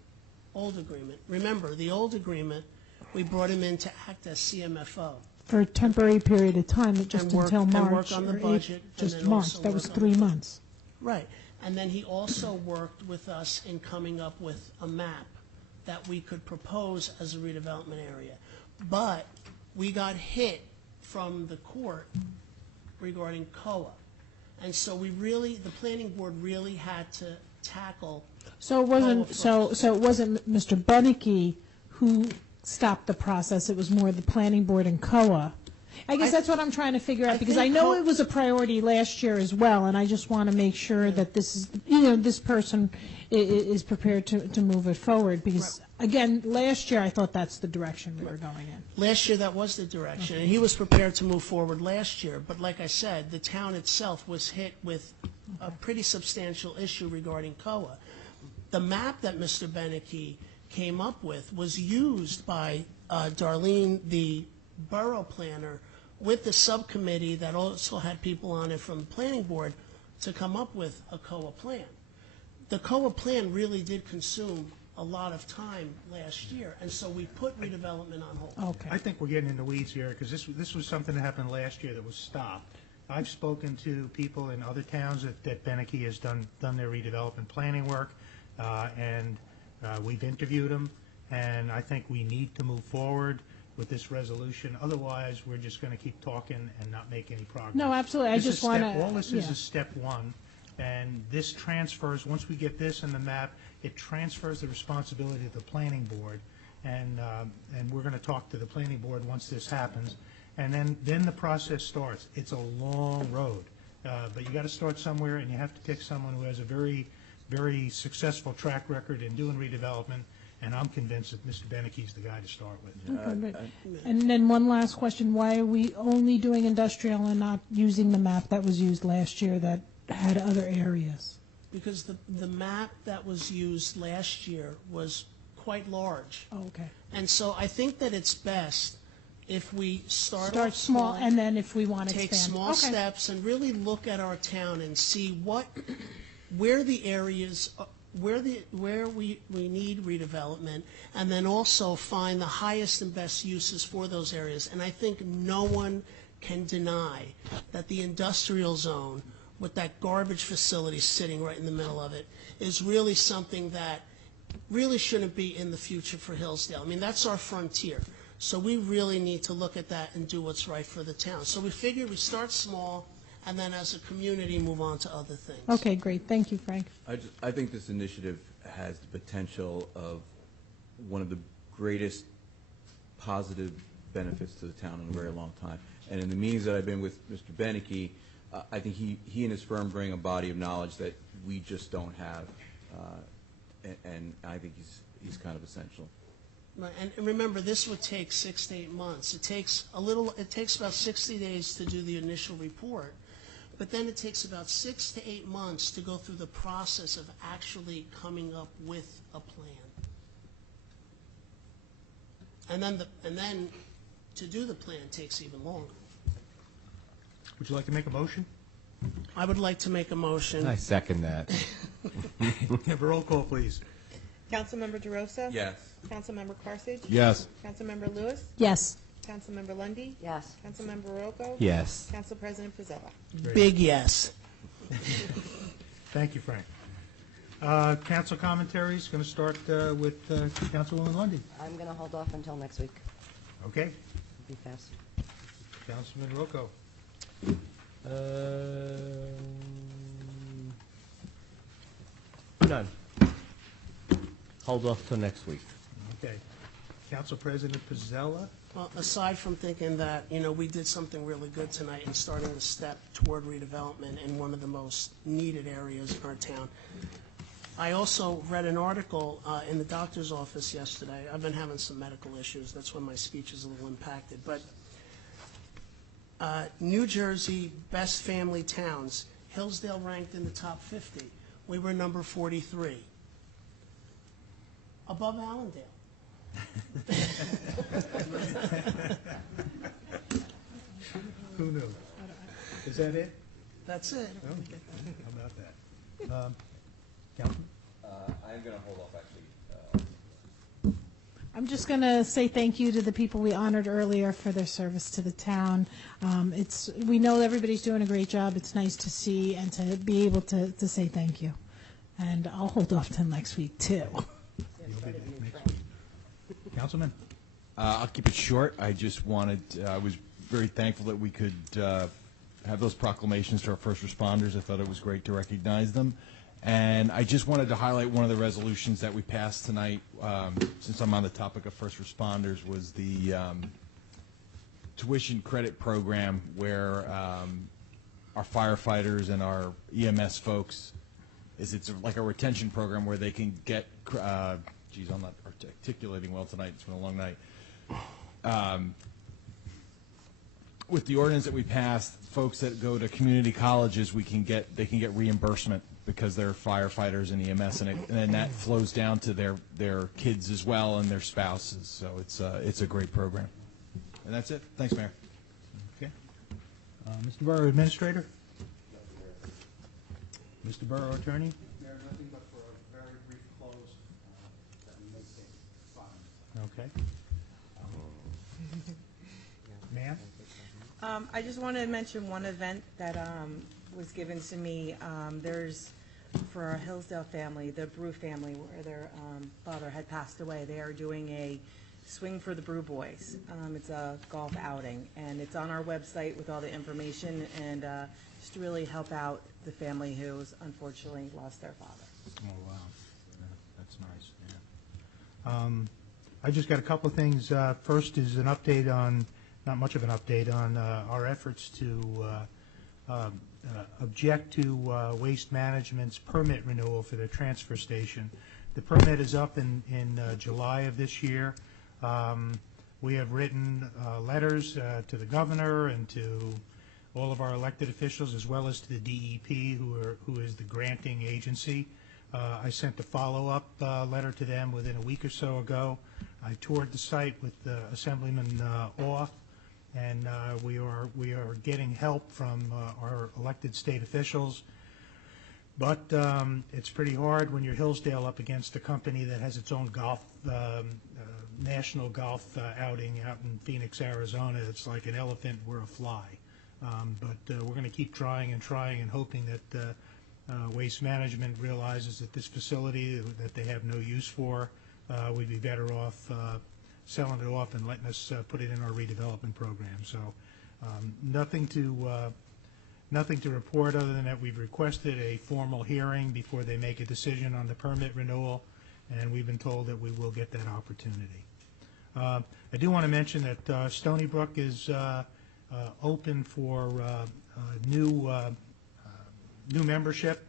old agreement. Remember, the old agreement, we brought him in to act as CMFO. For a temporary period of time, just And until work March. on the or budget, and Just then March. also That was work on 3 the- months. Right. And then he also worked with us in coming up with a map that we could propose as a redevelopment area. But we got hit from the court regarding COA. And so the planning board really had to tackle So it wasn't, COA so it wasn't Mr. Beneke who stopped the process, it was more the planning board and COA. I guess that's what I'm trying to figure out, because I know it was a priority last year as well, and I just want to make sure that this is, you know, this person is prepared to move it forward, because, again, last year I thought that's the direction we were going in. Last year, that was the direction, and he was prepared to move forward last year. But like I said, the town itself was hit with a pretty substantial issue regarding COA. The map that Mr. Beneke came up with was used by Darlene, the borough planner, with the subcommittee that also had people on it from the planning board to come up with a COA plan. The COA plan really did consume a lot of time last year, and so we put redevelopment on hold. I think we're getting in the weeds here, because this was something that happened last year that was stopped. I've spoken to people in other towns that Beneke has done their redevelopment planning work, and we've interviewed them, and I think we need to move forward with this resolution. Otherwise, we're just going to keep talking and not make any progress. No, absolutely. I just want to. All this is step one, and this transfers, once we get this in the map, it transfers the responsibility to the planning board, and we're going to talk to the planning board once this happens, and then the process starts. It's a long road, but you got to start somewhere, and you have to pick someone who has a very, very successful track record in doing redevelopment, and I'm convinced that Mr. Beneke's the guy to start with. Okay, great. And then one last question, why are we only doing industrial and not using the map that was used last year that had other areas? Because the map that was used last year was quite large. Oh, okay. And so I think that it's best if we start Start off small, and then if we want to take expand. small Okay. steps and really look at our town and see where the areas, where we need redevelopment, and then also find the highest and best uses for those areas. And I think no one can deny that the industrial zone, with that garbage facility sitting right in the middle of it, is really something that really shouldn't be in the future for Hillsdale. I mean, that's our frontier. So we really need to look at that and do what's right for the town. So we figured we start small, and then as a community, move on to other things. Okay, great. Thank you, Frank. I think this initiative has the potential of one of the greatest positive benefits to the town in a very long time. And in the meetings that I've been with Mr. Beneke, I think he and his firm bring a body of knowledge that we just don't have, and I think he's kind of essential. Right, and remember, this would take 6 to 8 months. It takes about 60 days to do the initial report, but then it takes about 6 to 8 months to go through the process of actually coming up with a plan. And then to do the plan takes even longer. Would you like to make a motion? I would like to make a motion. I second that. Have a roll call, please. Councilmember DeRosa? Yes. Councilmember Carthage? Yes. Councilmember Lewis? Yes. Councilmember Lundy, Yes. Councilmember Rocco? Yes. Council President Pizzella? Big yes. Thank you, Frank. Council commentaries, going to start with Councilwoman Lundy. I'm going to hold off until next week. Okay. Be fast. Councilman Rocco. None. Hold off till next week. Okay. Council President Pizzella. Well, aside from thinking that, we did something really good tonight and starting a step toward redevelopment in one of the most needed areas in our town, I also read an article in the doctor's office yesterday. I've been having some medical issues. That's when my speech is a little impacted. But New Jersey best family towns, Hillsdale ranked in the top 50. We were number 43, above Allendale. Who knew? Is that it? That's it. Oh, how about that? Councilman? I'm going to hold off, actually. I'm just going to say thank you to the people we honored earlier for their service to the town. We know everybody's doing a great job. It's nice to see and to be able to say thank you. And I'll hold off till next week, too. You'll be back next week. Councilman? I'll keep it short. I just I was very thankful that we could have those proclamations to our first responders. I thought it was great to recognize them. And I just wanted to highlight one of the resolutions that we passed tonight, since I'm on the topic of first responders, was the tuition credit program where our firefighters and our EMS folks, it's like a retention program where they can get, geez, I'm not articulating well tonight, it's been a long night. With the ordinance that we passed, folks that go to community colleges, they can get reimbursement because they're firefighters and EMS, and then that flows down to their kids as well and their spouses. So it's a great program. And that's it. Thanks, Mayor. Okay. Mr. Borough Administrator? Mr. Borough Attorney? Mayor, nothing but for a very brief close that we may take 5 minutes. Okay. Ma'am? I just want to mention one event that was given to me. There's, for our Hillsdale family, the Brew family, where their father had passed away, they are doing a Swing for the Brew Boys. It's a golf outing, and it's on our website with all the information, and just to really help out the family who has unfortunately lost their father. Oh, wow. Yeah, that's nice, yeah. I just got a couple of things. First is an update on, not much of an update, on our efforts to object to Waste Management's permit renewal for their transfer station. The permit is up in July of this year. We have written letters to the governor and to all of our elected officials, as well as to the DEP, who is the granting agency. I sent a follow-up letter to them within a week or so ago. I toured the site with Assemblyman Orr, and we are getting help from our elected state officials. But it's pretty hard when you're Hillsdale up against a company that has its own golf, national golf outing out in Phoenix, Arizona. It's like an elephant, we're a fly. But we're going to keep trying and hoping that Waste Management realizes that this facility that they have no use for, we'd be better off selling it off and letting us put it in our redevelopment program. So nothing to report other than that we've requested a formal hearing before they make a decision on the permit renewal, and we've been told that we will get that opportunity. I do want to mention that Stony Brook is open for new membership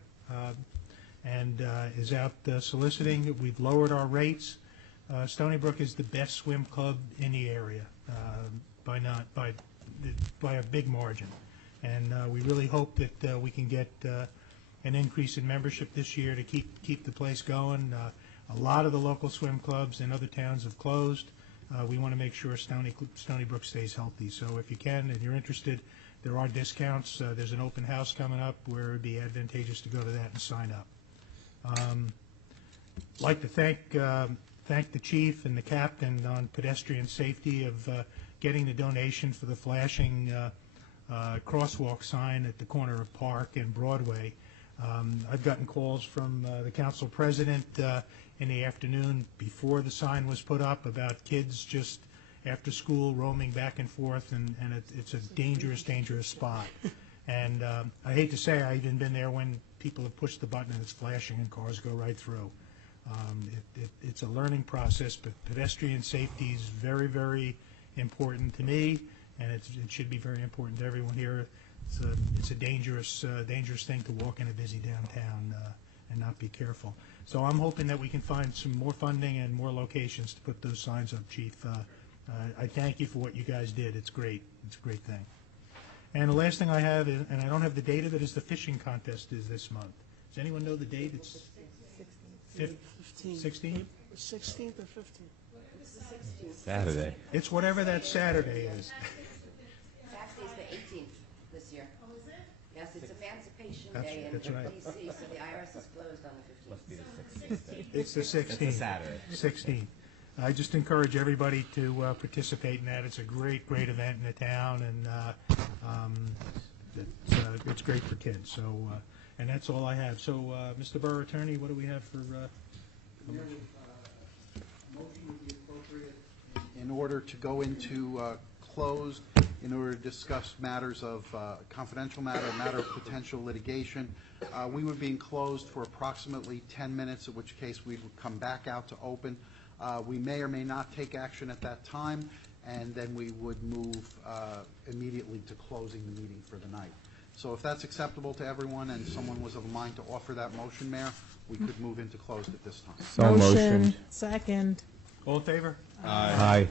and is out soliciting. We've lowered our rates. Stony Brook is the best swim club in the area by a big margin, and we really hope that we can get an increase in membership this year to keep the place going. A lot of the local swim clubs in other towns have closed. We want to make sure Stony Brook stays healthy. So if you can and you're interested, there are discounts. There's an open house coming up where it would be advantageous to go to that and sign up. I'd like to thank the chief and the captain on pedestrian safety of getting the donation for the flashing crosswalk sign at the corner of Park and Broadway. I've gotten calls from the council president in the afternoon before the sign was put up about kids just after school roaming back and forth, and it's a dangerous spot. And I hate to say, I've even been there when people have pushed the button and it's flashing and cars go right through. It's a learning process, but pedestrian safety is very, very important to me, and it should be very important to everyone here. It's a dangerous thing to walk in a busy downtown and not be careful. So I'm hoping that we can find some more funding and more locations to put those signs up, Chief. I thank you for what you guys did. It's great. It's a great thing. And the last thing I have, is, and I don't have the date of it, is the fishing contest is this month. Does anyone know the date? It's 16th. 16th? 16th or 15th? Saturday. It's whatever that Saturday is. Saturday's the 18th this year. Oh, is it? Yes, it's Emancipation That's- Day in that's right. D.C., so the IRS is closed on the 15th. Must be the 16th. It's the 16th. It's a Saturday. 16th. I just encourage everybody to participate in that. It's a great event in the town, and it's great for kids. So, and that's all I have. So, Mr. Borough Attorney, what do we have for? Motion would be appropriate in order to go into closed, in order to discuss matters of confidential matter of potential litigation. We would be enclosed for approximately 10 minutes, at which case we would come back out to open. We may or may not take action at that time, and then we would move immediately to closing the meeting for the night. So if that's acceptable to everyone and someone was of a mind to offer that motion, Mayor, we could move into closed at this time. So motioned. Second. All in favor? Aye.